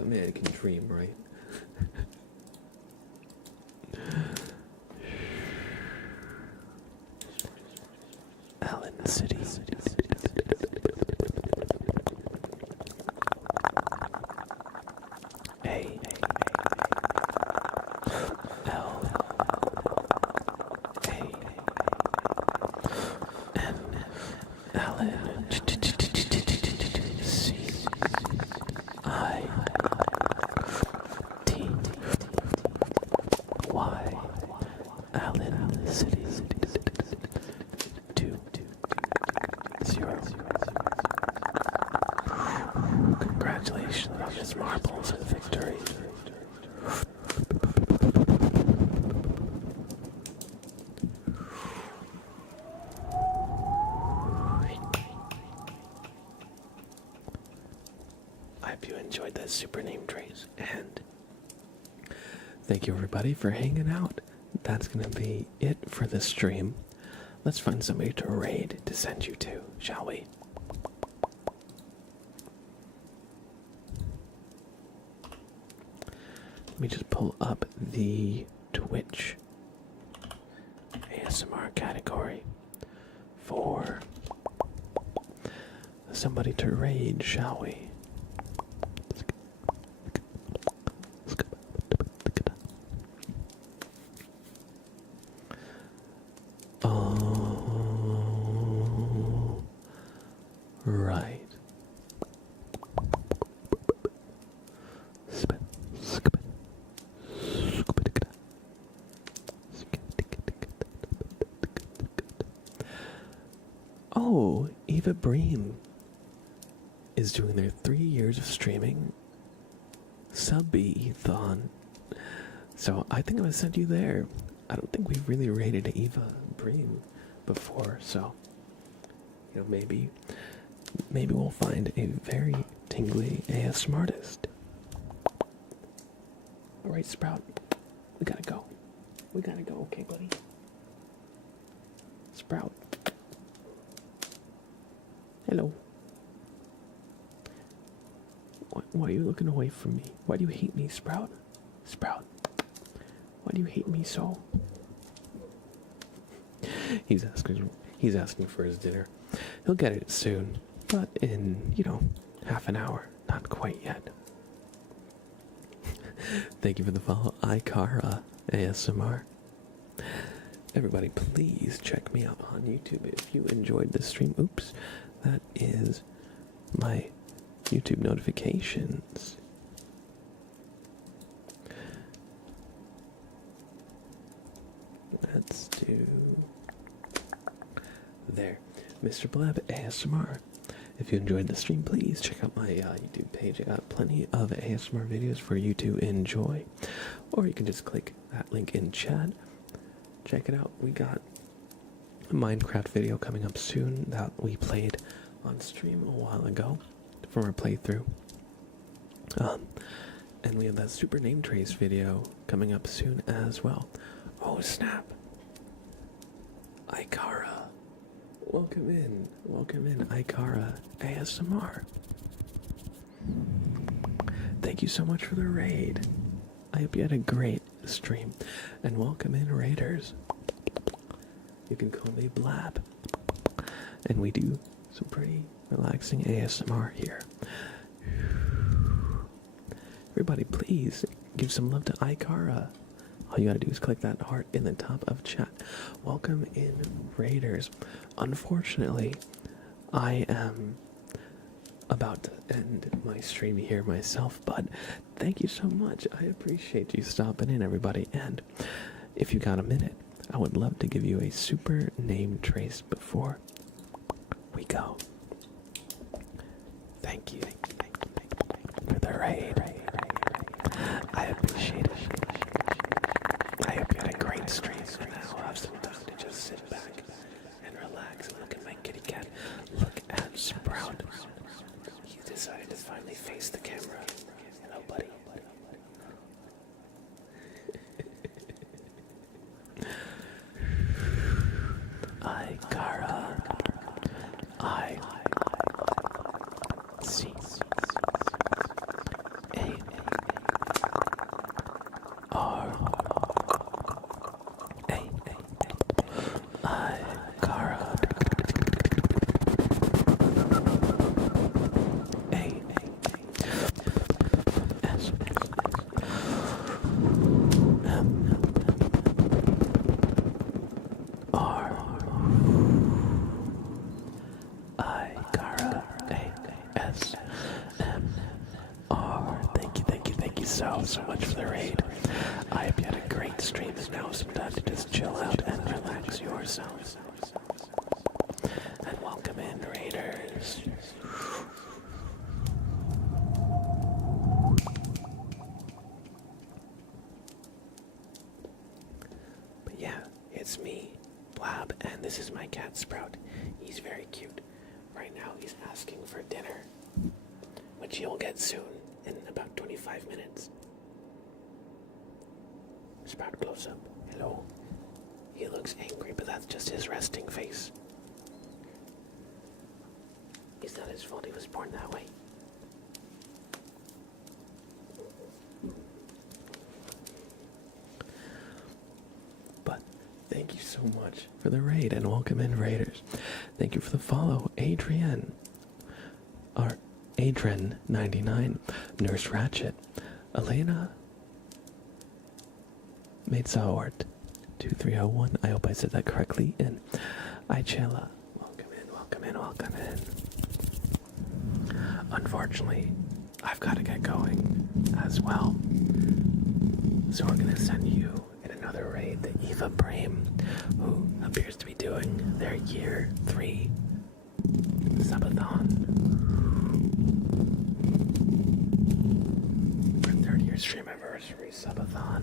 a man can dream, right? Allen City. A L A N Allen C I T Y Allen City 2 0. Congratulations on this marbles victory. I hope you enjoyed that super name trace, and thank you everybody for hanging out. That's gonna be it for this stream. Let's find somebody to raid to send you to, shall we? Let me just pull up the Twitch ASMR category for somebody to raid, shall we? Right. Oh, Eva Bream is doing their 3 years of streaming sub-thon. So I think I'm gonna send you there. I don't think we've really rated Eva Bream before, so you know, maybe we'll find a very tingly ASMR artist. Alright, Sprout, we gotta go. We gotta go, okay, buddy? Sprout. Hello. Why are you looking away from me? Why do you hate me, Sprout? Sprout. Why do you hate me so? He's asking for his dinner. He'll get it soon, but in, you know, half an hour. Not quite yet. Thank you for the follow, Ikara ASMR. Everybody, please check me out on YouTube if you enjoyed this stream. Oops, that is my YouTube notifications. Let's do there. Mr. Blab ASMR. If you enjoyed the stream, please check out my YouTube page. I got plenty of ASMR videos for you to enjoy. Or you can just click that link in chat. Check it out. We got a Minecraft video coming up soon that we played on stream a while ago from our playthrough. And we have that super name trace video coming up soon as well. Oh snap! Ikara. Welcome in, Ikara ASMR. Thank you so much for the raid. I hope you had a great stream. And welcome in, raiders. You can call me Blab. And we do some pretty relaxing ASMR here. Everybody, please give some love to Ikara. All you gotta do is click that heart in the top of chat. Welcome in, Raiders. Unfortunately, I am about to end my stream here myself, but thank you so much. I appreciate you stopping in, everybody. And if you got a minute, I would love to give you a super name trace before we go. Thank you for the raid. I appreciate it. I hope you had a great stream, and I will have some time to just sit back and relax and look at my kitty cat. Look at Sprout. He decided to finally face the camera. Hello, buddy. I, Kara. I see. A R A I Kara A S M R I Kara A S M R. Thank you so much for the raid. I hope you had a great stream, and now some time to just chill out and relax yourselves. And welcome in, Raiders. But yeah, it's me, Blab, and this is my cat Sprout. He's very cute. Right now he's asking for dinner, which he'll get soon, in about 25 minutes. Sprout close up. Hello. He looks angry, but that's just his resting face. It's not his fault he was born that way. But thank you so much for the raid, and welcome in, Raiders. Thank you for the follow, Adrian. Or Adrian99, Nurse Ratchet, Elena, Maidsawart, 2301. I hope I said that correctly. And Ichela, welcome in. Unfortunately, I've got to get going as well. So we're gonna send you in another raid the Eva Brame, who appears to be doing their year 3 subathon. Our 3rd-year stream anniversary subathon.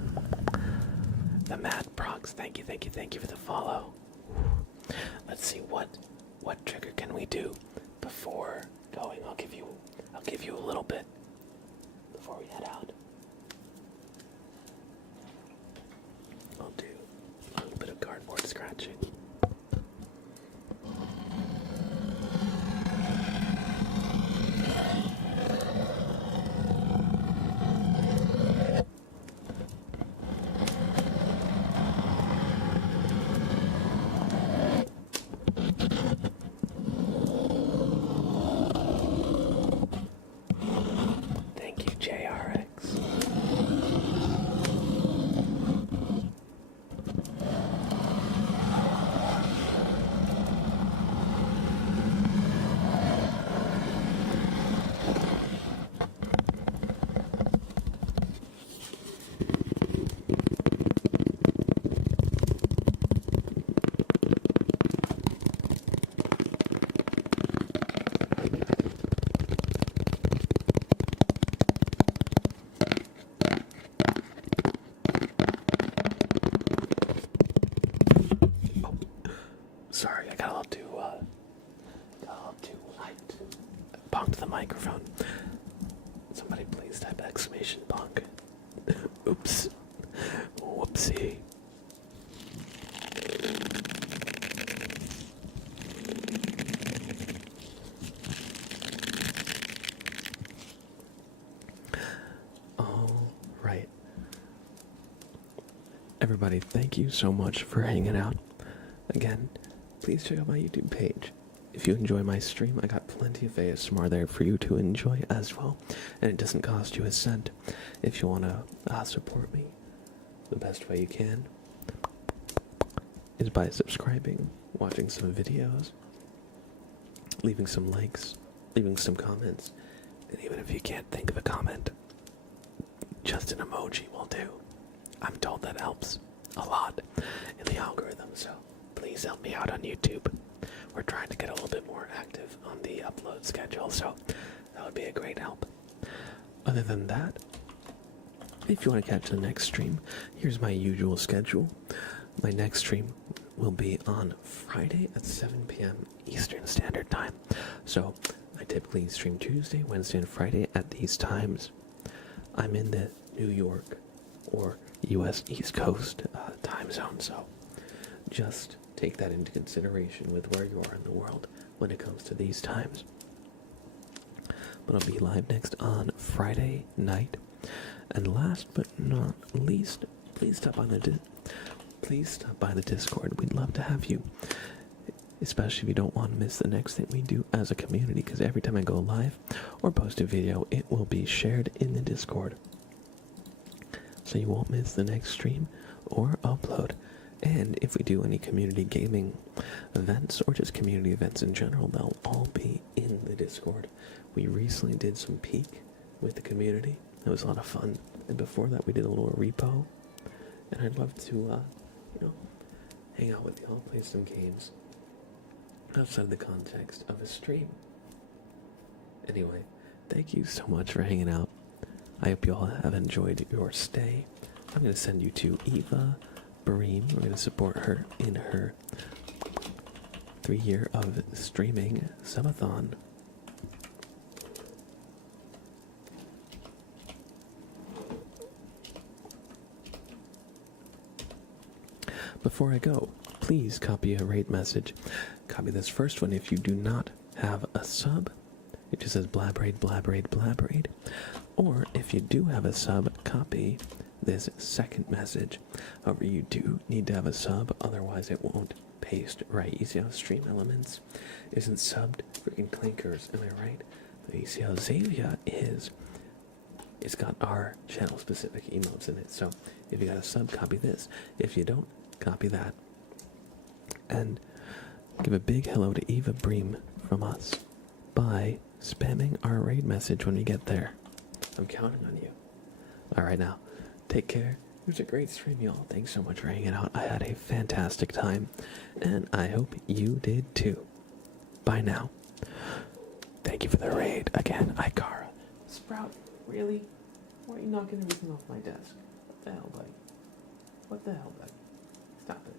The Mad Prox, thank you for the follow. Let's see what trigger can we do before going. I'll give you a little bit before we head out. I'll do a little bit of cardboard scratching. Thank you, JRX. Sorry, I got a little too hyped. Bonked the microphone. Somebody please type exclamation bonk. Oops. Whoopsie. All right. Everybody, thank you so much for hanging out. Again, please check out my YouTube page. If you enjoy my stream, I got plenty of ASMR there for you to enjoy as well. And it doesn't cost you a cent. If you want to support me, the best way you can is by subscribing, watching some videos, leaving some likes, leaving some comments, and even if you can't think of a comment, just an emoji will do. I'm told that helps a lot in the algorithm, so please help me out on YouTube. We're trying to get a little bit more active on the upload schedule, so that would be a great help. Other than that, if you want to catch the next stream, here's my usual schedule. My next stream will be on Friday at 7 p.m. Eastern Standard Time. So I typically stream Tuesday, Wednesday, and Friday at these times. I'm in the New York or U.S. East Coast time zone, so just take that into consideration with where you are in the world when it comes to these times. But I'll be live next on Friday night. And last but not least, please stop by the Discord. We'd love to have you, especially if you don't want to miss the next thing we do as a community, because every time I go live or post a video, it will be shared in the Discord. So you won't miss the next stream or upload. And if we do any community gaming events or just community events in general, they'll all be in the Discord. We recently did some peak with the community. It was a lot of fun. And before that, we did a little repo. And I'd love to, hang out with y'all, play some games outside the context of a stream. Anyway, thank you so much for hanging out. I hope you all have enjoyed your stay. I'm going to send you to Eva Bareem. We're going to support her in her 3-year of streaming subathon. Before I go, please copy a rate message. Copy this first one if you do not have a sub. It just says blabraid, blabraid, blabraid. Or if you do have a sub, copy this second message. However, you do need to have a sub, otherwise it won't paste right. You see how Stream Elements isn't subbed? Freaking clinkers, am I right? But you see how Xavia is? It's got our channel specific emotes in it. So if you got a sub, copy this. If you don't, copy that. And give a big hello to Eva Bream from us by spamming our raid message when we get there. I'm counting on you. Alright now, take care. It was a great stream, y'all. Thanks so much for hanging out. I had a fantastic time, and I hope you did too. Bye now. Thank you for the raid. Again, Ikara. Sprout, really? Why are you knocking everything off my desk? What the hell, buddy? What the hell, buddy? Stop it.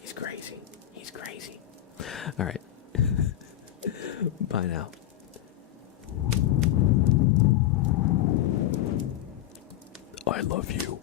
He's crazy. He's crazy. Alright. Bye now. I love you.